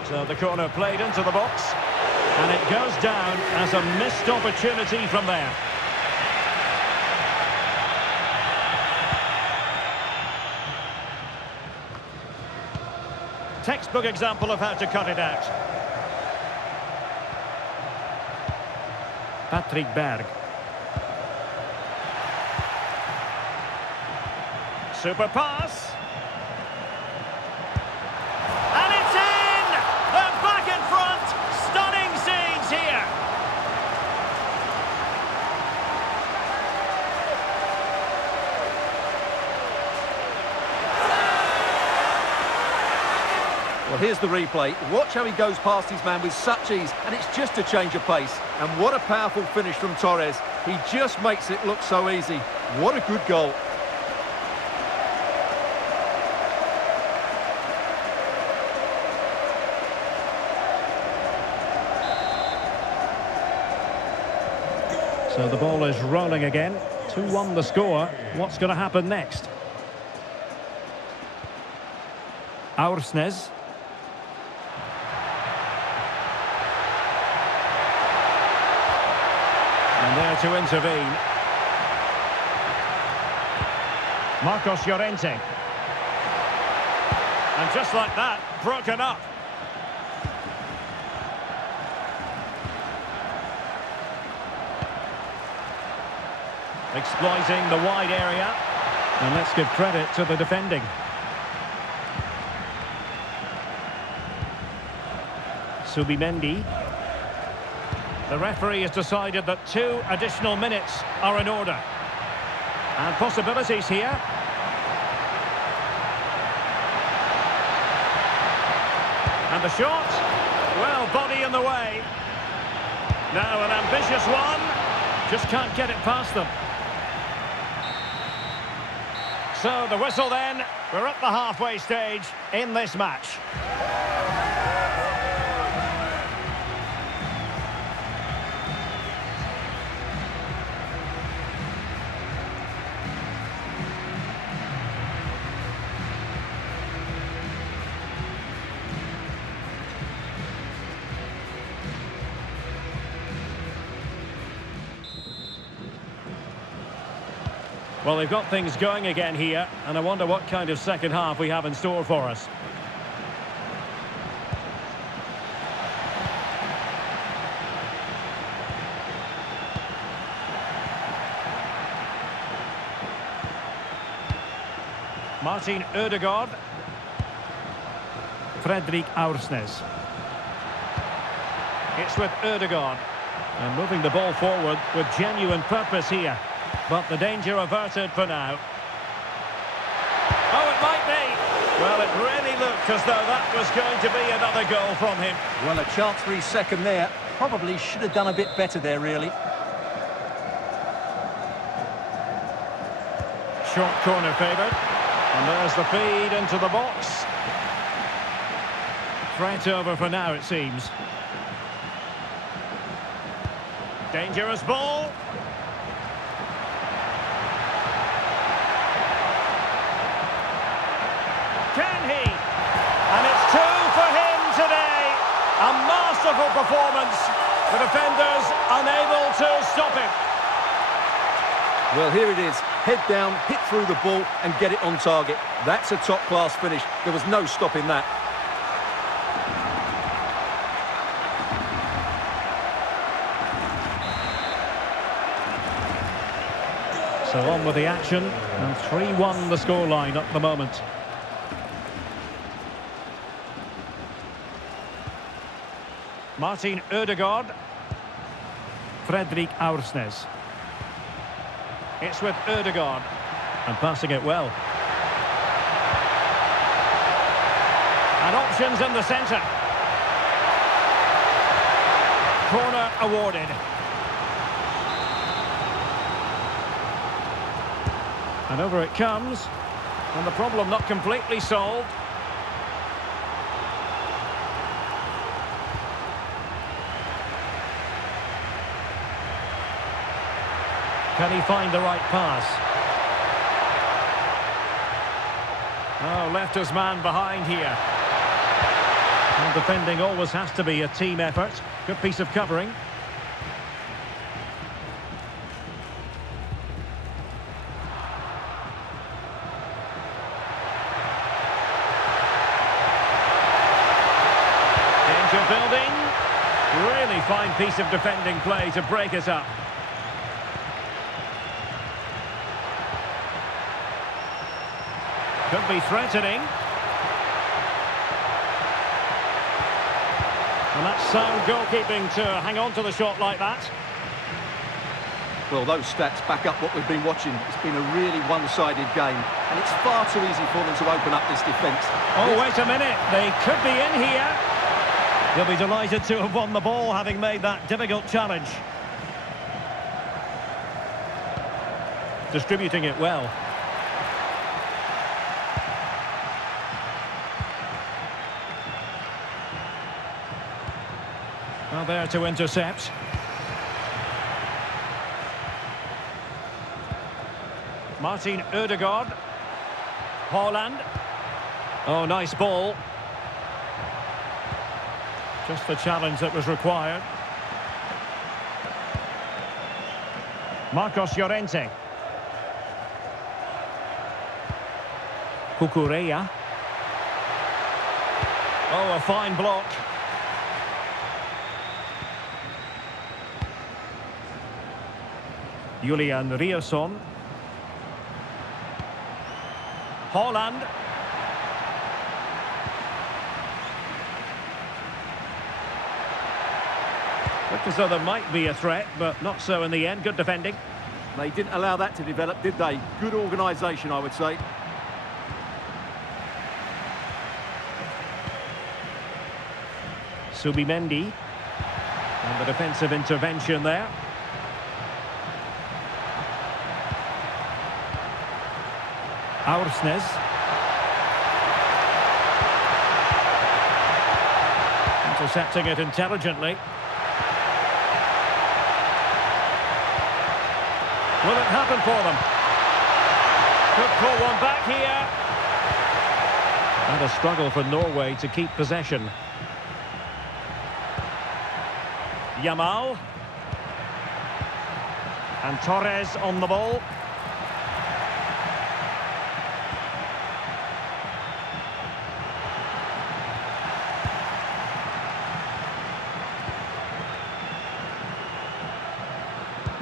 So the corner played into the box, and it goes down as a missed opportunity from there. Textbook example of how to cut it out. Patrick Berg. Super pass. And it's in! They're back in front! Stunning scenes here! Well, here's the replay. Watch how he goes past his man with such ease, and it's just a change of pace. And what a powerful finish from Torres. He just makes it look so easy. What a good goal. So the ball is rolling again. 2-1 the score. What's going to happen next? Aursnes. And there to intervene. Marcos Llorente. And just like that, broken up. Exploiting the wide area. And let's give credit to the defending. Subimendi. The referee has decided that 2 additional minutes are in order. And possibilities here. And the shot. Well, body in the way. Now an ambitious one. Just can't get it past them. So the whistle then. We're at the halfway stage in this match. Well, they've got things going again here, and I wonder what kind of second half we have in store for us. Martin Ødegaard. Fredrik Aursnes. It's with Ødegaard. And moving the ball forward with genuine purpose here. But the danger averted for now. Oh, it might be. Well, it really looked as though that was going to be another goal from him. Well, a chance for his second there. Probably should have done a bit better there, really. Short corner favoured. And there's the feed into the box. Threat over for now, it seems. Dangerous ball. Can he? And it's 2 for him today. A masterful performance. The defenders unable to stop him. Well, here it is. Head down, hit through the ball and get it on target. That's a top-class finish. There was no stopping that. So on with the action. And 3-1 the scoreline at the moment. Martin Ødegaard. Fredrik Aursnes. It's with Ødegaard. And passing it well. And options in the centre. Corner awarded. And over it comes. And the problem not completely solved. Can he find the right pass? Oh, left his man behind here. And defending always has to be a team effort. Good piece of covering. Danger building. Really fine piece of defending play to break it up. Could be threatening. And that's sound goalkeeping to hang on to the shot like that. Well, those stats back up what we've been watching. It's been a really one-sided game, and it's far too easy for them to open up this defence. Oh, wait a minute. They could be in here. He'll be delighted to have won the ball, having made that difficult challenge. Distributing it well. Well, there to intercept. Martin Ødegaard. Haaland. Oh, nice ball. Just the challenge that was required. Marcos Llorente. Cucurella. Oh, a fine block. Julian Riasson. Haaland. Looked as though there might be a threat, but not so in the end. Good defending. They didn't allow that to develop, did they? Good organisation, I would say. Subimendi. And the defensive intervention there. Aursnes. Intercepting it intelligently. Will it happen for them? Could pull one back here. And a struggle for Norway to keep possession. Yamal. And Torres on the ball.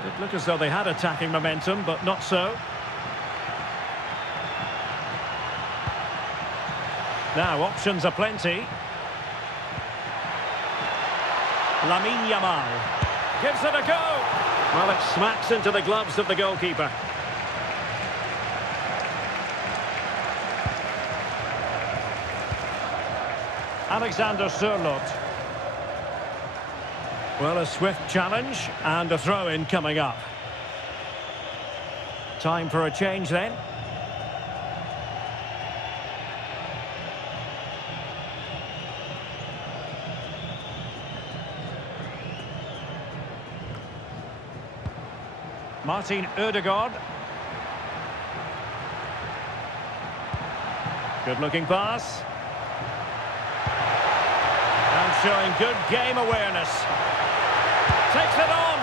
It looked as though they had attacking momentum, but not so. Now, options are plenty. Lamine Yamal gives it a go. Well, it smacks into the gloves of the goalkeeper. Alexander Sørloth. Well, a swift challenge and a throw-in coming up. Time for a change then. Martin Ødegaard. Good-looking pass. And showing good game awareness. Takes it on.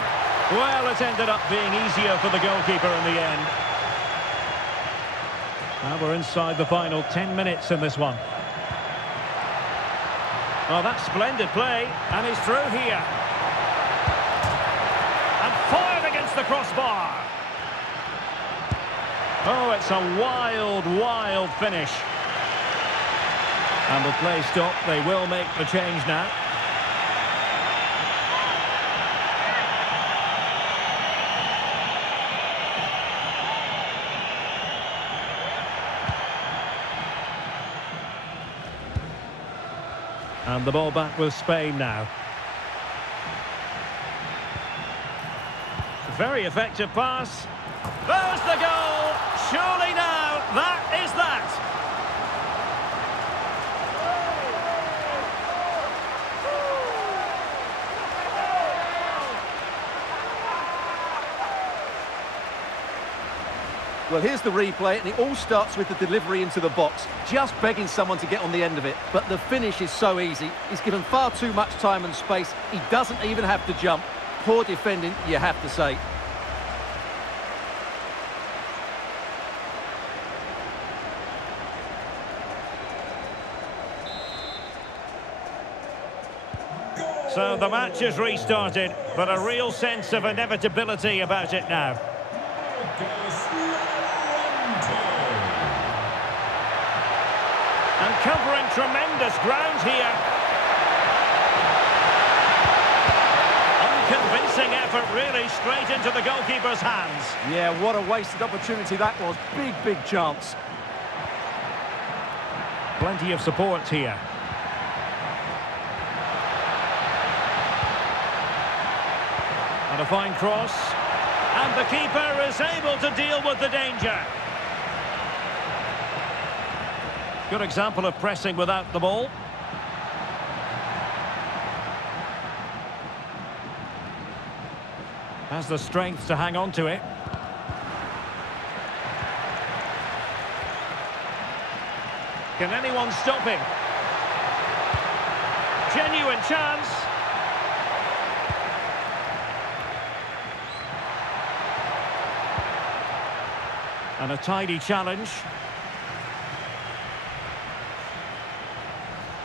Well, it ended up being easier for the goalkeeper in the end. Now we're inside the final 10 minutes in this one. Well, that's splendid play. And he's through here. And fired against the crossbar. Oh, it's a wild, wild finish. And the play stopped. They will make the change now. And the ball back with Spain now. Very effective pass. There's the goal. Surely now, that is that. Well, here's the replay, and it all starts with the delivery into the box, just begging someone to get on the end of it. But the finish is so easy. He's given far too much time and space. He doesn't even have to jump. Poor defending, you have to say. So the match is restarted, but a real sense of inevitability about it now. And covering tremendous ground here. Convincing effort, really, straight into the goalkeeper's hands. Yeah, what a wasted opportunity that was. Big chance. Plenty of support here. And a fine cross. And the keeper is able to deal with the danger. Good example of pressing without the ball. Has the strength to hang on to it. Can anyone stop him? Genuine chance. And a tidy challenge.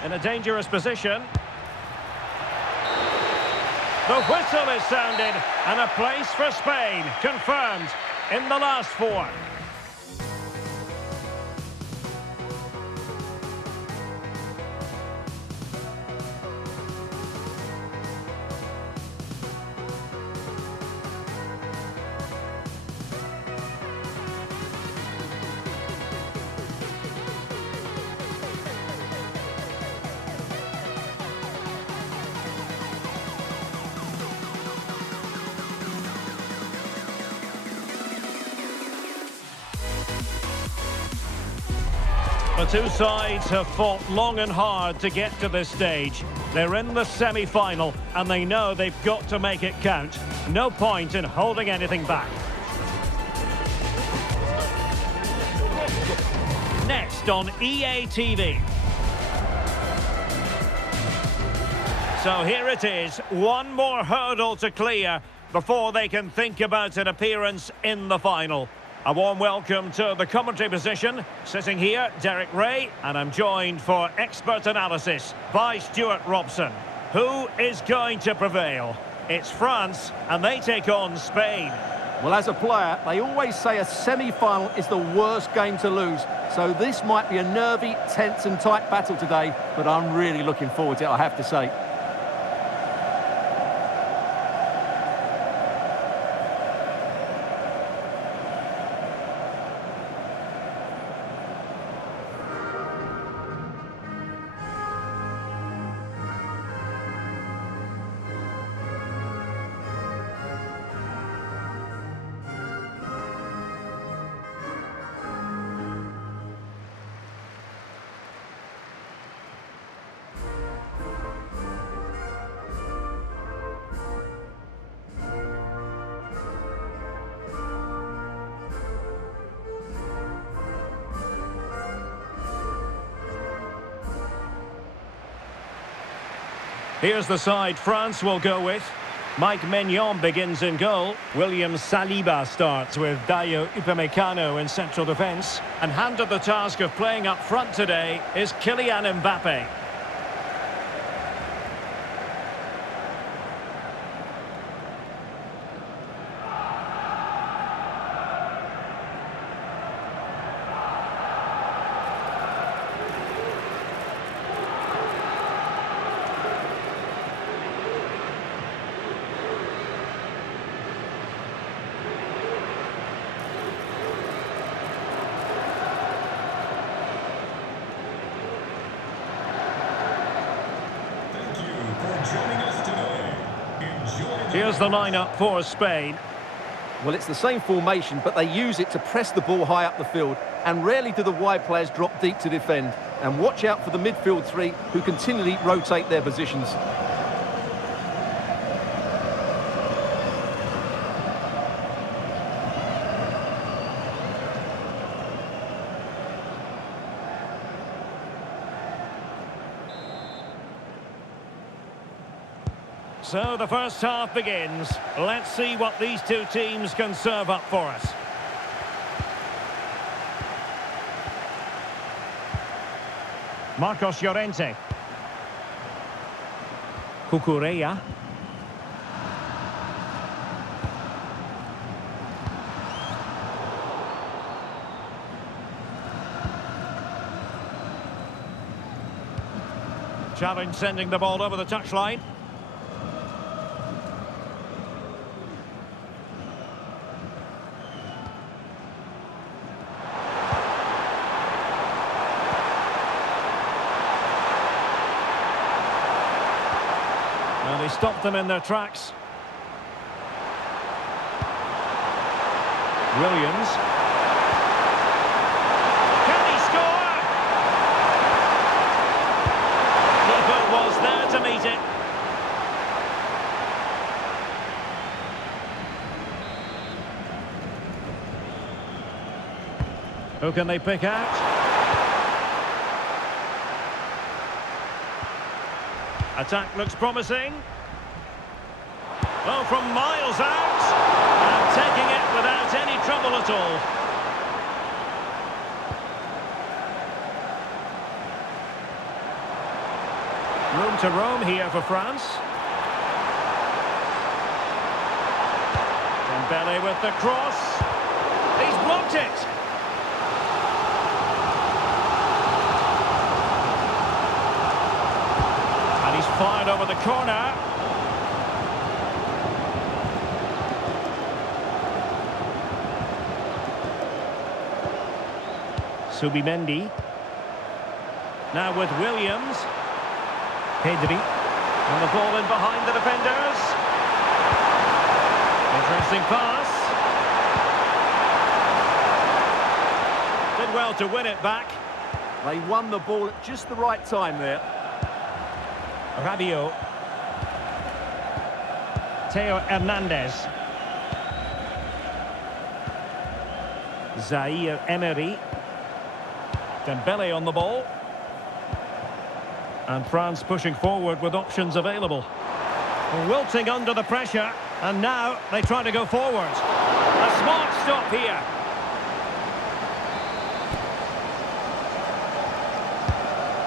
In a dangerous position. The whistle is sounded, and a place for Spain confirmed in the last four. The two sides have fought long and hard to get to this stage. They're in the semi-final and they know they've got to make it count. No point in holding anything back. Next on EA TV. So here it is, one more hurdle to clear before they can think about an appearance in the final. A warm welcome to the commentary position. Sitting here, Derek Ray, and I'm joined for expert analysis by Stuart Robson. Who is going to prevail? It's France, and they take on Spain. Well, as a player, they always say a semi-final is the worst game to lose. So this might be a nervy, tense and tight battle today, but I'm really looking forward to it, I have to say. Here's the side France will go with. Mike Maignan begins in goal. William Saliba starts with Dayo Upamecano in central defence. And handed the task of playing up front today is Kylian Mbappe. Here's the lineup for Spain. Well, it's the same formation, but they use it to press the ball high up the field, and rarely do the wide players drop deep to defend. And watch out for the midfield three, who continually rotate their positions. So the first half begins. Let's see what these two teams can serve up for us. Marcos Llorente. Cucurella. Challenge sending the ball over the touchline. And he stopped them in their tracks. Williams. Can he score? Keeper was there to meet it. Who can they pick out? Attack looks promising. Oh, from miles out. And taking it without any trouble at all. Room to roam here for France. Dembele with the cross. He's blocked it. And he's fired over the corner. Subimendi. Now with Williams. Pedri. And the ball in behind the defenders. Interesting pass. Did well to win it back. They won the ball at just the right time there. Rabiot. Theo Hernandez. Zaire Emery. Dembele on the ball. And France pushing forward with options available. Wilting under the pressure. And now they try to go forward. A smart stop here.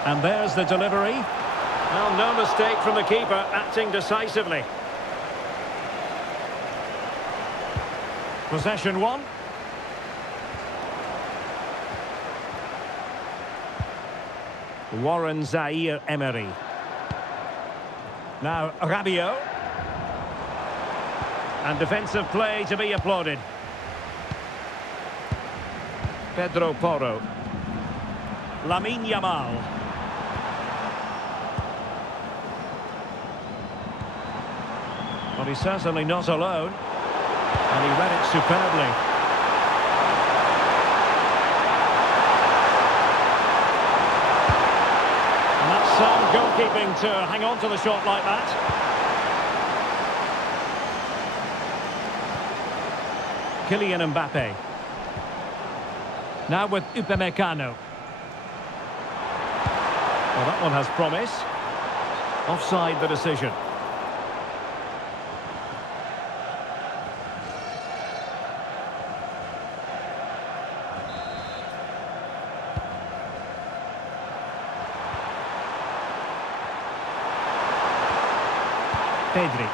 And there's the delivery. Well, no mistake from the keeper, acting decisively. Possession one. Warren Zaire Emery. Now Rabiot. And defensive play to be applauded. Pedro Porro. Lamine Yamal. Well, he's certainly not alone. And he read it superbly. And that's some goalkeeping to hang on to the shot like that. Kylian Mbappe. Now with Upamecano. Well, that one has promise. Offside the decision. Pedri.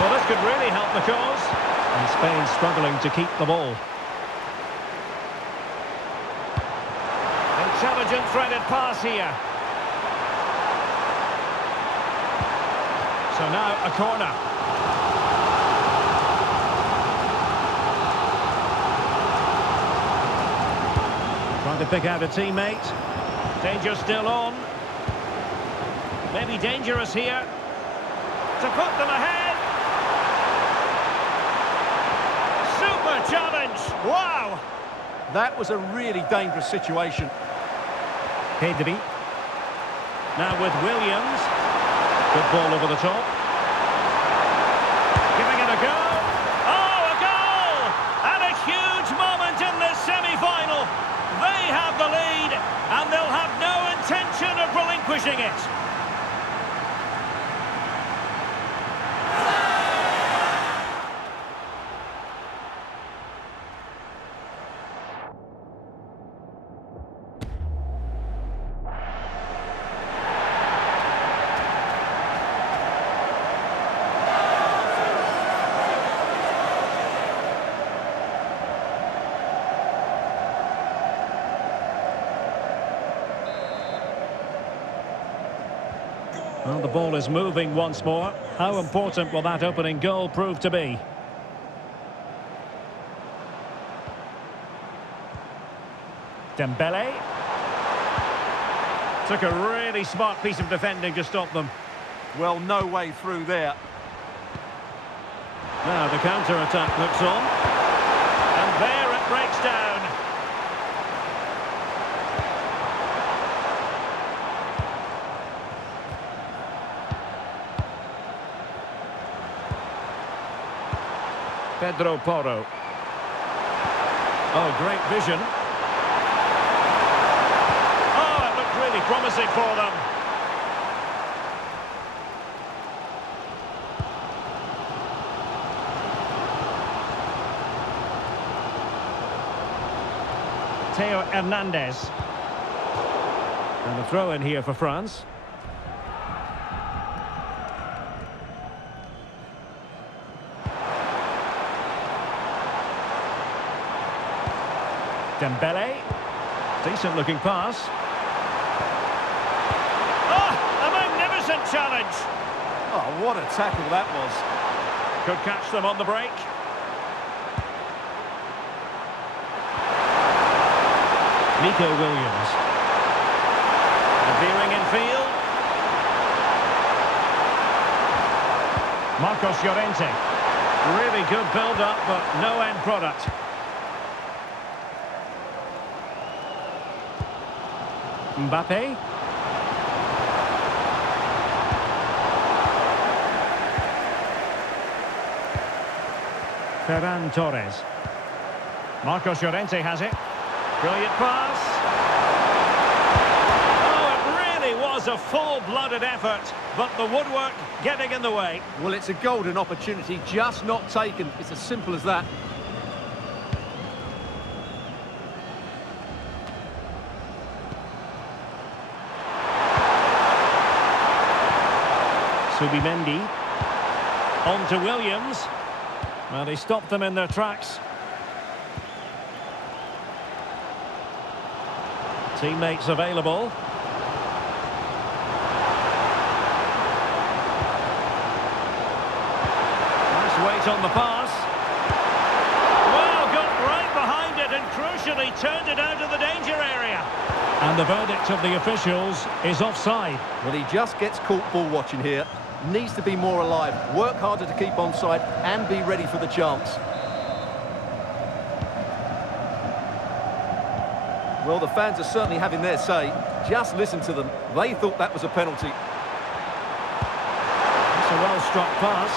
Well, this could really help the cause. And Spain struggling to keep the ball. Intelligent threaded pass here. So now a corner. Trying to pick out a teammate. Danger still on. Maybe dangerous here. To put them ahead. Super challenge. Wow. That was a really dangerous situation. Pedri. Now with Williams. Good ball over the top. Giving it a go. Oh, a goal! And a huge moment in this semi-final. They have the lead, and they'll have no intention of relinquishing it. Well, the ball is moving once more. How important will that opening goal prove to be? Dembele. Took a really smart piece of defending to stop them. Well, no way through there. Now the counter-attack looks on. And there it breaks down. Pedro Porro. Oh, great vision. Oh, it looked really promising for them. Theo Hernandez. And a throw in here for France. Dembele. Decent looking pass. Oh, a magnificent challenge. Oh, what a tackle that was. Could catch them on the break. Nico Williams. Veering in field. Marcos Llorente. Really good build-up, but no end product. Mbappe. Ferran Torres. Marcos Llorente has it. Brilliant pass. Oh, it really was a full-blooded effort, but the woodwork getting in the way. Well, it's a golden opportunity, just not taken. It's as simple as that. Subimendi. On to Williams. Well, they stopped them in their tracks. Teammates available. Nice weight on the pass. Well, got right behind it and crucially turned it out of the danger area. And the verdict of the officials is offside. Well, he just gets caught ball watching here. Needs to be more alive, work harder to keep onside and be ready for the chance. Well, the fans are certainly having their say. Just listen to them. They thought that was a penalty. It's a well-struck pass.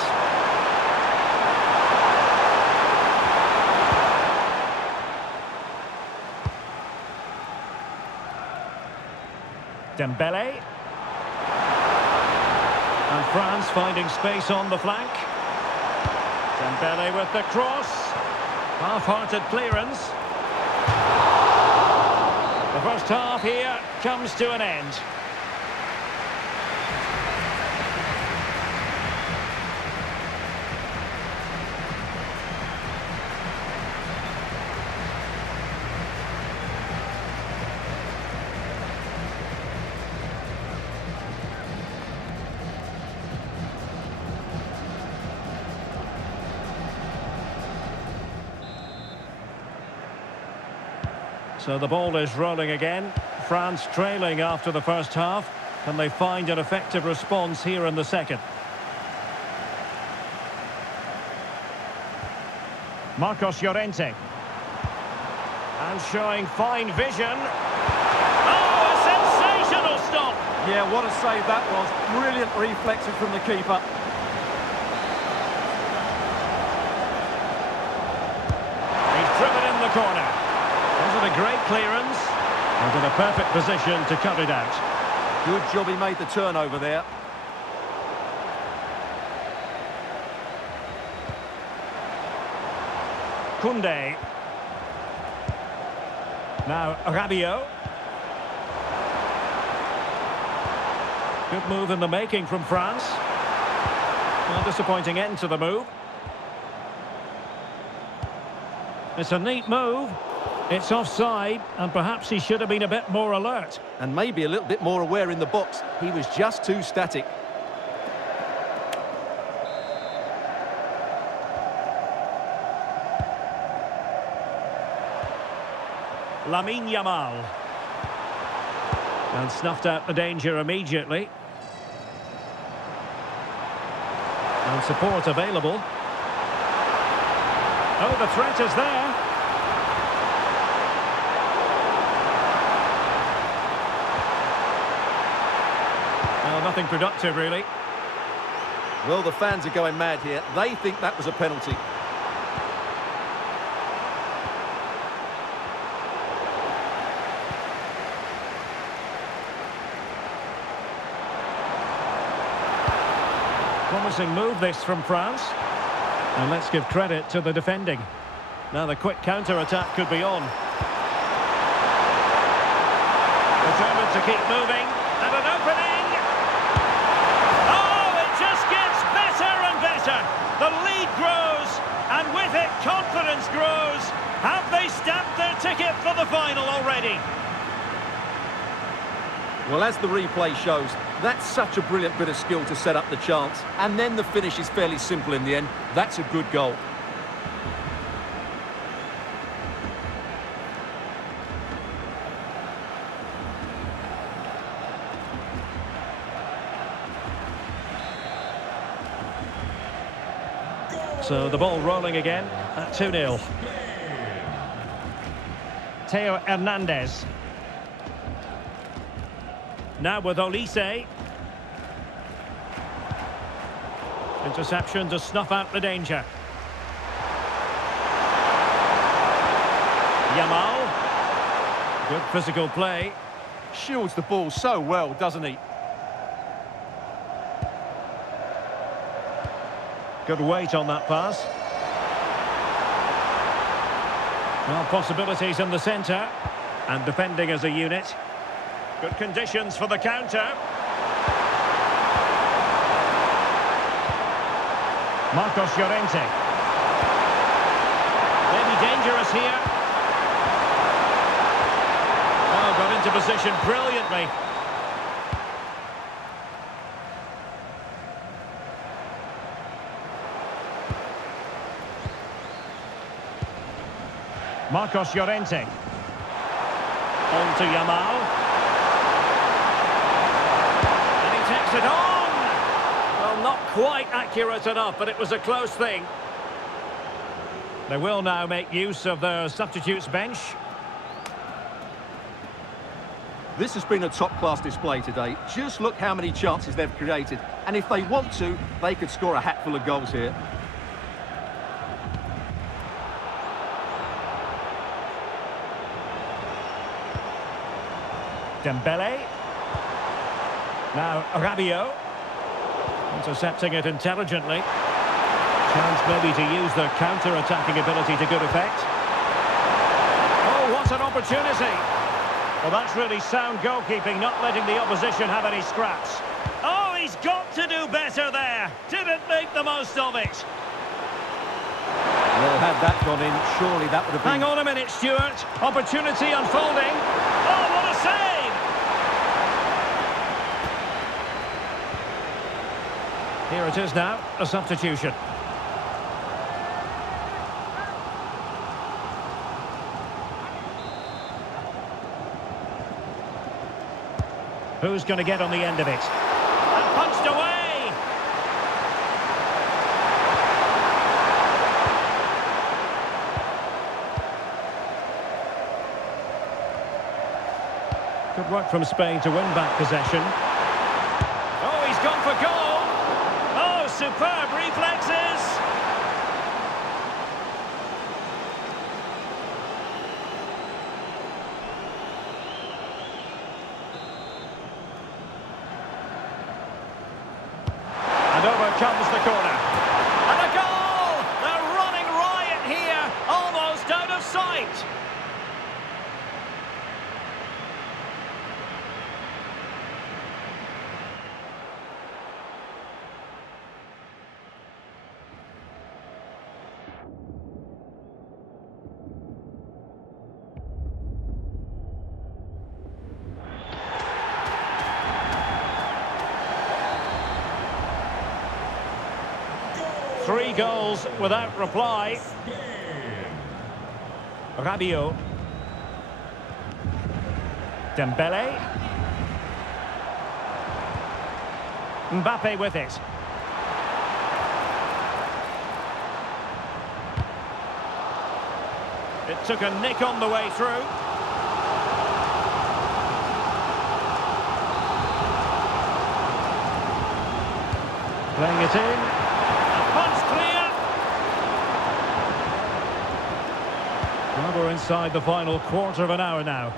Dembele. And France finding space on the flank. Dembele with the cross. Half-hearted clearance. The first half here comes to an end. So the ball is rolling again. France trailing after the first half. Can they find an effective response here in the second? Marcos Llorente. And showing fine vision. Oh, a sensational stop! Yeah, what a save that was. Brilliant reflexes from the keeper. He's driven in the corner. Was it a great clearance? And in a perfect position to cut it out. Good job he made the turnover there. Koundé. Now Rabiot. Good move in the making from France. Well, disappointing end to the move. It's a neat move. It's offside, and perhaps he should have been a bit more alert. And maybe a little bit more aware in the box. He was just too static. Lamine Yamal. And snuffed out the danger immediately. And support available. Oh, the threat is there. Well, nothing productive, really. Well, the fans are going mad here. They think that was a penalty. Promising move this from France. And let's give credit to the defending. Now the quick counter-attack could be on. Determined to keep moving. And an opening! Oh, it just gets better and better. The lead grows, and with it, confidence grows. Have they stamped their ticket for the final already? Well, as the replay shows, that's such a brilliant bit of skill to set up the chance. And then the finish is fairly simple in the end. That's a good goal. So the ball rolling again at 2-0. Theo Hernandez. Now with Olise. Interception to snuff out the danger. Yamal. Good physical play. Shields the ball so well, doesn't he? Good weight on that pass. Well, possibilities in the centre. And defending as a unit. Good conditions for the counter. Marcos Llorente. Maybe dangerous here. Oh, got into position brilliantly. Marcos Llorente. On to Yamal. And he takes it on! Well, not quite accurate enough, but it was a close thing. They will now make use of their substitutes bench. This has been a top-class display today. Just look how many chances they've created. And if they want to, they could score a hatful of goals here. Dembele. Now Rabiot. Intercepting it intelligently. Chance maybe to use their counter-attacking ability to good effect. Oh, what an opportunity! Well, that's really sound goalkeeping, not letting the opposition have any scraps. Oh, he's got to do better there. Didn't make the most of it. Well, had that gone in, surely that would have been... Hang on a minute, Stuart. Opportunity unfolding. Oh, what a save! Here it is now, a substitution. Who's going to get on the end of it? And punched away! Good work from Spain to win back possession. Oh, he's gone for goal! Oh, superb reflexes! And over comes the corner. And a goal! They're running riot here, almost out of sight. Three goals without reply. Rabiot. Dembele. Mbappe with it. It took a nick on the way through. Playing it in. A punch clear. Well, we're inside the final quarter of an hour now.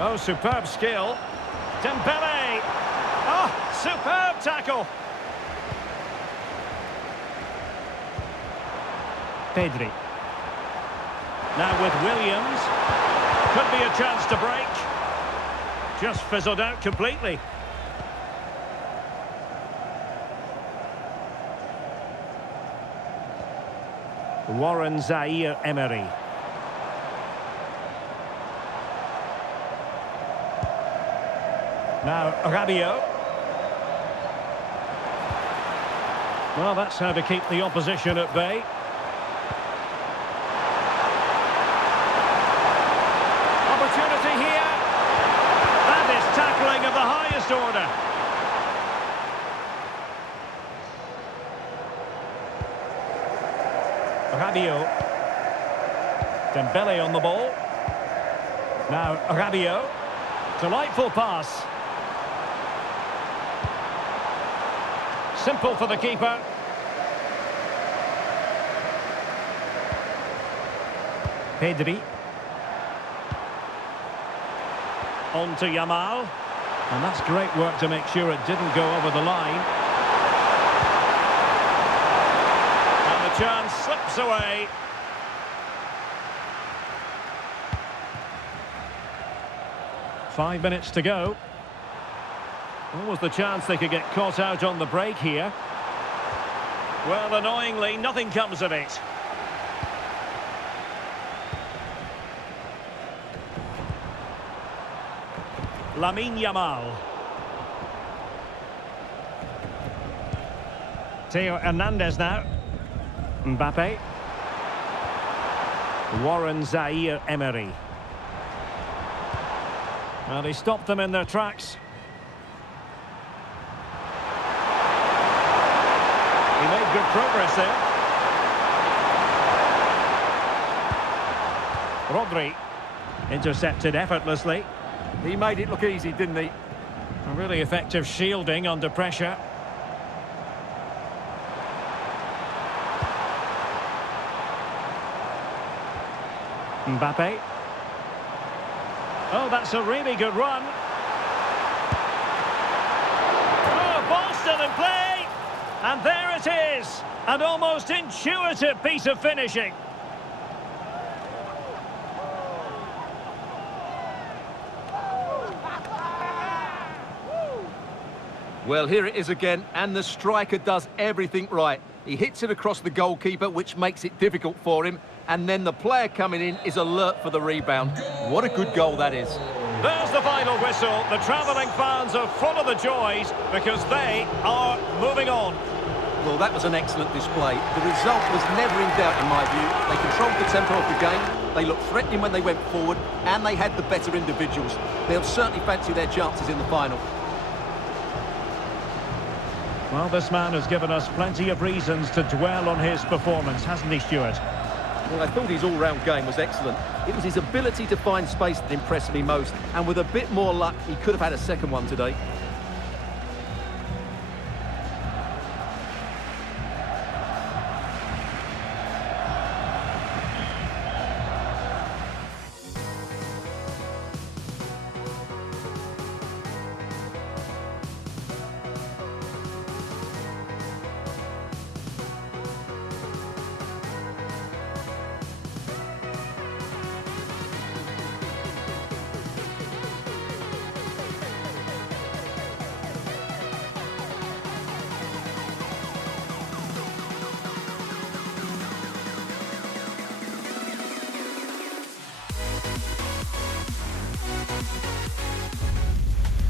Oh, superb skill. Dembele. Oh, superb tackle. Pedri. Now with Williams. Could be a chance to break. Just fizzled out completely. Warren Zaire-Emery. Now Rabiot. Well, that's how to keep the opposition at bay. Opportunity here. That is tackling of the highest order. Rabiot. Dembele on the ball. Now Rabiot. Delightful pass. Simple for the keeper. Pedri. On to Yamal. And that's great work to make sure it didn't go over the line. And the chance slips away. Five minutes to go. What was the chance they could get caught out on the break here? Well, annoyingly, nothing comes of it. Lamine Yamal. Theo Hernandez now. Mbappe. Warren Zaire-Emery. Well, he stopped them in their tracks. He made good progress there. Rodri intercepted effortlessly. He made it look easy, didn't he? A really effective shielding under pressure. Mbappe. Oh, that's a really good run. Oh, ball still in play. And there it is. An almost intuitive piece of finishing. Well, here it is again, and the striker does everything right. He hits it across the goalkeeper, which makes it difficult for him, and then the player coming in is alert for the rebound. What a good goal that is. There's the final whistle. The travelling fans are full of the joys because they are moving on. Well, that was an excellent display. The result was never in doubt, in my view. They controlled the tempo of the game, they looked threatening when they went forward, and they had the better individuals. They'll certainly fancy their chances in the final. Well, this man has given us plenty of reasons to dwell on his performance, hasn't he, Stuart? Well, I thought his all-round game was excellent. It was his ability to find space that impressed me most, and with a bit more luck, he could have had a second one today.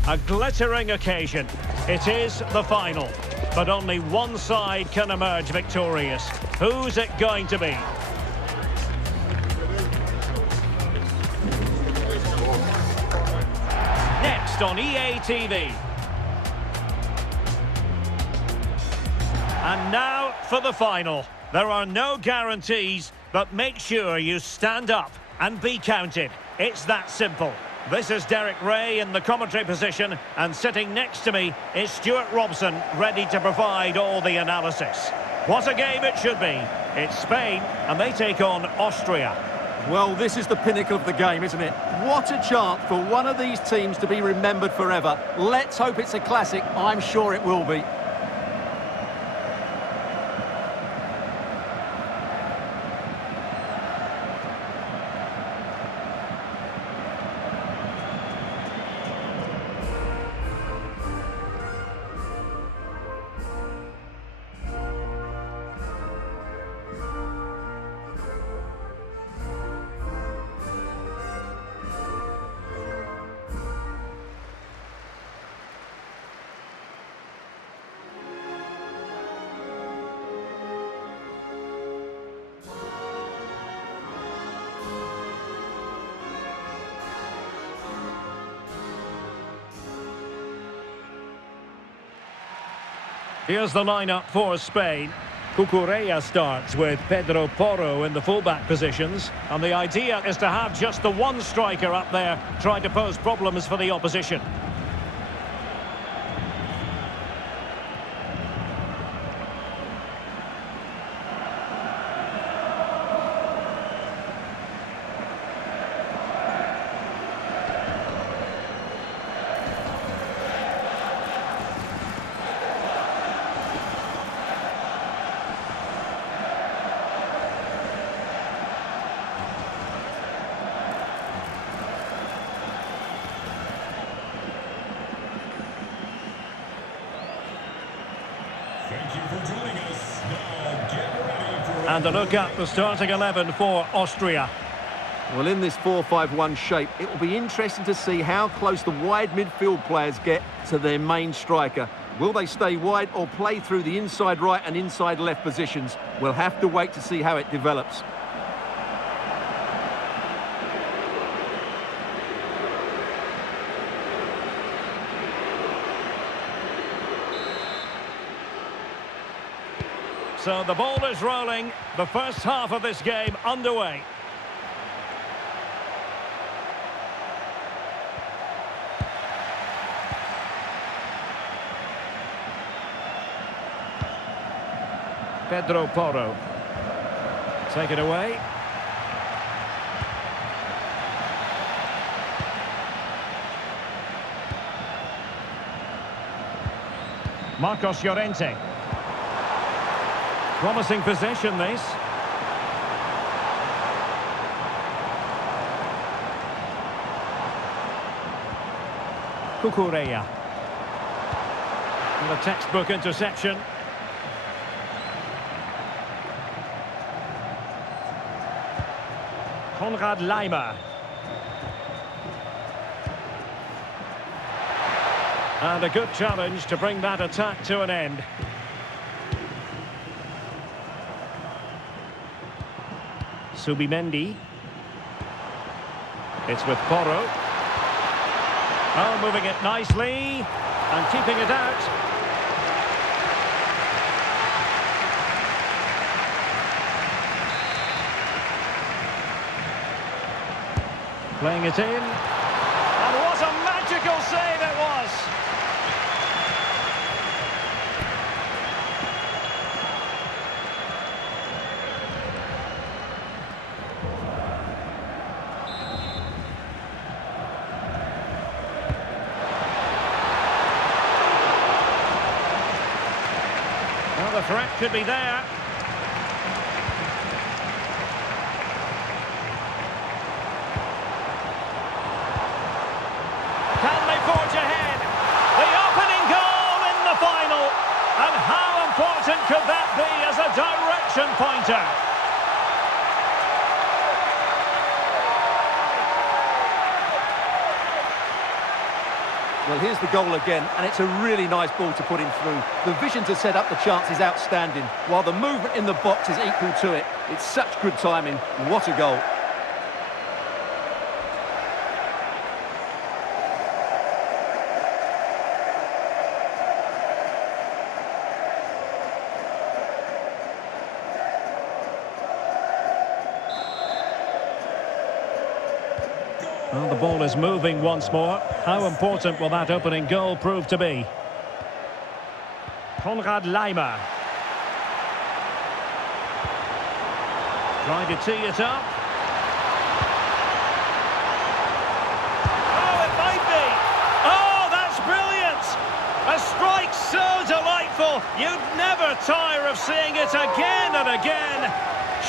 A glittering occasion. It is the final, but only one side can emerge victorious. Who's it going to be? Next on EA TV. And now for the final. There are no guarantees, but make sure you stand up and be counted. It's that simple. This is Derek Ray in the commentary position, and sitting next to me is Stuart Robson, ready to provide all the analysis. What a game it should be. It's Spain, and they take on Austria. Well, this is the pinnacle of the game, isn't it? What a chance for one of these teams to be remembered forever. Let's hope it's a classic. I'm sure it will be. Here's the lineup for Spain. Cucurella starts with Pedro Porro in the fullback positions. And the idea is to have just the one striker up there trying to pose problems for the opposition. Thank you for joining us. Now get ready for... And a look at the starting 11 for Austria. Well, in this 4-5-1 shape, it will be interesting to see how close the wide midfield players get to their main striker. Will they stay wide or play through the inside right and inside left positions? We'll have to wait to see how it develops. So the ball is rolling. The first half of this game underway. Pedro Porro. Take it away. Marcos Llorente. Promising possession, this. Cucurella. And a textbook interception. Konrad Laimer. And a good challenge to bring that attack to an end. Subimendi. It's with Porro. Oh, moving it nicely and keeping it out. Playing it in. And what a magical save it was! Well, the threat could be there. Can they forge ahead? The opening goal in the final. And how important could that be as a direction pointer? Well, here's the goal again, and it's a really nice ball to put him through. The vision to set up the chance is outstanding, while the movement in the box is equal to it. It's such good timing. What a goal. Well, the ball is moving once more. How important will that opening goal prove to be? Konrad Laimer. Trying to tee it up. Oh, it might be. Oh, that's brilliant. A strike so delightful. You'd never tire of seeing it again and again.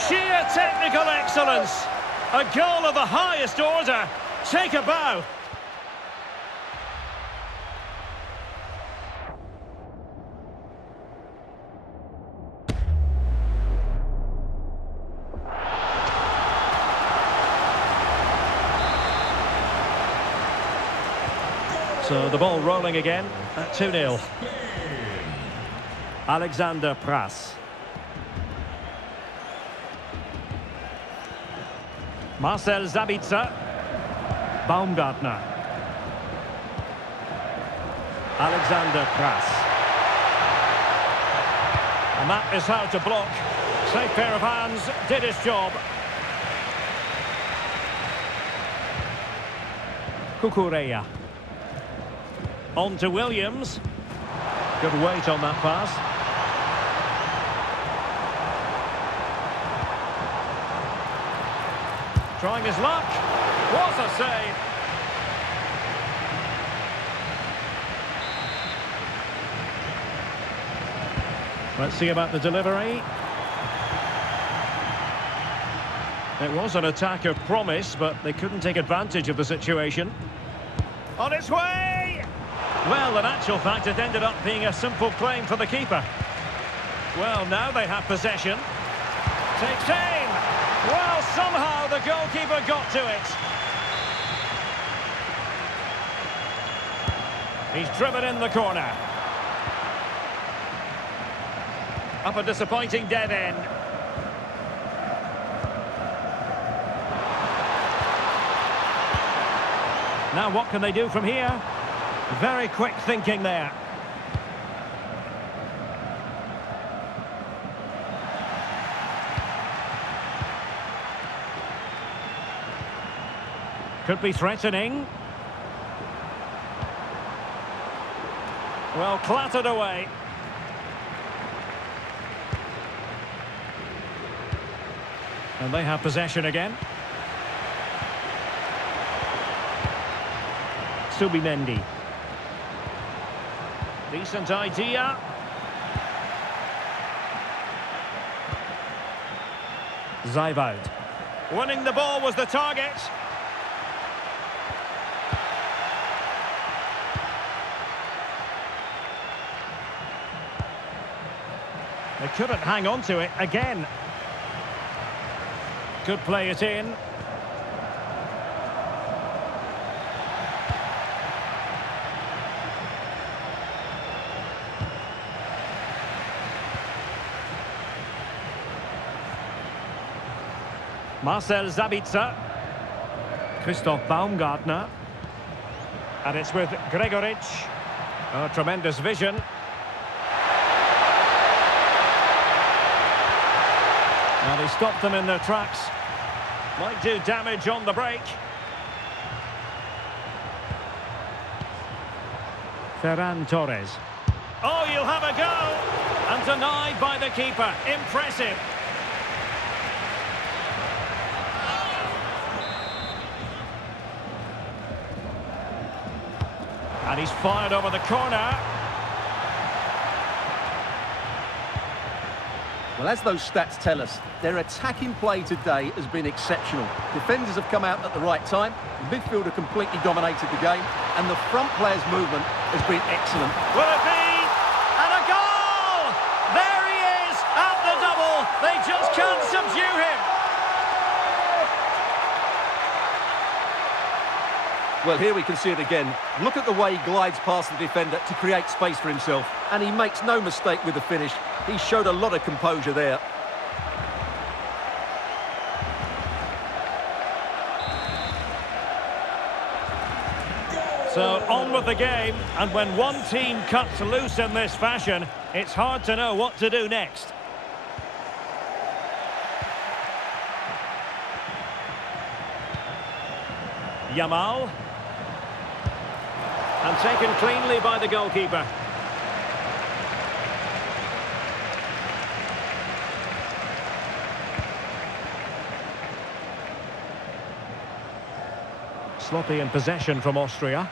Sheer technical excellence. A goal of the highest order. Take a bow. So the ball rolling again at 2-0. Alexander Pras. Marcel Sabitzer. Baumgartner. Alexander Pras. And that is how to block. Safe pair of hands, did his job. Kukureya. On to Williams. Good weight on that pass. Trying his luck. What a save. Let's see about the delivery. It was an attack of promise, but they couldn't take advantage of the situation. On its way! Well, in actual fact, it ended up being a simple claim for the keeper. Well, now they have possession. Takes aim! Well, somehow the goalkeeper got to it. He's driven in the corner. Up a disappointing dead end. Now what can they do from here? Very quick thinking there. Could be threatening. Well, clattered away. And they have possession again. Subimendi. Decent idea. Zijvoud. Winning the ball was the target. They couldn't hang on to it again. Could play it in. Marcel Sabitzer. Christoph Baumgartner. And it's with Gregoritsch. Oh, tremendous vision. And he stopped them in their tracks. Might do damage on the break. Ferran Torres. Oh, you'll have a go! And denied by the keeper. Impressive. And he's fired over the corner. Well, as those stats tell us, their attacking play today has been exceptional. Defenders have come out at the right time, the midfielder completely dominated the game, and the front player's movement has been excellent. Will it be? And a goal! There he is at the double. They just can't subdue him. Well, here we can see it again. Look at the way he glides past the defender to create space for himself. And he makes no mistake with the finish. He showed a lot of composure there. So on with the game, and when one team cuts loose in this fashion, it's hard to know what to do next. Yamal. And taken cleanly by the goalkeeper. Sloppy in possession from Austria.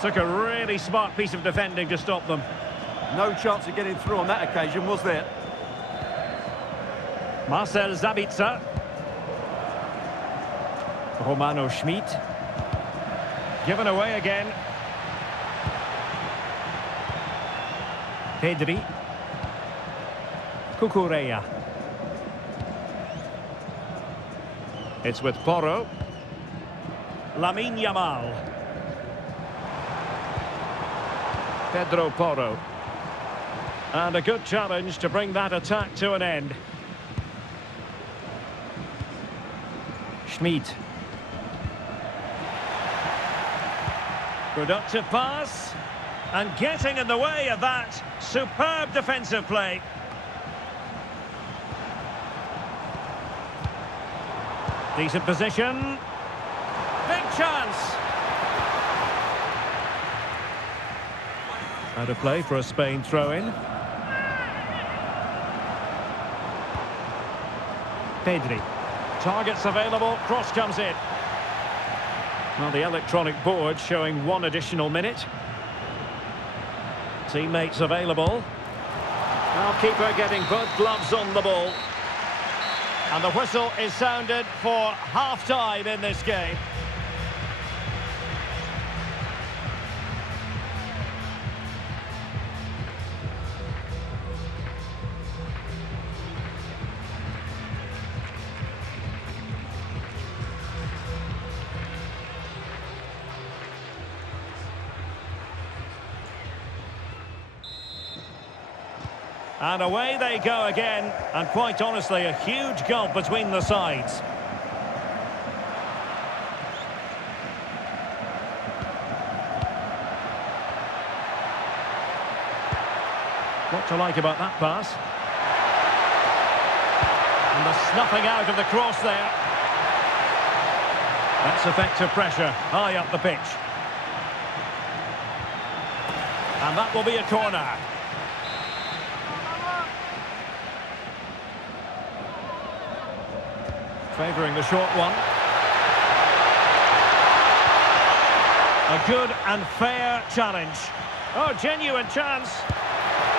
Took a really smart piece of defending to stop them. No chance of getting through on that occasion, was there? Marcel Sabitzer. Romano Schmid. Given away again. Pedri. Cucurella. It's with Porro. Lamine Yamal. Pedro Porro. And a good challenge to bring that attack to an end. Schmid. Productive pass. And getting in the way of that. Superb defensive play. Decent position. Big chance. Out of play for a Spain throw-in. Pedri. Targets available, cross comes in. Well, the electronic board showing 1 additional minute. Teammates available. Now keeper getting both gloves on the ball. And the whistle is sounded for half-time in this game. And away they go again, and quite honestly, a huge gulf between the sides. What to like about that pass? And the snuffing out of the cross there. That's effective pressure, high up the pitch. And that will be a corner. Favouring the short one. A good and fair challenge. Oh, genuine chance.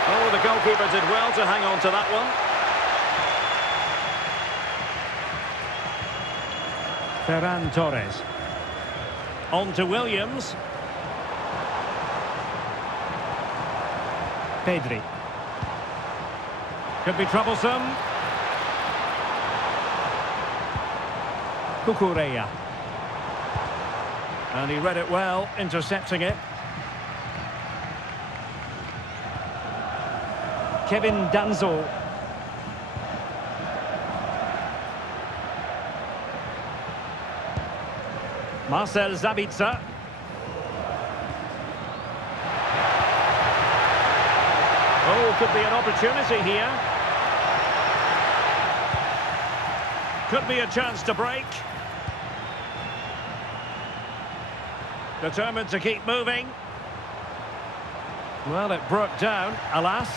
Oh, the goalkeeper did well to hang on to that one. Ferran Torres. On to Williams. Pedri. Could be troublesome. Cucurella. And he read it well, intercepting it. Kevin Danzo. Marcel Sabitzer. Oh, could be an opportunity here. Could be a chance to break. Determined to keep moving. Well, it broke down, alas.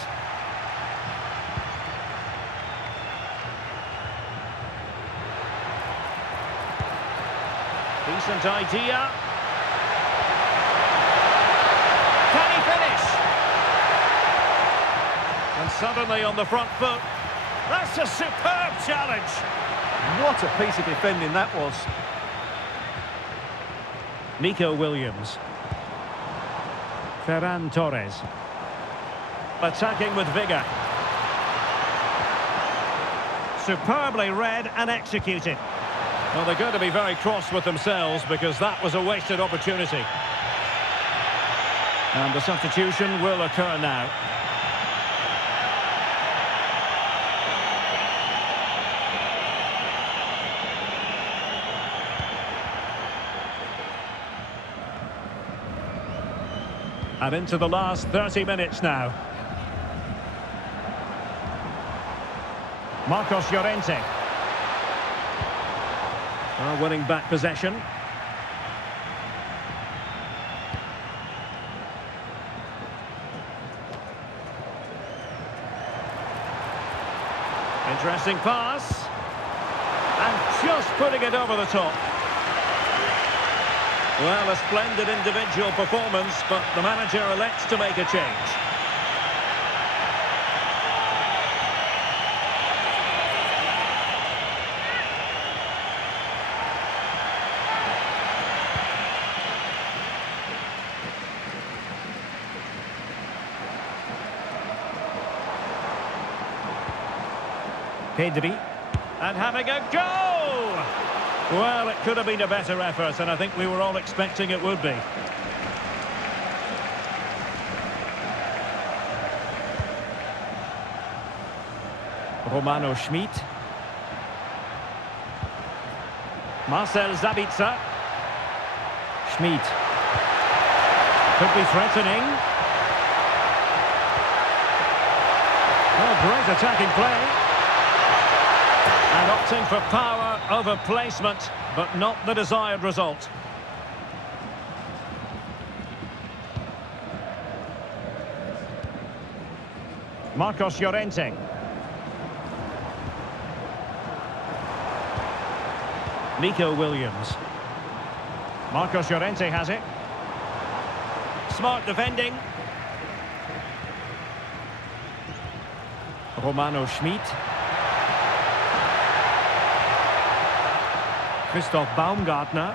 Decent idea. Can he finish? And suddenly on the front foot. That's a superb challenge. What a piece of defending that was. Nico Williams. Ferran Torres. Attacking with vigour. Superbly read and executed. Well, they're going to be very cross with themselves because that was a wasted opportunity. And the substitution will occur now. And into the last 30 minutes now. Marcos Llorente. Well, winning back possession. Interesting pass. And just putting it over the top. Well, a splendid individual performance, but the manager elects to make a change. Pedri, and having a go! Well, it could have been a better effort, and I think we were all expecting it would be. Romano Schmid. Marcel Sabitzer. Schmid. Could be threatening. Oh, great attacking play. And opting for power over placement, but not the desired result. Marcos Llorente. Nico Williams. Marcos Llorente has it. Smart defending. Romano Schmid. Christoph Baumgartner.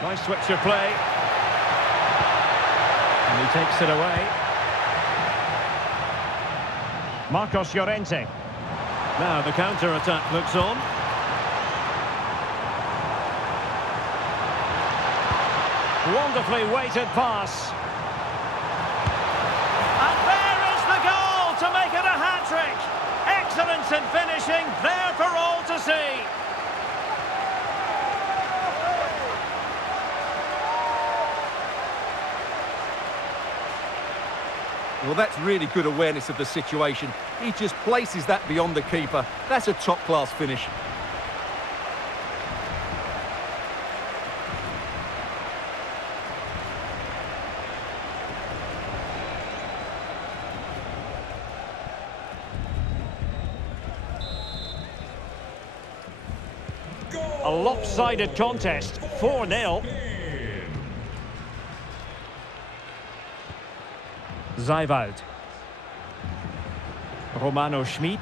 Nice switch of play. And he takes it away. Marcos Llorente. Now the counter-attack looks on. Wonderfully weighted pass. To make it a hat-trick. Excellence in finishing, there for all to see. Well, that's really good awareness of the situation. He just places that beyond the keeper. That's a top-class finish. A lopsided contest, 4-0. Zeiwald. Romano Schmid.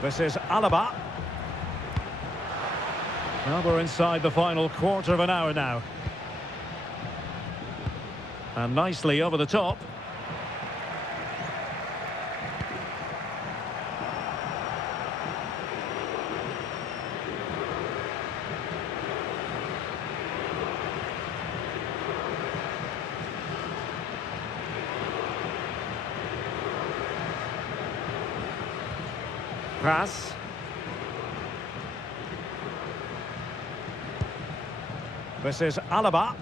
This is Alaba. Well, we're inside the final quarter of an hour now. And nicely over the top. Pass. This is Alaba.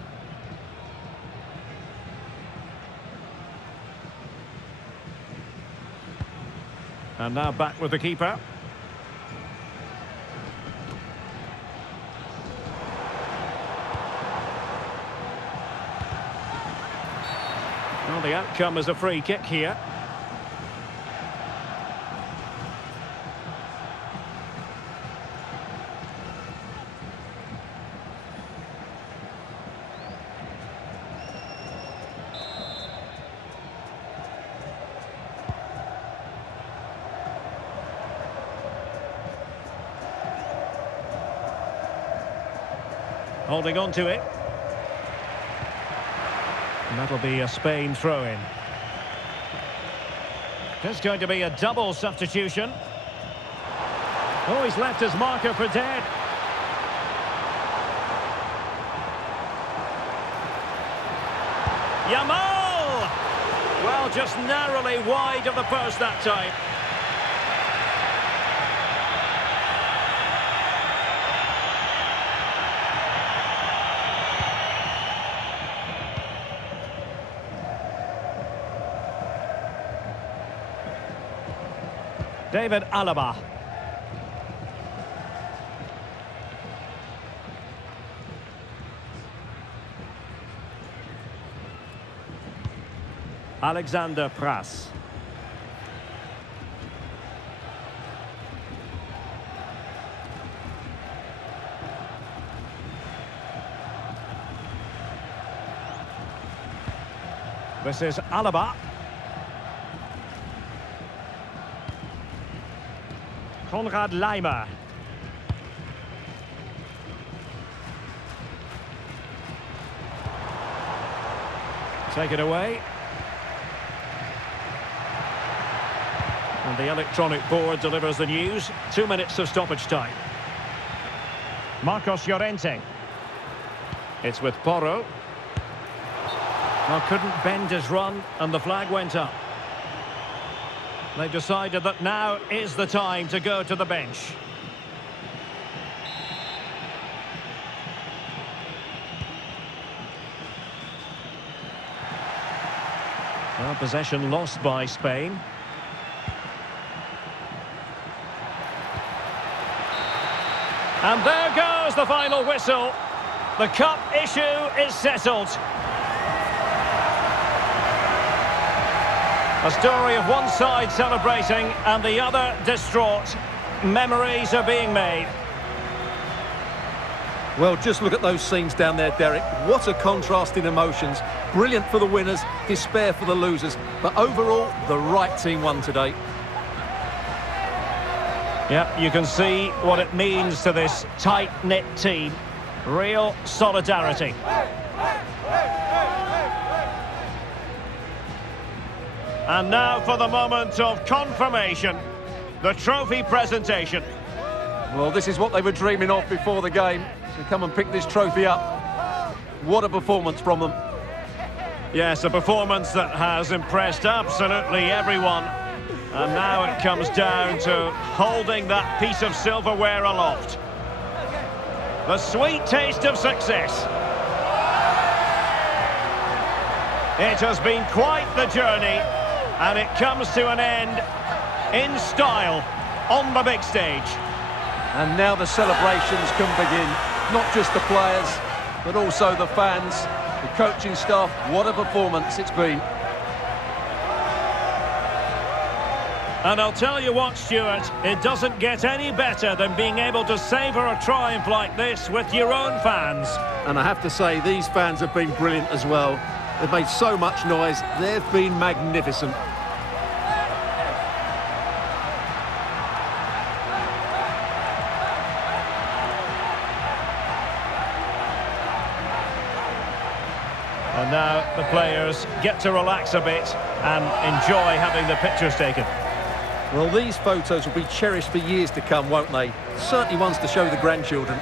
And now back with the keeper. Well, the outcome is a free kick here. Holding on to it. And that'll be a Spain throw-in. There's going to be a double substitution. Oh, he's left his marker for dead. Yamal! Well, just narrowly wide of the post that time. David Alaba. Alexander Pras. This is Alaba. Konrad Laimer. Take it away. And the electronic board delivers the news. 2 minutes of stoppage time. Marcos Llorente. It's with Porro. Well, couldn't bend his run, and the flag went up. They've decided that now is the time to go to the bench. Well, possession lost by Spain. And there goes the final whistle. The cup issue is settled. A story of one side celebrating and the other distraught. Memories are being made. Well, just look at those scenes down there, Derek. What a contrast in emotions. Brilliant for the winners, despair for the losers. But overall, the right team won today. Yep, you can see what it means to this tight-knit team. Real solidarity. And now for the moment of confirmation. The trophy presentation. Well, this is what they were dreaming of before the game. To come and pick this trophy up. What a performance from them. Yes, a performance that has impressed absolutely everyone. And now it comes down to holding that piece of silverware aloft. The sweet taste of success. It has been quite the journey, and it comes to an end in style on the big stage. And now the celebrations can begin. Not just the players, but also the fans, the coaching staff. What a performance it's been. And I'll tell you what, Stuart, it doesn't get any better than being able to savour a triumph like this with your own fans. And I have to say, these fans have been brilliant as well. They've made so much noise. They've been magnificent. And now the players get to relax a bit and enjoy having the pictures taken. Well, these photos will be cherished for years to come, won't they? Certainly ones to show the grandchildren.